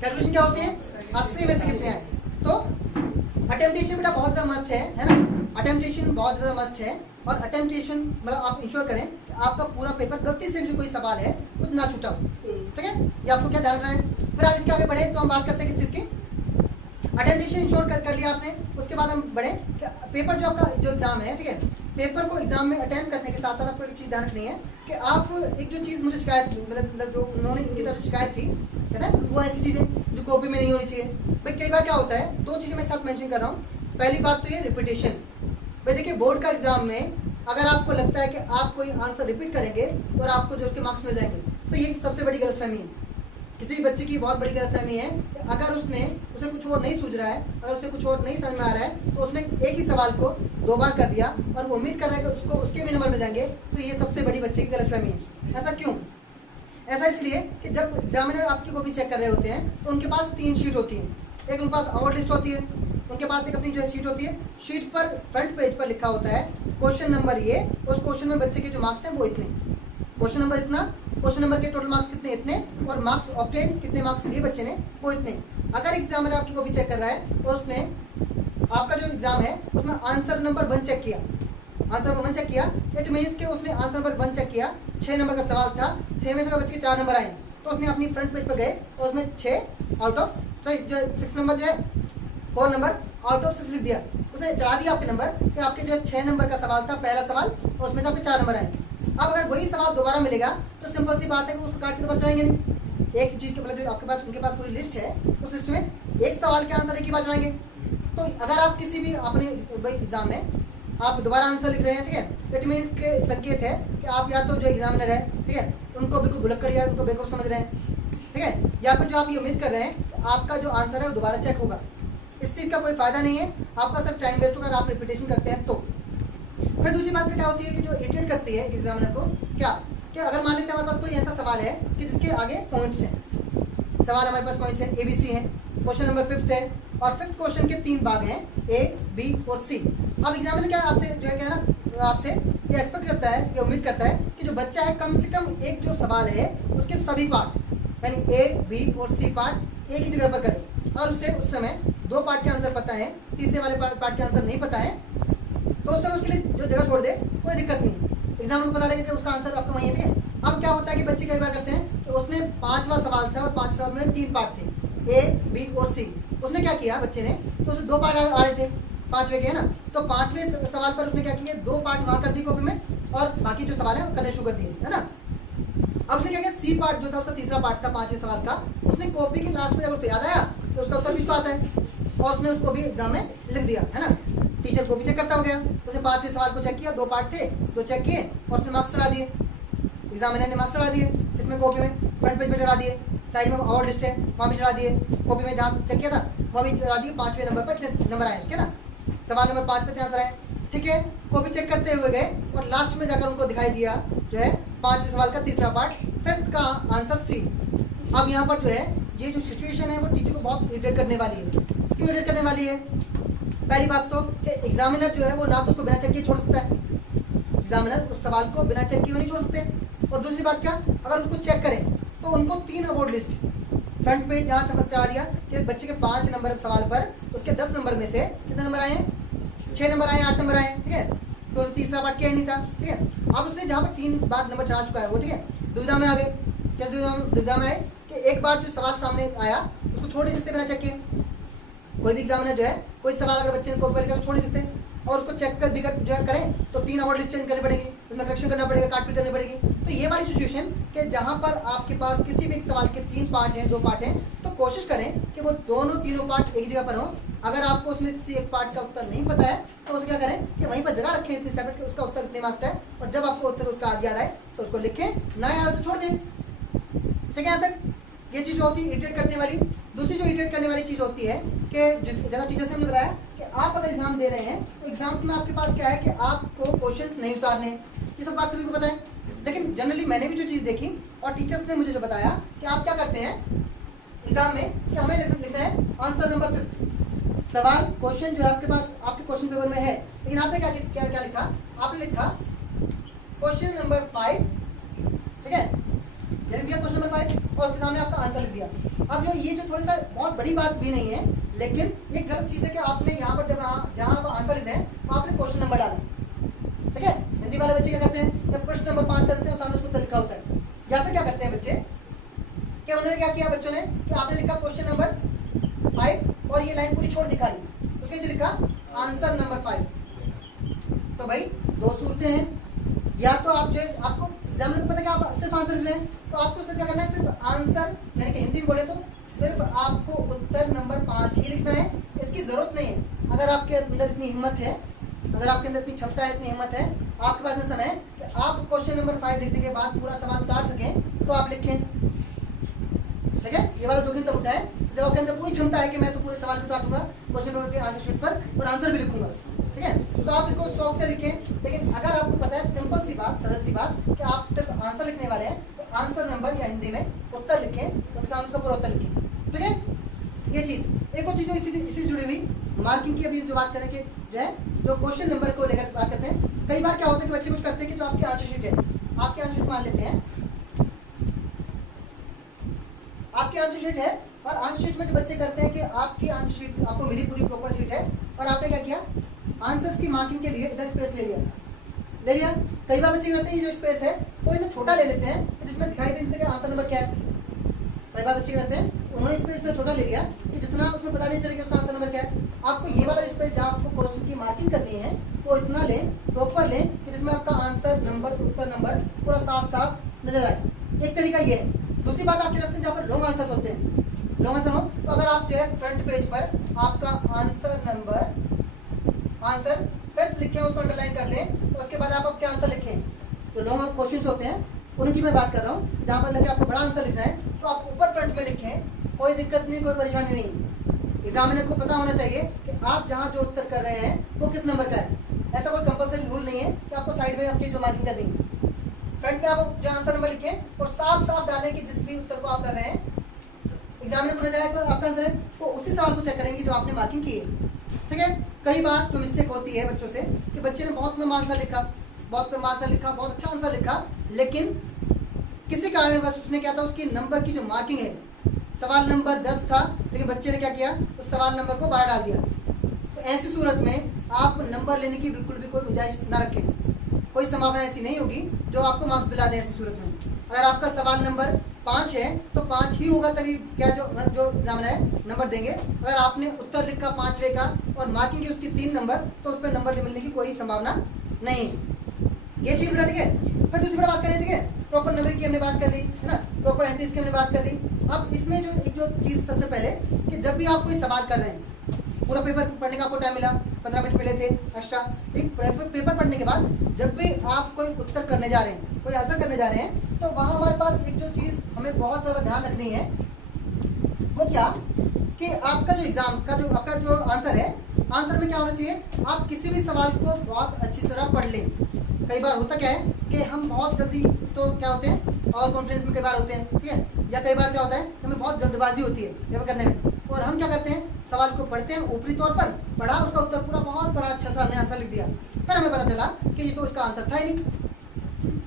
कैलकुलेशन क्या होती है, 80 में से कितने आए। तो अटेम्पटेशन बेटा बहुत ज़्यादा मस्ट है ना, अटेम्पटेशन बहुत ज़्यादा मस्ट है। और अटेम्पटेशन मतलब आप इंश्योर करें कि आपका पूरा पेपर गलती से भी जो कोई सवाल है वो ना छूटा हो। ठीक है, ये आपको क्या ध्यान रखना है। फिर आप इसके आगे बढ़े तो हम बात करते हैं किस चीज़ की, अटेंडेंस इंश्योर कर लिया आपने। उसके बाद हम बढ़े कि पेपर जो आपका जो एग्जाम है, ठीक है, पेपर को एग्जाम में अटेम्प्ट करने के साथ साथ आपको एक चीज़ ध्यान रखनी है कि आप एक जो चीज़ मुझे शिकायत थी, मतलब जो उन्होंने इनकी तरफ शिकायत थी, है ना, वो ऐसी चीज़ें जो कॉपी में नहीं होनी चाहिए। भाई कई बार क्या होता है, दो चीज़ें मैं एक साथ मेंशन कर रहा हूँ। पहली बात तो ये रिपीटेशन। भाई देखिए, बोर्ड का एग्जाम में अगर आपको लगता है कि आप कोई आंसर रिपीट करेंगे और आपको जो उसके मार्क्स मिल जाएंगे, तो ये सबसे बड़ी गलतफहमी है। किसी बच्चे की बहुत बड़ी गलतफहमी है कि अगर उसे कुछ और नहीं सूझ रहा है, अगर उसे कुछ और नहीं समझ में आ रहा है, तो उसने एक ही सवाल को 2 बार कर दिया और वो उम्मीद कर रहा है कि उसको उसके भी नंबर मिल जाएंगे। तो ये सबसे बड़ी बच्चे की गलतफहमी है। ऐसा क्यों? ऐसा इसलिए कि जब एग्जामिनर आपकी कॉपी चेक कर रहे होते हैं तो उनके पास 3 शीट होती हैं। एक उनके पास अवार्ड लिस्ट होती है, उनके पास एक अपनी जो है शीट होती है। शीट पर फ्रंट पेज पर लिखा होता है क्वेश्चन नंबर ये, उस क्वेश्चन में बच्चे के जो मार्क्स हैं वो इतने, क्वेश्चन नंबर इतना, क्वेश्चन नंबर के टोटल मार्क्स कितने इतने, और मार्क्स ऑब्टेन कितने मार्क्स लिए बच्चे ने वो इतने। अगर एग्जामिनर आपकी कॉपी चेक कर रहा है और उसने आपका जो एग्जाम है उसमें आंसर नंबर 1 चेक किया, आंसर नंबर 1 चेक किया, इट मीन्स कि उसने आंसर नंबर 1 चेक किया, 6 नंबर का सवाल था, 6 में से बच्चे के 4 नंबर आए, तो उसने अपनी फ्रंट पेज पर गए और उसमें 6 आउट ऑफ जो 6 नंबर जो है 4 नंबर आउट ऑफ 6 लिख दिया। उसने चढ़ा दिया आपके नंबर कि आपके जो 6 नंबर का सवाल था, पहला सवाल, और उसमें से आपके 4 नंबर आए। अब अगर वही सवाल दोबारा मिलेगा तो सिंपल सी बात है कि उसको काट के दोबारा चढ़ाएंगे नहीं। एक चीज़ के मतलब जो आपके पास उनके पास पूरी लिस्ट है, उस लिस्ट में एक सवाल के आंसर एक ही बार चढ़ाएंगे। तो अगर आप किसी भी अपने एग्जाम में आप दोबारा आंसर लिख रहे हैं, ठीक है, इट मीन्स के संकेत है कि आप या तो जो एग्जामिनर है, ठीक है, उनको बिल्कुल भुलक्कड़ या उनको बेवकूफ़ समझ रहे हैं, ठीक है, या फिर जो आप ये उम्मीद कर रहे हैं कि आपका जो आंसर है वो दोबारा चेक होगा। इस चीज़ का कोई फायदा नहीं है, आपका सिर्फ टाइम वेस्ट होगा अगर आप रिपीटेशन करते हैं तो। फिर दूसरी बात क्या होती है कि जो इरिटेट करती है एग्जामिनर को, क्या कि अगर मान लेते हैं हमारे पास कोई ऐसा सवाल है कि जिसके आगे पॉइंट्स हैं, सवाल हमारे पास पॉइंट्स हैं ABC हैं, क्वेश्चन नंबर 5 है, और 5th क्वेश्चन के 3 भाग हैं A, B और C। अब एग्जामिनर क्या आपसे जो है क्या ना, आपसे ये एक्सपेक्ट करता है, ये उम्मीद करता है कि जो बच्चा है कम से कम एक जो सवाल है उसके सभी पार्ट यानी A, B और C पार्ट एक ही जगह पर करे, और उससे उस समय 2 पार्ट के आंसर पता है, तीसरे वाले पार्ट के आंसर नहीं पता है, तो उस समय उसके लिए जो जगह छोड़ दे कोई दिक्कत नहीं है, एग्जामिनर को पता रहेगा कि उसका आंसर आपका वहीं है, ठीक है। अब क्या होता है कि बच्चे कई बार करते हैं कि उसने 5वां सवाल था और 5 सवाल में 3 पार्ट थे A, B और C। उसने क्या किया बच्चे ने, तो उसमें 2 पार्ट आ रहे थे 5वें के, है ना, तो 5वें सवाल पर उसने क्या किया, 2 पार्ट वहाँ कर दी कॉपी में और बाकी जो सवाल है करने शुरू कर दिए, है ना। अब उसने क्या किया, C पार्ट जो था उसका तीसरा पार्ट था 5वें सवाल का, उसने कॉपी के लास्ट में अगर उसको याद आया तो उसका उत्तर भी उसको आता है और उसने उसको भी एग्जाम में लिख दिया, है ना। टीचर को भी चेक करता हो गया, उसने 5वें सवाल को चेक किया, 2 पार्ट थे, 2 चेक किए और उसने मार्क्स चढ़ा दिए, एग्जामिनर ने मार्क्स चढ़ा दिए, इसमें कॉपी में फ्रंट पेज पे चढ़ा दिए, साइड में अवार्ड लिस्ट है वहाँ भी चढ़ा दिए, कॉपी में जहाँ चेक किया था वहाँ भी चढ़ा दिए, 5वें नंबर पर इतने नंबर आए उसके ना, सवाल नंबर 5 पे इतने आंसर आए, ठीक है। कॉपी चेक करते हुए गए और लास्ट में जाकर उनको दिखाई दिया जो है 5वें सवाल का तीसरा पार्ट, 5th का आंसर C। अब यहाँ पर जो है ये जो सिचुएशन है वो टीचर को बहुत इरिटेट करने वाली है। क्यों इरिटेट करने वाली है? पहली बात तो कि एग्जामिनर जो है वो ना तो उसको बिना चेक किए छोड़ सकता है, एग्जामिनर उस सवाल को बिना चेक किए नहीं छोड़ सकते, और दूसरी बात क्या, अगर उसको चेक करें तो उनको 3 अवार्ड लिस्ट फ्रंट पेज जहाँ छपस चढ़ा दिया कि बच्चे के 5 नंबर सवाल पर उसके 10 नंबर में से कितने नंबर आए हैं, 6 नंबर आए, 8 नंबर आए, ठीक है, तो तीसरा पार्ट क्या ही नहीं था, ठीक है। अब उसने जहाँ पर 3 बार नंबर चढ़ा चुका है वो, ठीक है, दुविधा में आ गए। क्या दुविधा में आए कि एक बार जो सवाल सामने आया उसको छोड़ नहीं सकते बिना चेक किए, कोई भी एग्जामिनर जो है कोई सवाल अगर बच्चे ने कॉपी पर छोड़ नहीं सकते, और उसको चेक कर भी जो है करें तो 3 अवार्ड लिस्ट चेंज करनी पड़ेगी, उसमें करेक्शन करना पड़ेगा, काट पीट करनी पड़ेगी। तो ये वाली सिचुएशन कि जहाँ पर आपके पास किसी भी एक सवाल के 3 पार्ट हैं, 2 पार्ट हैं, तो कोशिश करें कि वो तीनों पार्ट एक जगह पर हों। अगर आपको उसमें किसी एक पार्ट का उत्तर नहीं पता है तो उसे क्या करें कि वहीं पर जगह रखें इतनी सेपरेट कि उसका उत्तर इतने मस्त है, और जब आपको उत्तर उसका याद आए तो उसको लिखें, ना याद तो छोड़ दें, ठीक है। यहाँ तक ये चीज़ होती है इरिटेट करने वाली। दूसरी जो इरिटेट करने वाली चीज़ होती है कि जैसा टीचर्स ने मुझे बताया कि आप अगर एग्जाम दे रहे हैं तो एग्जाम में आपके पास क्या है कि आपको क्वेश्चंस नहीं उतारने, ये सब बात सभी को पता है। लेकिन जनरली मैंने भी जो चीज़ देखी और टीचर्स ने मुझे जो बताया कि आप क्या करते हैं एग्जाम में कि हमें लिखना है आंसर नंबर 5 सवाल क्वेश्चन जो है आपके पास आपके क्वेश्चन पेपर में है, लेकिन आपने क्या लिखा, आपने लिखा क्वेश्चन नंबर 5, ठीक है, लिख दिया क्वेश्चन नंबर 5 और उसके सामने आपका आंसर लिख दिया। अब जो ये जो थोड़ी सा बहुत बड़ी बात भी नहीं है, लेकिन ये गलत चीज़ है कि आपने यहाँ पर जब जहाँ आप आंसर लिख रहे हैं तो आपने क्वेश्चन नंबर डाला, ठीक है। हिंदी वाले बच्चे क्या करते हैं, जब प्रश्न नंबर 5 करते हैं सामने उसको उत्तर लिखा होता है, या फिर क्या करते हैं बच्चे कि उन्होंने क्या किया, बच्चों ने कि आपने लिखा क्वेश्चन नंबर 5 और ये लाइन पूरी छोड़ दिखा दी, उसके नीचे लिखा आंसर नंबर 5। तो भाई दो सूरतें हैं, या तो आप जो आपको एग्जामिनर को पता है कि आप सिर्फ आंसर लिख रहे हैं, तो आपको सिर्फ क्या करना है, सिर्फ आंसर, यानी कि हिंदी में बोले तो सिर्फ आपको उत्तर नंबर 5 ही लिखना है, इसकी जरूरत नहीं है। अगर आपके अंदर इतनी हिम्मत है, अगर आपके अंदर इतनी क्षमता है, इतनी हिम्मत है, आपके पास में समय है कि आप क्वेश्चन नंबर 5 लिखने के बाद पूरा सवाल उतार सकें, तो आप लिखें, ठीक है। ये वाला जोखिम तब उठाए जब आपके अंदर पूरी क्षमता है कि मैं तो पूरे सवाल को उतार दूंगा क्वेश्चन पेपर के आंसर शीट पर और आंसर भी लिखूंगा, ठीक है। तो आप इसको शौक से लिखें, लेकिन अगर आपको पता है, सिंपल सी बात, सरल सी बात, कि आप सिर्फ आंसर लिखने वाले हैं, तो आंसर नंबर या हिंदी में उत्तर लिखें, तो सामने उसका पूरा उत्तर लिखें, ठीक है। ये चीज एक और चीज जो इसी से जुड़ी हुई मार्किंग की, अभी जो बात करें कि जो है जो क्वेश्चन नंबर को लेकर बात करते हैं, कई बार क्या होता है कि बच्चे कुछ करते हैं कि जो आपकी आंसर शीट है, आपकी आंसर शीट मान लेते हैं, आपकी आंसर शीट है, और आंसर शीट में जो बच्चे करते हैं कि आपकी आंसर शीट आपको मिली पूरी प्रॉपर शीट है, और आपने क्या किया, आंसर्स की मार्किंग के लिए इधर स्पेस ले लिया। कई बार बच्चे करते हैं ये जो स्पेस है वो इतना छोटा ले लेते हैं कि जिसमें दिखाई भी नहीं देता कि आंसर नंबर क्या है। कई बार बच्चे करते हैं उन्होंने स्पेस इतना छोटा ले लिया कि जितना उसमें पता नहीं चलेगा उसका आंसर नंबर क्या है। आपको ये वाला स्पेस जहाँ आपको क्वेश्चन की मार्किंग करनी है वो इतना लें, प्रॉपर लें कि जिसमें आपका आंसर नंबर, उत्तर नंबर पूरा साफ साफ नजर आए। एक तरीका ये है। दूसरी बात आप क्या करते हैं, जहाँ पर लॉन्ग आंसर्स होते हैं, लॉन्ग आंसर हो, तो अगर आप जो है फ्रंट पेज पर आपका आंसर नंबर, आंसर फिफ्थ लिखें, उसको अंडरलाइन कर दें, उसके बाद आप क्या आंसर लिखें। तो लॉन्ग क्वेश्चन होते हैं उनकी मैं बात कर रहा हूँ, जहाँ पर लगे आपको बड़ा आंसर लिखना है तो आप ऊपर फ्रंट में लिखें, कोई दिक्कत नहीं, कोई परेशानी नहीं। एग्जामिनर को पता होना चाहिए कि आप जहाँ जो उत्तर कर रहे हैं वो किस नंबर का है। ऐसा कोई कंपलसरी रूल नहीं है कि आपको साइड में आपकी जो मार्किंग करनी है। फ्रंट में आप जो आंसर नंबर लिखें और साफ साफ डालें कि जिस भी उत्तर को आप कर रहे हैं, एग्जामिनर को नजर आएगा आपका आंसर है, तो उसी सवाल को चेक करेंगे जो आपने मार्किंग की है, ठीक है। कई बार जो मिस्टेक होती है बच्चों से कि बच्चे ने बहुत लंबा आंसर लिखा, बहुत लंबा आंसर लिखा, बहुत अच्छा आंसर लिखा, लेकिन किसी कारणवश उसने क्या था, उसकी नंबर की जो मार्किंग है, सवाल नंबर 10 था, लेकिन बच्चे ने क्या किया, उस सवाल नंबर को 12 डाल दिया। तो ऐसी सूरत में आप नंबर लेने की बिल्कुल भी कोई गुंजाइश ना रखें। कोई संभावना ऐसी नहीं होगी जो आपको मार्क्स दिला दें ऐसी सूरत में। अगर आपका सवाल नंबर 5 है तो 5 ही होगा, तभी क्या जो एग्जामिनर है नंबर देंगे। अगर आपने उत्तर लिखा 5वें का और मार्किंग की उसकी 3 नंबर, तो उस पर नंबर मिलने की कोई संभावना नहीं। ये चीज बेटा, ठीक है। फिर दूसरी बात करें, ठीक है, प्रॉपर नंबर की हमने बात कर ली है ना, प्रॉपर एंट्रीज की हमने बात कर ली। अब इसमें जो चीज सबसे पहले कि जब भी आप कोई सवाल कर रहे हैं, पूरा पेपर पढ़ने का आपको टाइम मिला, 15 मिनट मिले थे एक्स्ट्रा, एक पेपर पढ़ने के बाद जब भी आप कोई उत्तर करने जा रहे हैं, कोई आंसर करने जा रहे हैं, तो वहाँ हमारे पास एक जो चीज़ हमें बहुत ज़्यादा ध्यान रखनी है, वो क्या कि आपका जो एग्जाम का जो आपका जो आंसर है, आंसर में क्या होना चाहिए, आप किसी भी सवाल को बहुत अच्छी तरह पढ़ लें। कई बार होता क्या है कि हम बहुत जल्दी तो क्या होते हैं, और कॉन्फ्रेंस में कई बार होते हैं, ठीक है, या कई बार क्या होता है कि हमें बहुत जल्दबाजी होती है पेपर करने में, और हम क्या करते हैं, सवाल को पढ़ते हैं, ऊपरी तौर पर पढ़ा, उसका उत्तर पूरा बहुत बड़ा अच्छा सा हमने आंसर लिख दिया, फिर हमें पता चला कि ये तो इसका आंसर था ही नहीं।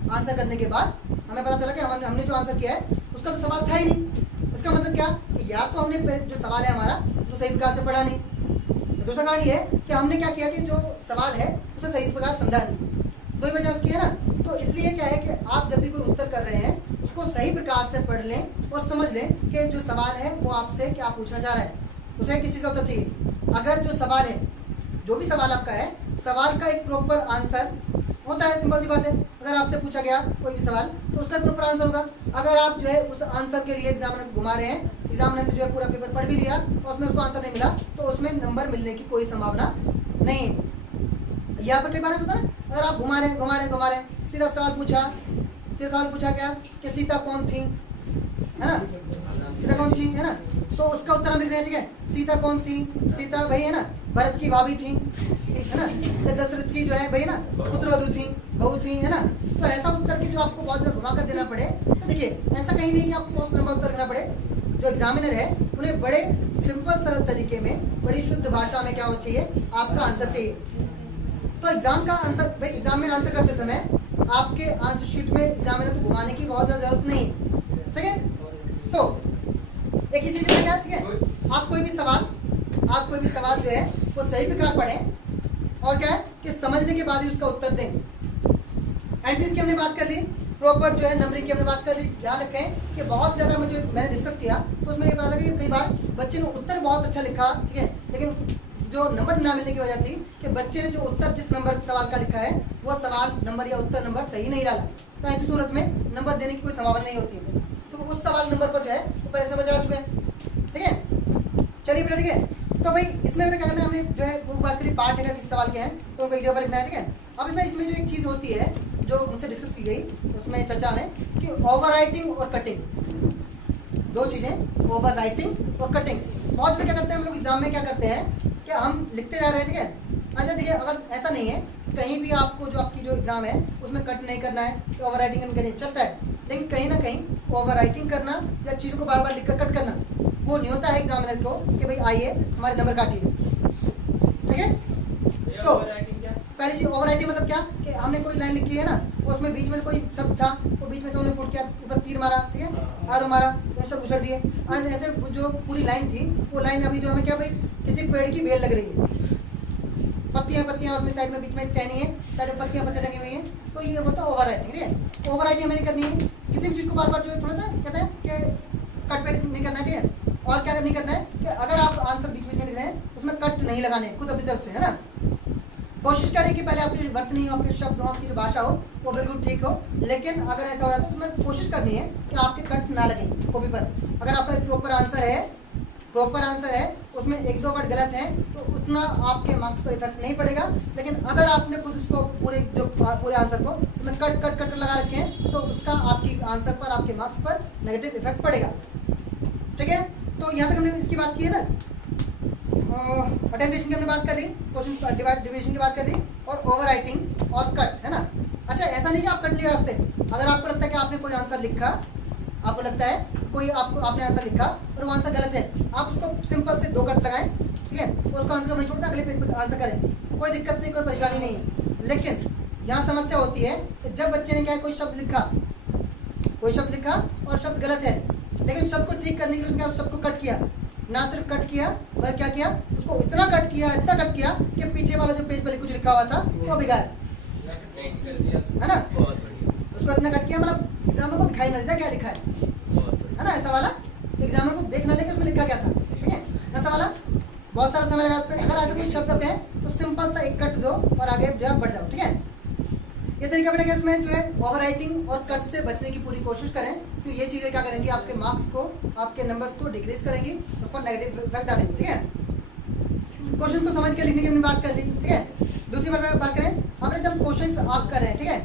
आंसर करने के बाद हमें पता चला कि हमने जो आंसर किया है उसका तो सवाल था ही नहीं। इसका मतलब क्या कि या तो हमने जो सवाल है हमारा उसको सही प्रकार से पढ़ा नहीं, दूसरा कारण ये है कि हमने क्या किया कि जो सवाल है उसे सही प्रकार समझा नहीं। दो ही वजह उसकी है ना। तो इसलिए क्या है कि आप जब भी कोई उत्तर कर रहे हैं उसको सही प्रकार से पढ़ लें और समझ लें कि जो सवाल है वो आपसे क्या पूछना चाह रहा है, उसे किस चीज़ का उत्तर चाहिए। अगर जो सवाल है, जो भी सवाल आपका है, सवाल का एक प्रॉपर आंसर होता है, सिंपल सी बात है, अगर आपसे पूछा गया कोई भी सवाल तो उसका प्रॉपर आंसर होगा। अगर आप जो है उस आंसर के लिए एग्जामिनर घुमा रहे हैं, एग्जामिनर ने जो है पूरा पेपर पढ़ भी लिया और उसमें उसको आंसर नहीं मिला, तो उसमें नंबर मिलने की कोई संभावना नहीं है। यहाँ पर कई बार ऐसा होता है, अगर आप घुमा रहे हैं, सीधा सवाल पूछा गया कि सीता कौन थी, है ना, सीता कौन थी, है ना, तो उसका उत्तर हम लिख रहे हैं, ठीक है, सीता कौन थी, सीता भाई है ना भरत की भाभी थी, है ना, दशरथ की जो है भाई ना पुत्रवधू थी, बहू थी, है ना। तो ऐसा उत्तर की जो आपको बहुत ज़्यादा घुमा कर देना पड़े, तो देखिए ऐसा कहीं नहीं कि आपको बहुत लंबा उत्तर करना पड़े। जो एग्जामिनर है उन्हें बड़े सिंपल सरल तरीके में, बड़ी शुद्ध भाषा में क्या होना चाहिए, आपका आंसर चाहिए। तो एग्जाम का आंसर भाई, एग्जाम में आंसर करते समय आपके आंसर शीट में एग्जामिनर को घुमाने की बहुत ज़्यादा जरूरत नहीं, ठीक है। तो एक ही चीज़ है क्या, ठीक है, आप कोई भी सवाल जो है वो सही प्रकार पढ़ें और क्या है कि समझने के बाद ही उसका उत्तर दें। एंट्रीज की हमने बात कर ली, प्रॉपर जो है नंबरिंग की हमने बात कर ली। ध्यान रखें कि बहुत ज़्यादा मैंने डिस्कस किया तो उसमें ये पता लगा कि कई बार बच्चे ने उत्तर बहुत अच्छा लिखा, ठीक है, लेकिन जो नंबर ना मिलने की वजह थी कि बच्चे ने जो उत्तर जिस नंबर सवाल का लिखा है वो सवाल नंबर या उत्तर नंबर सही नहीं डाला। तो ऐसी सूरत में नंबर देने की कोई संभावना नहीं होती है, तो उस सवाल नंबर पर जो है वो पहले नंबर चढ़ा चुके हैं, ठीक है। चलिए बेटा, ठीक है। तो भाई इसमें हमने क्या करना है, हमने जो है वो बात करी पार्ट अगर किसी सवाल के हैं तो उनको एक जगह पर लिखना है, ठीक है। अब इसमें जो एक चीज़ होती है जो मुझसे डिस्कस की गई उसमें चर्चा में कि ओवर राइटिंग और कटिंग, दो चीज़ें, ओवर राइटिंग और कटिंग। बहुत से क्या करते हैं हम लोग एग्जाम में, क्या करते हैं कि हम लिखते जा रहे हैं, ठीक है। अच्छा देखिए, अगर ऐसा नहीं है, कहीं भी आपको जो आपकी जो एग्ज़ाम है उसमें कट नहीं करना है, ओवर राइटिंग करनी चलता है, लेकिन कहीं ना कहीं ओवर राइटिंग करना या चीज़ों को बार बार लिखकर कट करना वो नहीं होता है एग्जामिनर को कि भाई आइए हमारे नंबर काटिए, ठीक है। तो पहली चीज़ ओवर राइटिंग मतलब क्या कि हमने कोई लाइन लिखी है ना, उसमें बीच में कोई शब्द था वो बीच में से उन्होंने पुट किया, ऊपर तीर मारा, ठीक है, आरो मारा, तो सब उछड़ दिए। आज ऐसे जो पूरी लाइन थी वो लाइन अभी जो हमें क्या भाई किसी पेड़ की बेल लग रही है, पत्तियां उसमें साइड में बीच में टहनी है, साइड में पत्तियां टंगी हुई हैं, तो ये होता है ओवर राइटिंग, ठीक है। ओवर राइटिंग हमें नहीं करनी है, किसी भी चीज़ को बार बार जो है थोड़ा सा कहते हैं कि कट पेस्ट नहीं करना है, ठीक है। और क्या नहीं करना है कि अगर आप आंसर बीच में लिख रहे हैं उसमें कट नहीं लगाने खुद अपनी तरफ से, है ना। कोशिश करें कि पहले आपकी वर्तनी हो, आपके शब्द हो, आपकी जो भाषा हो वो बिल्कुल ठीक हो, लेकिन अगर ऐसा हो जाता है तो उसमें कोशिश करनी है कि आपके कट ना लगे कॉपी पर। अगर आपका एक प्रॉपर आंसर है उसमें एक दो वर्ड गलत हैं तो उतना आपके मार्क्स पर इफेक्ट नहीं पड़ेगा, लेकिन अगर आपने खुद उसको पूरे आंसर को उसमें कट लगा रखे हैं तो उसका आपकी आंसर पर, आपके मार्क्स पर नेगेटिव इफेक्ट पड़ेगा, ठीक है। तो यहाँ तक हमने इसकी बात की है ना, अटेम्पटेशन की हमने बात कर ली, क्वेश्चन डिविजन की बात कर ली, और ओवर राइटिंग और कट, है ना। अच्छा ऐसा नहीं कि आप कट नहीं लगा सकते। अगर आपको लगता है कि आपने कोई आंसर लिखा, आपको लगता है कोई आपने आंसर लिखा और वो आंसर गलत है, आप उसको सिंपल से 2 कट लगाएं, ठीक है, और उसका आंसर वहीं छोड़ दें, अगले पेज पर आंसर करें, कोई दिक्कत नहीं, कोई परेशानी नहीं है। लेकिन यहाँ समस्या होती है कि जब बच्चे ने क्या कोई शब्द लिखा और शब्द गलत है, लेकिन शब्द को ठीक करने के लिए उसने उस शब्द को कट किया, ना सिर्फ कट किया बल्कि क्या किया, उसको इतना कट किया कि पीछे वाला जो पेज पर कुछ लिखा हुआ था वो बिगाड़, है ना। उसको इतना कट किया मतलब एग्जामिनर को दिखाई ना देता क्या लिखा है ना। ऐसा वाला एग्जामिनर को देख ना ले कि उसमें लिखा क्या था, ठीक है। ऐसा वाला बहुत सारा समय लगा उस पर। अगर ऐसा कोई शब्द है तो सिंपल सा एक कट दो और आगे जो है बढ़ जाओ, ठीक है। ये तरीका बेटा इसमें जो है ओवर राइटिंग और कट से बचने की पूरी कोशिश करें, तो ये चीज़ें क्या करेंगी, आपके मार्क्स को, आपके नंबर्स को डिक्रीज करेंगी, उस पर नेगेटिव इफेक्ट डालेंगे, ठीक है। क्वेश्चन को समझ के लिखने की हमने बात कर ली, ठीक है। दूसरी बात करें, आपने जब क्वेश्चन आप कर रहे हैं, ठीक है,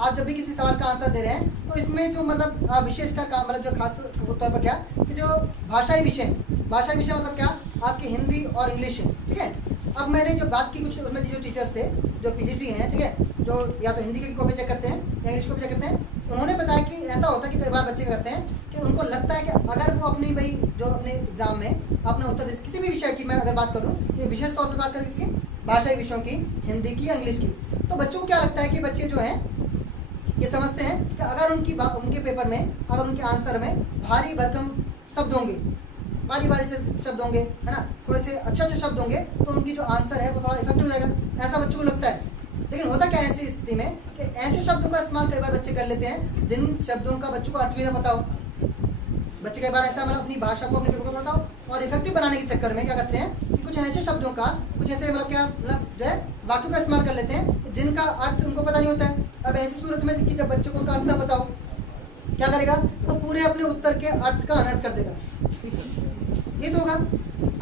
आप जब भी किसी सवाल का आंसर दे रहे हैं तो इसमें जो मतलब विशेष का काम मतलब जो खास तौर पर क्या कि जो भाषाई विषय मतलब क्या, आपकी हिंदी और इंग्लिश है, ठीक है। अब मैंने जो बात की कुछ उसमें जो टीचर्स थे जो पीजीटी हैं, ठीक है, जो या तो हिंदी की कॉपी चेक करते हैं या इंग्लिश कॉपी चेक करते हैं, उन्होंने बताया कि ऐसा होता है कि कई बार बच्चे करते हैं कि उनको लगता है कि अगर वो अपनी भाई जो अपने एग्जाम में अपना उत्तर दे, किसी भी विषय की मैं अगर बात करूँ, ये विशेष तौर पर बात करें किसकी, भाषाई विषयों की, हिंदी की या इंग्लिश की, तो बच्चों को क्या लगता है कि बच्चे जो हैं ये समझते हैं कि अगर उनके पेपर में, अगर उनके आंसर में भारी भरकम शब्द होंगे, भारी से शब्द होंगे, है ना, थोड़े से अच्छे शब्द होंगे, तो उनकी जो आंसर है वो थोड़ा इफेक्टिव हो जाएगा, ऐसा बच्चों को लगता है। लेकिन होता क्या है ऐसी स्थिति में कि ऐसे शब्दों का इस्तेमाल कई बार बच्चे कर लेते हैं जिन शब्दों का बच्चों को अर्थ भी ना पता हो। बच्चे कई बार ऐसा मतलब अपनी भाषा को, अपने पेपर को थोड़ा सा और इफेक्टिव बनाने के चक्कर में क्या करते हैं कि कुछ ऐसे शब्दों का, कुछ ऐसे मतलब जो है वाक्यों का इस्तेमाल कर लेते हैं जिनका अर्थ उनको पता नहीं होता है। अब ऐसी सूरत में कि जब बच्चे को उसका अर्थ ना पता हो, क्या करेगा, तो पूरे अपने उत्तर के अर्थ का अनर्थ कर देगा। ये तो होगा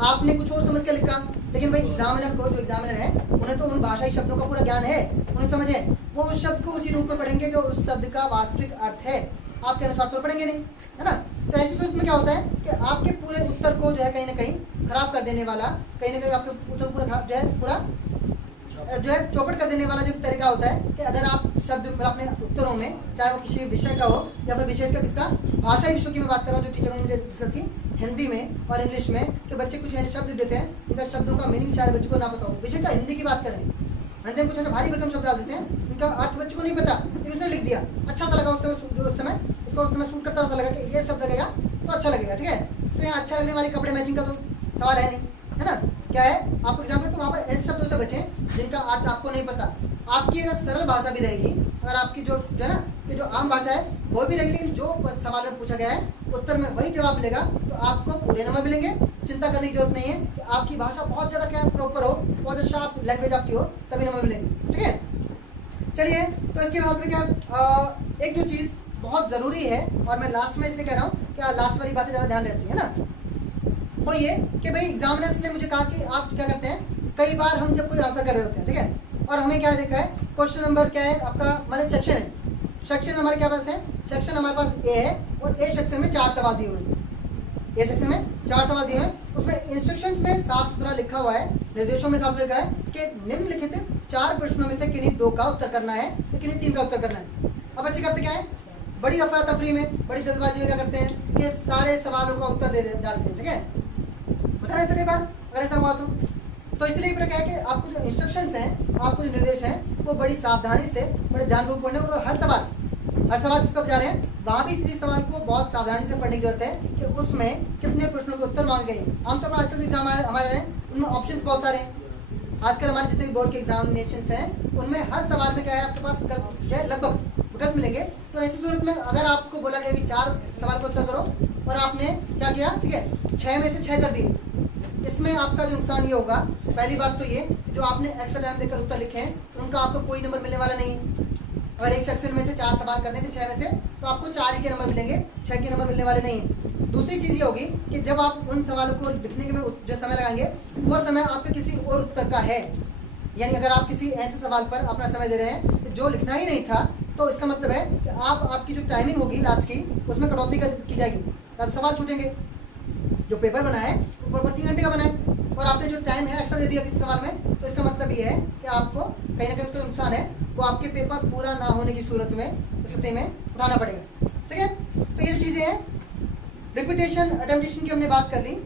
आपने कुछ और समझ के लिखा, लेकिन भाई एग्जामिनर को, जो एग्जामिनर है उन्हें तो उन भाषाई शब्दों का पूरा ज्ञान है, उन्हें समझ है, वो उस शब्द को उसी रूप में पढ़ेंगे जो उस शब्द का वास्तविक अर्थ है, आपके अनुसार तो पढ़ेंगे नहीं, है ना। तो ऐसी सूरत में क्या होता है कि आपके पूरे उत्तर को जो है कहीं ना कहीं खराब कर देने वाला, कहीं ना कहीं आपके उत्तर पूरा खराब जो है पूरा जो है चौपट कर देने वाला जो तरीका होता है कि अगर आप शब्द अपने उत्तरों में, चाहे वो किसी विषय का हो या फिर विशेष कर किसका, भाषाई विषयों की मैं बात कर रहा हूँ, जो टीचरों ने मुझे डिस्कस की हिंदी में और इंग्लिश में, कि बच्चे कुछ ऐसे शब्द देते हैं इनका शब्दों का मीनिंग शायद बच्चों को ना पता हो। विशेष कर हिंदी की बात करें, हिंदी में कुछ ऐसे भारी भरकम शब्द डाल देते हैं, इनका अर्थ बच्चों को नहीं पता, लेकिन उसने लिख दिया, अच्छा सा लगा उस समय उसको उस समय सूट करता सा लगा कि ये शब्द लगेगा तो अच्छा लगेगा, ठीक है। तो यहाँ अच्छा लगने वाली कपड़े मैचिंग का तो सवाल है नहीं, है ना। क्या है, आपको एग्जाम्पल, तो वहाँ पर ऐसे शब्दों से बचें जिनका अर्थ आपको नहीं पता। आपकी अगर सरल भाषा भी रहेगी, अगर आपकी जो है ना कि जो आम भाषा है वो भी रहेगी, लेकिन जो सवाल में पूछा गया है उत्तर में वही जवाब मिलेगा, तो आपको पूरे नंबर मिलेंगे। चिंता करने की जरूरत नहीं है कि आपकी भाषा बहुत ज़्यादा क्या प्रॉपर हो, बहुत शार्प लैंग्वेज आपकी हो, तभी नंबर मिलेंगे। ठीक है, चलिए। तो इसके बाद में क्या एक जो चीज़ बहुत ज़रूरी है, और मैं लास्ट में इसलिए कह रहा हूँ कि लास्ट वाली बातें ज़्यादा ध्यान रहती है ना, वो ये कि भाई एग्जामिनर्स ने मुझे कहा कि आप क्या करते हैं, कई बार हम जब कोई आंसर कर रहे होते हैं, ठीक है, और हमें क्या देखा है, क्वेश्चन नंबर क्या है आपका, मतलब सेक्शन है, सेक्शन हमारे क्या पास है, सेक्शन हमारे पास ए है, और ए सेक्शन में 4 सवाल दिए हुए हैं, ए सेक्शन में 4 सवाल दिए हुए हैं। उसमें इंस्ट्रक्शंस में साफ सुथरा लिखा हुआ है, निर्देशों में साफ सुथरा लिखा है कि निम्नलिखित 4 प्रश्नों में से किन्हीं 2 का उत्तर करना है, तो किन्हीं 3 का उत्तर करना है। अब बच्चे करते क्या है, बड़ी अफरा तफरी में, बड़ी जल्दबाजी में क्या करते हैं कि सारे सवालों का उत्तर डालते हैं। ठीक है, बता रहे कई बार अगर ऐसा हुआ तो इसलिए क्या है कि आपको जो इंस्ट्रक्शंस हैं, आपको जो निर्देश हैं, वो बड़ी सावधानी से, बड़े ध्यानपूर्वक पढ़ने, और हर सवाल जिस पर जा रहे हैं वहाँ भी इसी सवाल को बहुत सावधानी से पढ़ने की जरूरत है कि उसमें कितने प्रश्नों के उत्तर मांगे गए। आमतौर पर आजकल जो एग्जाम हमारे हैं उनमें ऑप्शंस बहुत सारे हैं। आजकल हमारे जितने भी बोर्ड के एग्जामिनेशन हैं उनमें हर सवाल में क्या है, आपके पास लगभग विकल्प मिलेंगे। तो ऐसी सूरत में अगर आपको बोला गया कि 4 सवाल का उत्तर करो और आपने क्या किया, ठीक है, 6 में से 6 कर दिए, इसमें आपका जो नुकसान ये होगा, पहली बात तो ये जो आपने एक्स्ट्रा टाइम देकर उत्तर लिखे हैं उनका आपको कोई नंबर मिलने वाला नहीं। अगर एक सेक्शन में से 4 सवाल करने थे 6 में से, तो आपको 4 ही के नंबर मिलेंगे, 6 के नंबर मिलने वाले नहीं। दूसरी चीज़ ये होगी कि जब आप उन सवालों को लिखने के में जो समय लगाएंगे वो समय आपके किसी और उत्तर का है, यानी अगर आप किसी ऐसे सवाल पर अपना समय दे रहे हैं जो लिखना ही नहीं था, तो इसका मतलब है कि आपकी जो टाइमिंग होगी लास्ट की उसमें कटौती की जाएगी, तब सवाल छूटेंगे। जो पेपर बना है वो पेपर 3 घंटे का बना है, और आपने जो टाइम है एक्स्ट्रा दे दिया किसी सवाल में, तो इसका मतलब ये है कि आपको कहीं ना कहीं उसका नुकसान है, वो आपके पेपर पूरा ना होने की सूरत में स्थिति में उठाना पड़ेगा। ठीक है, तो ये जो चीज़ें हैं, रिपीटेशन अटेम्पटेशन की हमने बात कर ली,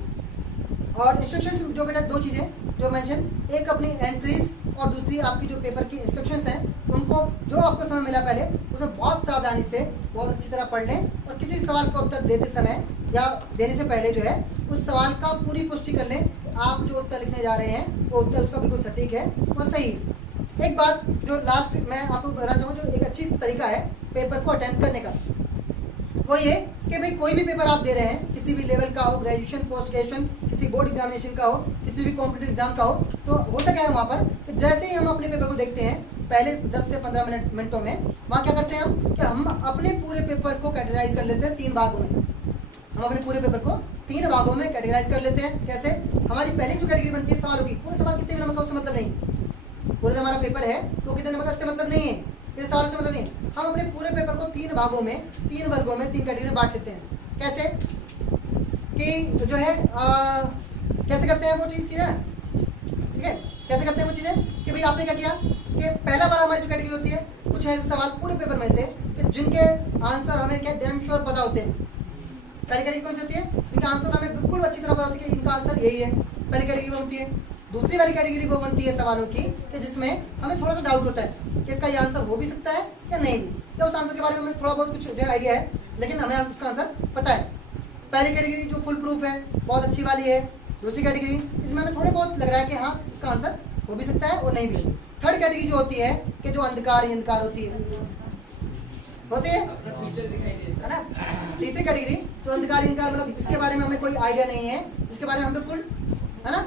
और इंस्ट्रक्शंस जो बेटा 2 चीज़ें जो मेंशन, एक अपनी एंट्रीज और दूसरी आपकी जो पेपर की इंस्ट्रक्शंस हैं उनको जो आपको समय मिला पहले उसमें बहुत सावधानी से बहुत अच्छी तरह पढ़ लें, और किसी सवाल का उत्तर देते समय या देने से पहले जो है उस सवाल का पूरी पुष्टि कर लें कि आप जो उत्तर लिखने जा रहे हैं वो उत्तर उसका बिल्कुल सटीक है और सही। एक बात जो लास्ट मैं आपको बताना चाहूँ, जो एक अच्छी तरीका है पेपर को अटेम्प्ट करने का, वो ये कि भाई कोई भी पेपर आप दे रहे हैं, किसी भी लेवल का हो, ग्रेजुएशन, पोस्ट ग्रेजुएशन, किसी बोर्ड एग्जामिनेशन का हो, किसी भी कॉम्पिटिटिव एग्जाम का हो, तो होता क्या है वहाँ पर कि जैसे ही हम अपने पेपर को देखते हैं पहले 10 से 15 मिनटों में, वहाँ क्या करते हैं हम कि हम अपने पूरे पेपर को कैटेगराइज कर लेते हैं 3 भागों में। हम अपने पूरे पेपर को 3 भागों में कैटेगराइज कर लेते हैं। कैसे? हमारी पहली जो कैटेगरी बनती है सवालों की, पूरे सवाल कितने नंबर का उससे मतलब नहीं, पूरे हमारा पेपर है तो कितने नंबर का उससे मतलब नहीं है, इस सवाल से मतलब नहीं। हम अपने पूरे पेपर को 3 भागों में, 3 वर्गों में, 3 कैटेगरी बांट लेते हैं। कैसे कि जो है कैसे करते हैं वो चीज़ है, ठीक है, कैसे करते हैं वो चीज़ें कि भाई आपने क्या किया कि पहला बार हमारी जो कैटेगरी होती है, कुछ ऐसे सवाल पूरे पेपर में से कि जिनके आंसर हमें क्या डैम श्योर पता होते हैं। पहली कैटेगरी कौन सी होती है? जिनका आंसर हमें बिल्कुल अच्छी तरह पता होती है कि इनका आंसर यही है, पहली कैटेगरी वो होती है। दूसरी वाली कैटेगरी वो बनती है सवालों की कि जिसमें हमें थोड़ा सा डाउट होता है कि इसका ये आंसर हो भी सकता है या नहीं भी, या उस आंसर के बारे में हमें थोड़ा बहुत कुछ जो आइडिया है लेकिन हमें उसका आंसर पता है। पहली कैटेगरी जो फुल प्रूफ है, बहुत अच्छी वाली है। दूसरी कैटेगरी इसमें हमें थोड़े बहुत लग रहा है कि हाँ इसका आंसर हो भी सकता है और नहीं भी। थर्ड कैटेगरी जो होती है कि जो अंधकार ही अंधकार होती है ना। तीसरी कैटेगरी जो अंधकार मतलब जिसके बारे में हमें कोई आइडिया नहीं है, जिसके बारे में हम बिल्कुल है ना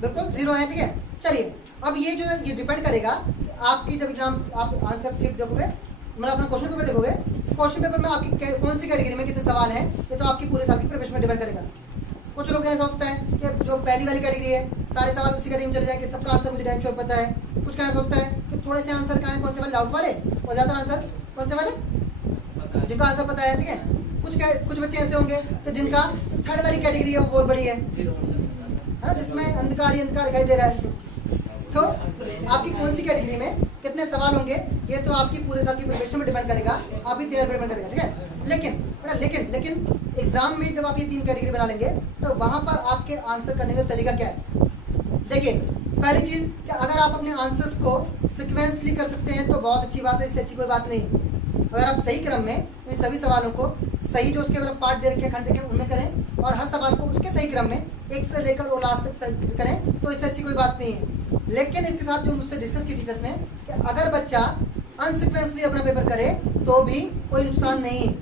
बिल्कुल जीरो है। ठीक है, चलिए अब ये जो ये डिपेंड करेगा कि आपकी जब एग्जाम आप आंसर शीट देखोगे, मतलब अपना क्वेश्चन पेपर देखोगे, क्वेश्चन पेपर में आपकी कौन सी कैटेगरी में कितने सवाल हैं, ये तो आपकी पूरे साल की प्रिपरेशन में डिपेंड करेगा। कुछ लोग ऐसा सोचते हैं कि जो पहली वाली कैटेगरी है सारे सवाल उसी कैटेगरी में चले जाएंगे, सबका आंसर मुझे डैम श्योर पता है। कुछ क्या सोचता है कि थोड़े से आंसर कहाँ हैं, कौन से वाले डाउट वाले, और ज़्यादा आंसर कौन से वाले जिनका आंसर पता है। ठीक है, कुछ बच्चे ऐसे होंगे कि जिनका थर्ड वाली कैटेगरी है वो बहुत बड़ी है ना, जिसमें अंधकार ही अंधकार दिखाई दे रहा है। तो आपकी कौन सी कैटेगरी में कितने सवाल होंगे ये तो आपकी पूरे साल की प्रिपरेशन में डिपेंड करेगा, आपकी तैयारी पर डिपेंड करेगा। ठीक है, लेकिन एग्जाम में जब आप ये 3 कैटेगरी बना लेंगे तो वहाँ पर आपके आंसर करने का तरीका क्या है? देखिए, पहली चीज़ कि अगर आप अपने आंसर्स को सिक्वेंसली कर सकते हैं तो बहुत अच्छी बात है, इससे अच्छी कोई बात नहीं। अगर आप सही क्रम में इन सभी सवालों को सही जो उसके मतलब पार्ट दे रखे खंड देखे उनमें करें और हर सवाल को उसके सही क्रम में 1 से लेकर और लास्ट तक करें तो इससे अच्छी कोई बात नहीं है। लेकिन इसके साथ जो मुझसे डिस्कस की टीचर्स ने कि अगर बच्चा अनसिक्वेंसली अपना पेपर करे तो भी कोई नुकसान नहीं है।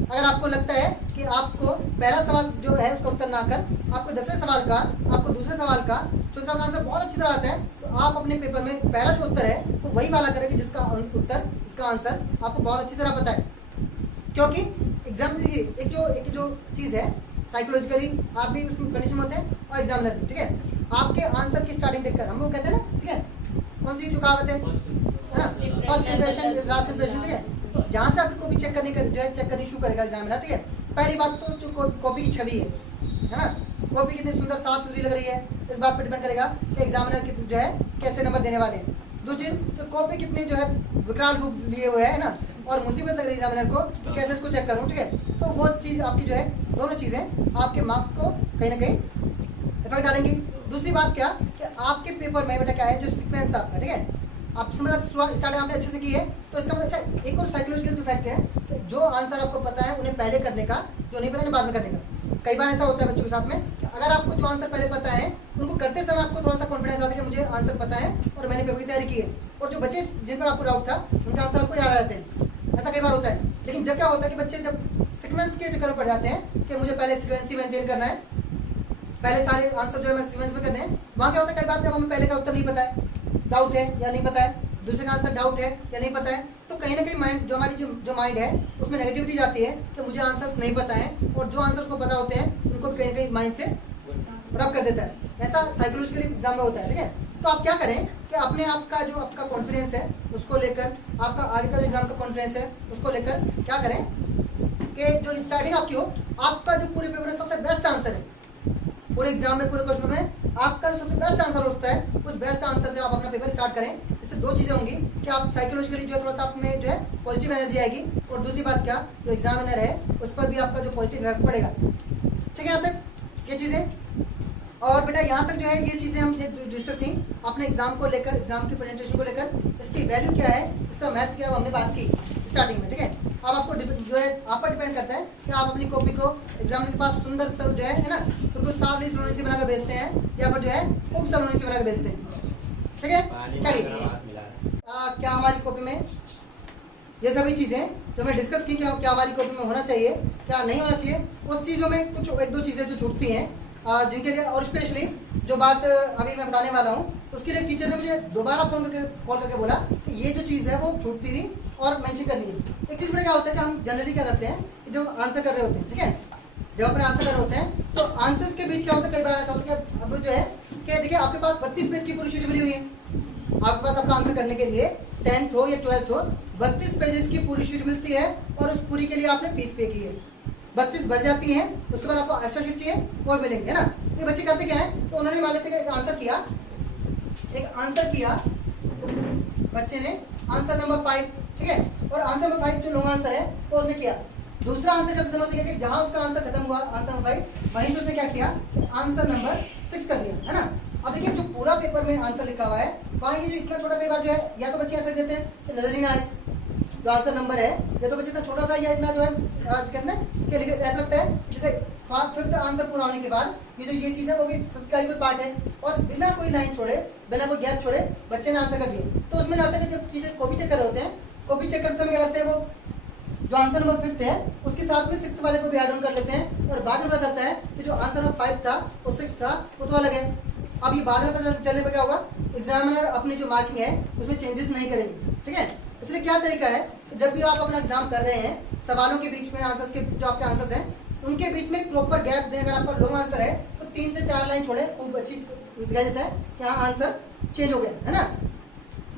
अगर आपको लगता है कि आपको पहला सवाल जो है उसका उत्तर ना कर आपको 10वें सवाल का, आपको दूसरे सवाल का, चौथे सवाल का आंसर बहुत अच्छी तरह आता है, तो आप अपने पेपर में पहला जो उत्तर है वो वही वाला करें कि जिसका उत्तर, इसका आंसर आपको बहुत अच्छी तरह पता है। क्योंकि एग्जाम एक जो चीज़ है साइकोलॉजिकली आप भी उसमें कंडीशन होते हैं और एग्जामिनर भी, ठीक है। आपके आंसर की स्टार्टिंग देखकर हम वो कहते हैं ना, ठीक है, कौन सी जो कहावत है ना, first impression is last impression, ठीक है। तो जहाँ से आपकी कॉपी चेक करने का जो है चेक करनी शुरू करेगा एग्जामिनर, ठीक है। पहली बात तो जो कॉपी की छवि है ना, कॉपी कितनी सुंदर साफ सुथरी लग रही है, इस बात पर डिपेंड करेगा कि एग्जामिनर की जो है कैसे नंबर देने वाले हैं। दूसरी तो कॉपी कितनी जो है विकराल रूप लिए हुए है ना, और मुसीबत लग रही है एग्जामिनर को कि कैसे इसको चेक करूँ, ठीक है। तो वो चीज़ आपकी जो है, दोनों चीज़ें आपके मार्क्स को कहीं ना कहीं इफेक्ट डालेंगी। दूसरी बात क्या कि आपके पेपर में बेटा क्या है, जो सीक्वेंस आपका, ठीक है, आप समझ स्टार्टिंग आपने अच्छे से की है, तो इसका मतलब अच्छा एक और साइकोलॉजिकल जो फैक्ट है कि जो आंसर आपको पता है उन्हें पहले करने का, जो नहीं पता है बाद में करने का। कई बार ऐसा होता है बच्चों के साथ में, अगर आपको जो आंसर पहले पता है उनको करते समय आपको थोड़ा सा कॉन्फिडेंस आता है कि मुझे आंसर पता है और मैंने पेपर की तैयारी की है, और जो बच्चे जिन पर आपको डाउट था उनका आंसर आपको याद आ जाते हैं। ऐसा कई बार होता है। लेकिन जब क्या होता है कि बच्चे जब सीक्वेंस के चक्कर में पड़ जाते हैं कि मुझे पहले सीक्वेंस ही मेंटेन करना है, पहले सारे आंसर जो है मैं सीक्वेंस में करने हैं, वहाँ क्या होता है कई बार जब हमें पहले का उत्तर नहीं पता है, डाउट है या नहीं पता है, दूसरे का आंसर डाउट है या नहीं पता है, तो कहीं ना कहीं माइंड जो हमारी जो माइंड है उसमें नेगेटिविटी जाती है कि मुझे आंसर्स नहीं पता है, और जो आंसर्स को पता होते हैं उनको भी कहीं ना कहीं माइंड से रब कर देता है। ऐसा साइकोलॉजिकली एग्जाम में होता है, ठीक है। तो आप क्या करें कि अपने आप का जो आपका कॉन्फिडेंस है उसको लेकर, आपका आगे का जो एग्जाम का कॉन्फिडेंस है उसको लेकर क्या करें कि जो स्टार्टिंग आपकी हो, आपका जो पूरे पेपर में सबसे बेस्ट आंसर है, पूरे एग्जाम में, पूरे क्वेश्चन में आपका जो सबसे बेस्ट आंसर होता है, उस बेस्ट आंसर से आप अपना पेपर स्टार्ट करें। इससे दो चीज़ें होंगी कि आप साइकोलॉजिकली जो है थोड़ा सा आप में जो है पॉजिटिव एनर्जी आएगी, और दूसरी बात क्या, जो एग्जामिनर है उस पर भी आपका जो पॉजिटिव इफेक्ट पड़ेगा, ठीक है। यहाँ तक ये चीज़ें, और बेटा यहाँ तक जो है ये चीज़ें हम डिस्कस की अपने एग्जाम को लेकर, एग्जाम की प्रेजेंटेशन को लेकर, इसकी वैल्यू क्या है, इसका मैथ क्या है, हमने बात की स्टार्टिंग में, ठीक है। अब आपको जो है आप पर डिपेंड करता है कि आप अपनी कॉपी को एग्जामिनर के पास सुंदर सब जो है ना, बिल्कुल साफ सलोनी से बनाकर भेजते हैं, या फिर जो है खूब सलोनी से बनाकर भेजते हैं, ठीक है। चलिए क्या हमारी कॉपी में ये सभी चीज़ें जो हमने डिस्कस की, क्या हमारी कॉपी में होना चाहिए, क्या नहीं होना चाहिए, उस चीज़ों में कुछ एक दो चीज़ें जो छूटती हैं, जिनके लिए, और स्पेशली जो बात अभी मैं बताने वाला हूँ उसके लिए टीचर ने मुझे दोबारा कॉल करके बोला कि ये जो चीज़ है वो छूटती थी और मेंशन करनी है। एक चीज़ में क्या होता है कि हम जनरली क्या करते हैं कि जब आंसर कर रहे होते हैं, ठीक है, जब अपने आंसर कर रहे होते हैं तो आंसर्स के बीच क्या होता है, कई बार ऐसा होता है कि अब जो है कि देखिए आपके पास 32 पेज की पूरी शीट मिली हुई है, आपके पास आपका आंसर करने के लिए 10th हो या 12th हो, 32 पेजेस की पूरी शीट मिलती है, और उस पूरी के लिए आपने फीस पे की है, 32 बच जाती हैं, उसके बाद आपको एक्स्ट्रा शीट चाहिए वो मिलेंगे, है ना। ये बच्चे करते क्या है, तो उन्होंने मान लेते कि एक आंसर किया बच्चे ने आंसर नंबर 5, ठीक है, और आंसर नंबर 5 जो लॉन्ग आंसर है वो उसने किया। दूसरा आंसर करते समय उसने किया कि जहां उसका आंसर खत्म हुआ आंसर नंबर 5, वहीं से उसने क्या किया, आंसर नंबर 6 कर दिया, है ना। अब देखिए जो पूरा पेपर में आंसर लिखा हुआ है, वहाँ ये जो इतना छोटा, कई बार जो है या तो बच्चे ऐसा देते हैं कि नजर ही ना आए जो आंसर नंबर है, या तो बच्चे इतना छोटा सा या इतना जो है कहते हैं कि ऐसा लगता है जैसे 5th आंसर पूरा होने के बाद ये चीज़ है वो भी 5th का ही कोई पार्ट है, और बिना कोई लाइन छोड़े, बिना कोई गैप छोड़े बच्चे ने आंसर कर दिया। तो उसमें लगता है कि जब चीज़ें कॉपी चेक कर रहे होते हैं, कॉपी चेक करते समय क्या करते हैं, वो जो आंसर नंबर 5th है उसके साथ में 6th वाले को भी ऐड ऑन कर लेते हैं, और बाद में पता चलता है कि जो आंसर नंबर 5 था और 6 था वो तो अलग है। अब ये बाद में पता चलने पर क्या होगा, एग्जामिनर अपनी जो मार्किंग है उसमें चेंजेस नहीं करेंगे, ठीक है। इसलिए क्या तरीका है कि जब भी आप अपना एग्जाम कर रहे हैं, सवालों के बीच में आंसर्स के जो आपके आंसर्स हैं उनके बीच में प्रॉपर गैप दें। अगर आपका लॉन्ग आंसर है तो 3 से 4 लाइन छोड़े, खूब अच्छी दिखाई देता है कि हाँ आंसर चेंज हो गया, है ना।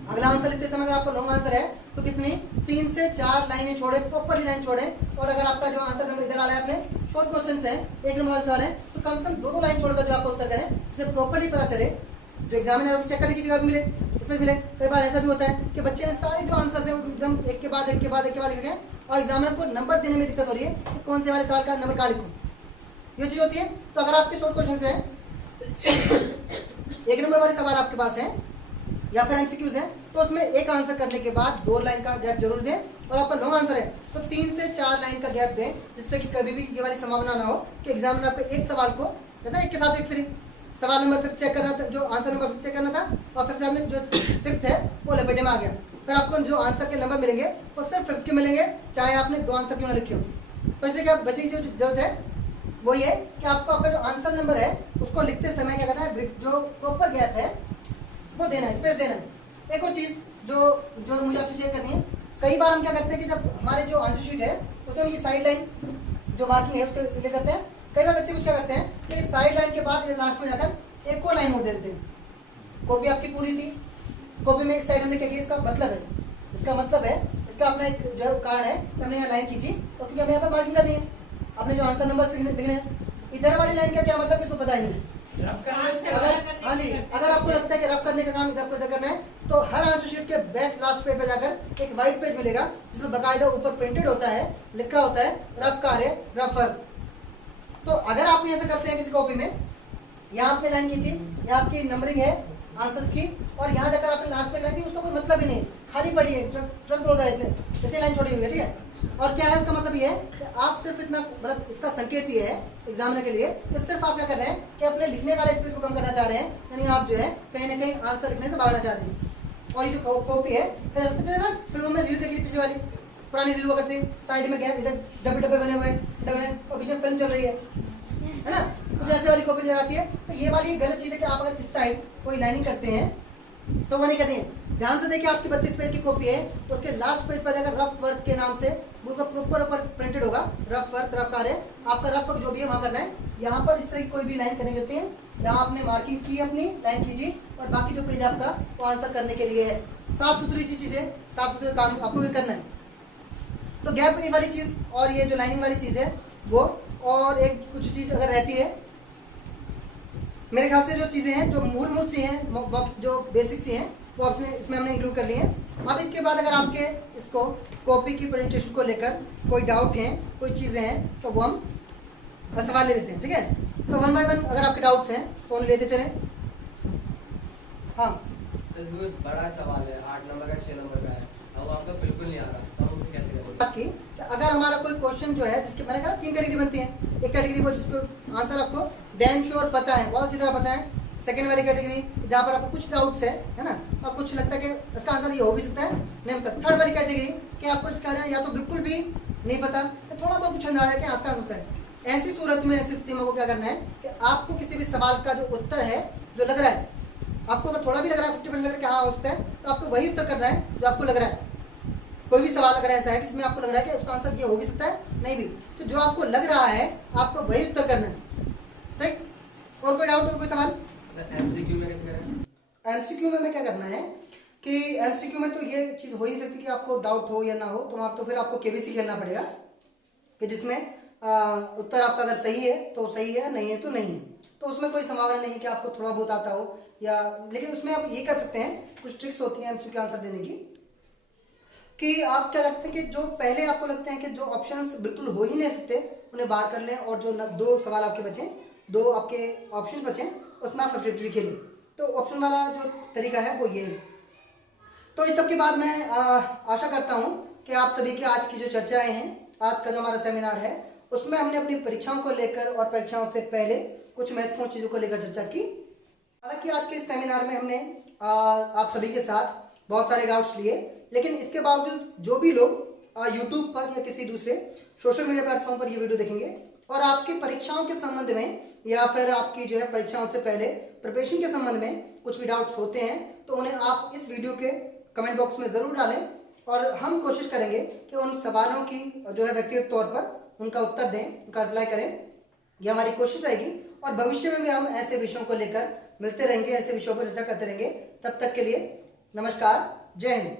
अगला आंसर लिखते समय अगर आपका लॉन्ग आंसर है तो कितनी 3 से 4 लाइनें छोड़े, प्रॉपरली लाइन छोड़े, और अगर आपका जो आंसर नंबर इधर आ रहा है अपने शॉर्ट क्वेश्चन है, 1 नंबर वाले सवाल है, तो कम से कम 2 लाइन छोड़कर जो आप उत्तर करें, जिससे प्रॉपरली पता चले, जो एग्जामिनर चेक करने की जगह भी मिले, इसमें मिले। कई बार ऐसा भी होता है कि बच्चे ने सारे जो आंसर्स हैं वो एकदम एक के बाद लिख गए, और एग्जामिनर को नंबर देने में दिक्कत हो रही है कि कौन से वाले सवाल का नंबर कहाँ लिखूँ, ये चीज़ होती है। तो अगर आपके शॉर्ट क्वेश्चन हैं 1 नंबर वाले सवाल आपके पास हैं या फिर एमसीक्यूज हैं, तो उसमें एक आंसर करने के बाद 2 लाइन का गैप जरूर दें, और आपका लॉन्ग आंसर है तो 3 से 4 लाइन का गैप दें, जिससे कि कभी भी ये वाली संभावना ना हो कि एग्जामिनर आपको एक सवाल को कहते हैं एक के साथ एक फ्री सवाल नंबर 5 चेक करना था, जो आंसर नंबर 5 चेक करना था, और फिफ्थ में जो 6th है वो लपेटे में आ गया। फिर आपको जो आंसर के नंबर मिलेंगे वो सिर्फ 5th के मिलेंगे, चाहे आपने 2 आंसर क्यों ना लिखे हो। तो इसलिए क्या बचने की जो जरूरत है वो ये कि आपको आपका जो आंसर नंबर है उसको लिखते समय क्या करना है, जो प्रॉपर गैप है वो देना है, स्पेस देना है। एक और चीज़ जो मुझे आपसे शेयर करनी है, कई बार हम क्या करते हैं कि जब हमारे जो आंसर शीट है उसमें ये साइड लाइन जो मार्किंग है उसके ये करते हैं। कई बार बच्चे कुछ क्या करते हैं कि साइड लाइन के बाद लास्ट में जाकर एक और लाइन और दे देते हैं। कॉपी आपकी पूरी थी, कॉपी में इस साइड हमने क्या किया, इसका मतलब है इसका अपना एक जो है कारण है कि हमने यहाँ लाइन खींची और क्योंकि हमें यहाँ पर मार्किंग करनी है, अपने जो आंसर नंबर लिखने हैं। इधर वाली लाइन का क्या मतलब इसको पता ही नहीं है। अगर आपको लगता है कि रफ करने का काम इधर को इधर करना है तो हर आंसर शीट के बैक लास्ट पेज पे जाकर एक वाइट पेज मिलेगा जिसमें बकायदा ऊपर प्रिंटेड होता है, लिखा होता है रफ कार्य रफर। तो अगर आप ऐसा करते हैं किसी कॉपी में, यहाँ आपने लाइन खींची, यहाँ आपकी नंबरिंग है आंसर्स की, और यहाँ जाकर आपने लास्ट में लाइन दी, उसका कोई मतलब ही नहीं, खाली पड़ी है, तुरंत हो जाए इतनी लाइन छोड़ी हुई है, ठीक है। और क्या है उसका मतलब ये है कि आप सिर्फ इतना, मतलब इसका संकेत ये है एग्जामिनर के लिए कि सिर्फ आप क्या कर रहे हैं कि अपने लिखने वाले स्पेस को कम करना चाह रहे हैं, यानी आप जो है कहीं ना कहीं आंसर लिखने से भागना चाह रहे हैं। और ये जो कॉपी है ना, फिल्मों में रील देखी पिछली वाली पुरानी रील हुआ करती है, साइड में गैप, इधर डब्बे डब्बे बने हुए डब्बे और बीच में फिल्म चल रही है ना, कुछ ऐसे वाली कॉपी नजर आती है। तो ये वाली गलत चीज़ है कि आप अगर इस साइड कोई लाइनिंग करते हैं तो वो नहीं करनी है। ध्यान से देखिए, आपकी 32 पेज की कॉपी है, उसके लास्ट पेज पर जाकर रफ वर्क के नाम से वो का प्रॉपर ऊपर प्रिंटेड होगा, रफ वर्क रफ कार्य, आपका रफ वर्क जो भी है वहाँ करना है। यहाँ पर इस तरह की कोई भी लाइन करनी होती है, यहाँ आपने मार्किंग की, अपनी लाइन खींची, और बाकी जो पेज आपका वो आंसर करने के लिए है। साफ सुथरी सी चीज़ है, साफ सुथरे काम आपको भी करना है। तो गैप वाली चीज़ और ये जो लाइनिंग वाली चीज़ है वो, और एक कुछ चीज़ अगर रहती है, मेरे ख्याल से जो चीज़ें हैं जो मूल सी हैं, जो बेसिक सी हैं, वो आपने इसमें हमने इंक्लूड कर लिए हैं। अब इसके बाद अगर आपके इसको कॉपी की प्रेजेंटेशन को लेकर कोई डाउट है, कोई चीज़ें हैं, तो वो हम सवाल ले लेते हैं, ठीक है। तो 1 बाय 1 अगर आपके डाउट्स हैं तो उन लेते चलें। हाँ कोई बड़ा सवाल है, 8 नंबर का 6 नंबर का है, अब आपको बिल्कुल नहीं आ रहा, तो हम उसे कैसे करेंगे? बात की कि अगर हमारा कोई क्वेश्चन जो है, जिसके मैंने कहा 3 कैटेगरी बनती है। एक कैटेगरी वो जिसको आंसर आपको डैम श्योर पता है, बहुत अच्छी तरह पता है। सेकंड वाली कैटेगरी जहाँ पर आपको कुछ डाउट्स है ना, और कुछ लगता है कि इसका आंसर ये हो भी सकता है, नहीं पता। थर्ड वाली कैटेगरी कि आपको इसका या तो बिल्कुल भी नहीं पता, या थोड़ा बहुत कुछ अंदाजा कि आंसर होता है। ऐसी सूरत में, ऐसी स्थिति में को क्या करना है कि आपको किसी भी सवाल का जो उत्तर है, जो लग रहा है आपको, अगर थोड़ा भी लग रहा है 50% लग रहा है कि हाँ हो सकता है, तो आपको वही उत्तर करना है जो आपको लग रहा है। कोई भी सवाल अगर ऐसा है कि इसमें आपको लग रहा है कि उसका आंसर ये हो भी सकता है, नहीं भी, तो जो आपको लग रहा है आपको वही उत्तर करना है, ठीक। और कोई डाउट और कोई सवाल? एमसीक्यू में कैसे करें? एमसीक्यू में क्या करना है कि एमसीक्यू में तो ये चीज़ हो ही नहीं सकती कि आपको डाउट हो या ना हो, तो फिर आपको केबीसी खेलना पड़ेगा कि जिसमें उत्तर आपका अगर सही है तो सही है, नहीं है तो नहीं है। तो उसमें कोई संभावना नहीं है कि आपको थोड़ा बहुत आता हो, या लेकिन उसमें आप ये कर सकते हैं, कुछ ट्रिक्स होती हैं एमसीक्यू आंसर देने की, कि आप क्या कर सकते हैं कि जो पहले आपको लगते हैं कि जो ऑप्शंस बिल्कुल हो ही नहीं सकते उन्हें बाहर कर लें, और जो 2 सवाल आपके बचे, 2 आपके ऑप्शन बचे, उसमें आप 50-50 खेलें। तो ऑप्शन वाला जो तरीका है वो ये है। तो इस सब के बाद मैं आशा करता हूँ कि आप सभी की आज की जो चर्चाएं हैं, आज का जो हमारा सेमिनार है, उसमें हमने अपनी परीक्षाओं को लेकर और परीक्षाओं से पहले कुछ महत्वपूर्ण चीज़ों को लेकर चर्चा की। हालांकि आज के इस सेमिनार में हमने आप सभी के साथ बहुत सारे डाउट्स लिए, लेकिन इसके बावजूद जो भी लोग यूट्यूब पर या किसी दूसरे सोशल मीडिया प्लेटफॉर्म पर ये वीडियो देखेंगे और आपकी परीक्षाओं के संबंध में या फिर आपकी जो है परीक्षाओं से पहले प्रिपरेशन के संबंध में कुछ भी डाउट्स होते हैं, तो उन्हें आप इस वीडियो के कमेंट बॉक्स में ज़रूर डालें, और हम कोशिश करेंगे कि उन सवालों की जो है व्यक्तिगत तौर पर उनका उत्तर दें, उनका रिप्लाई करें। ये हमारी कोशिश रहेगी, और भविष्य में भी हम ऐसे विषयों को लेकर मिलते रहेंगे, ऐसे विषयों पर चर्चा करते रहेंगे। तब तक के लिए नमस्कार, जय हिंद।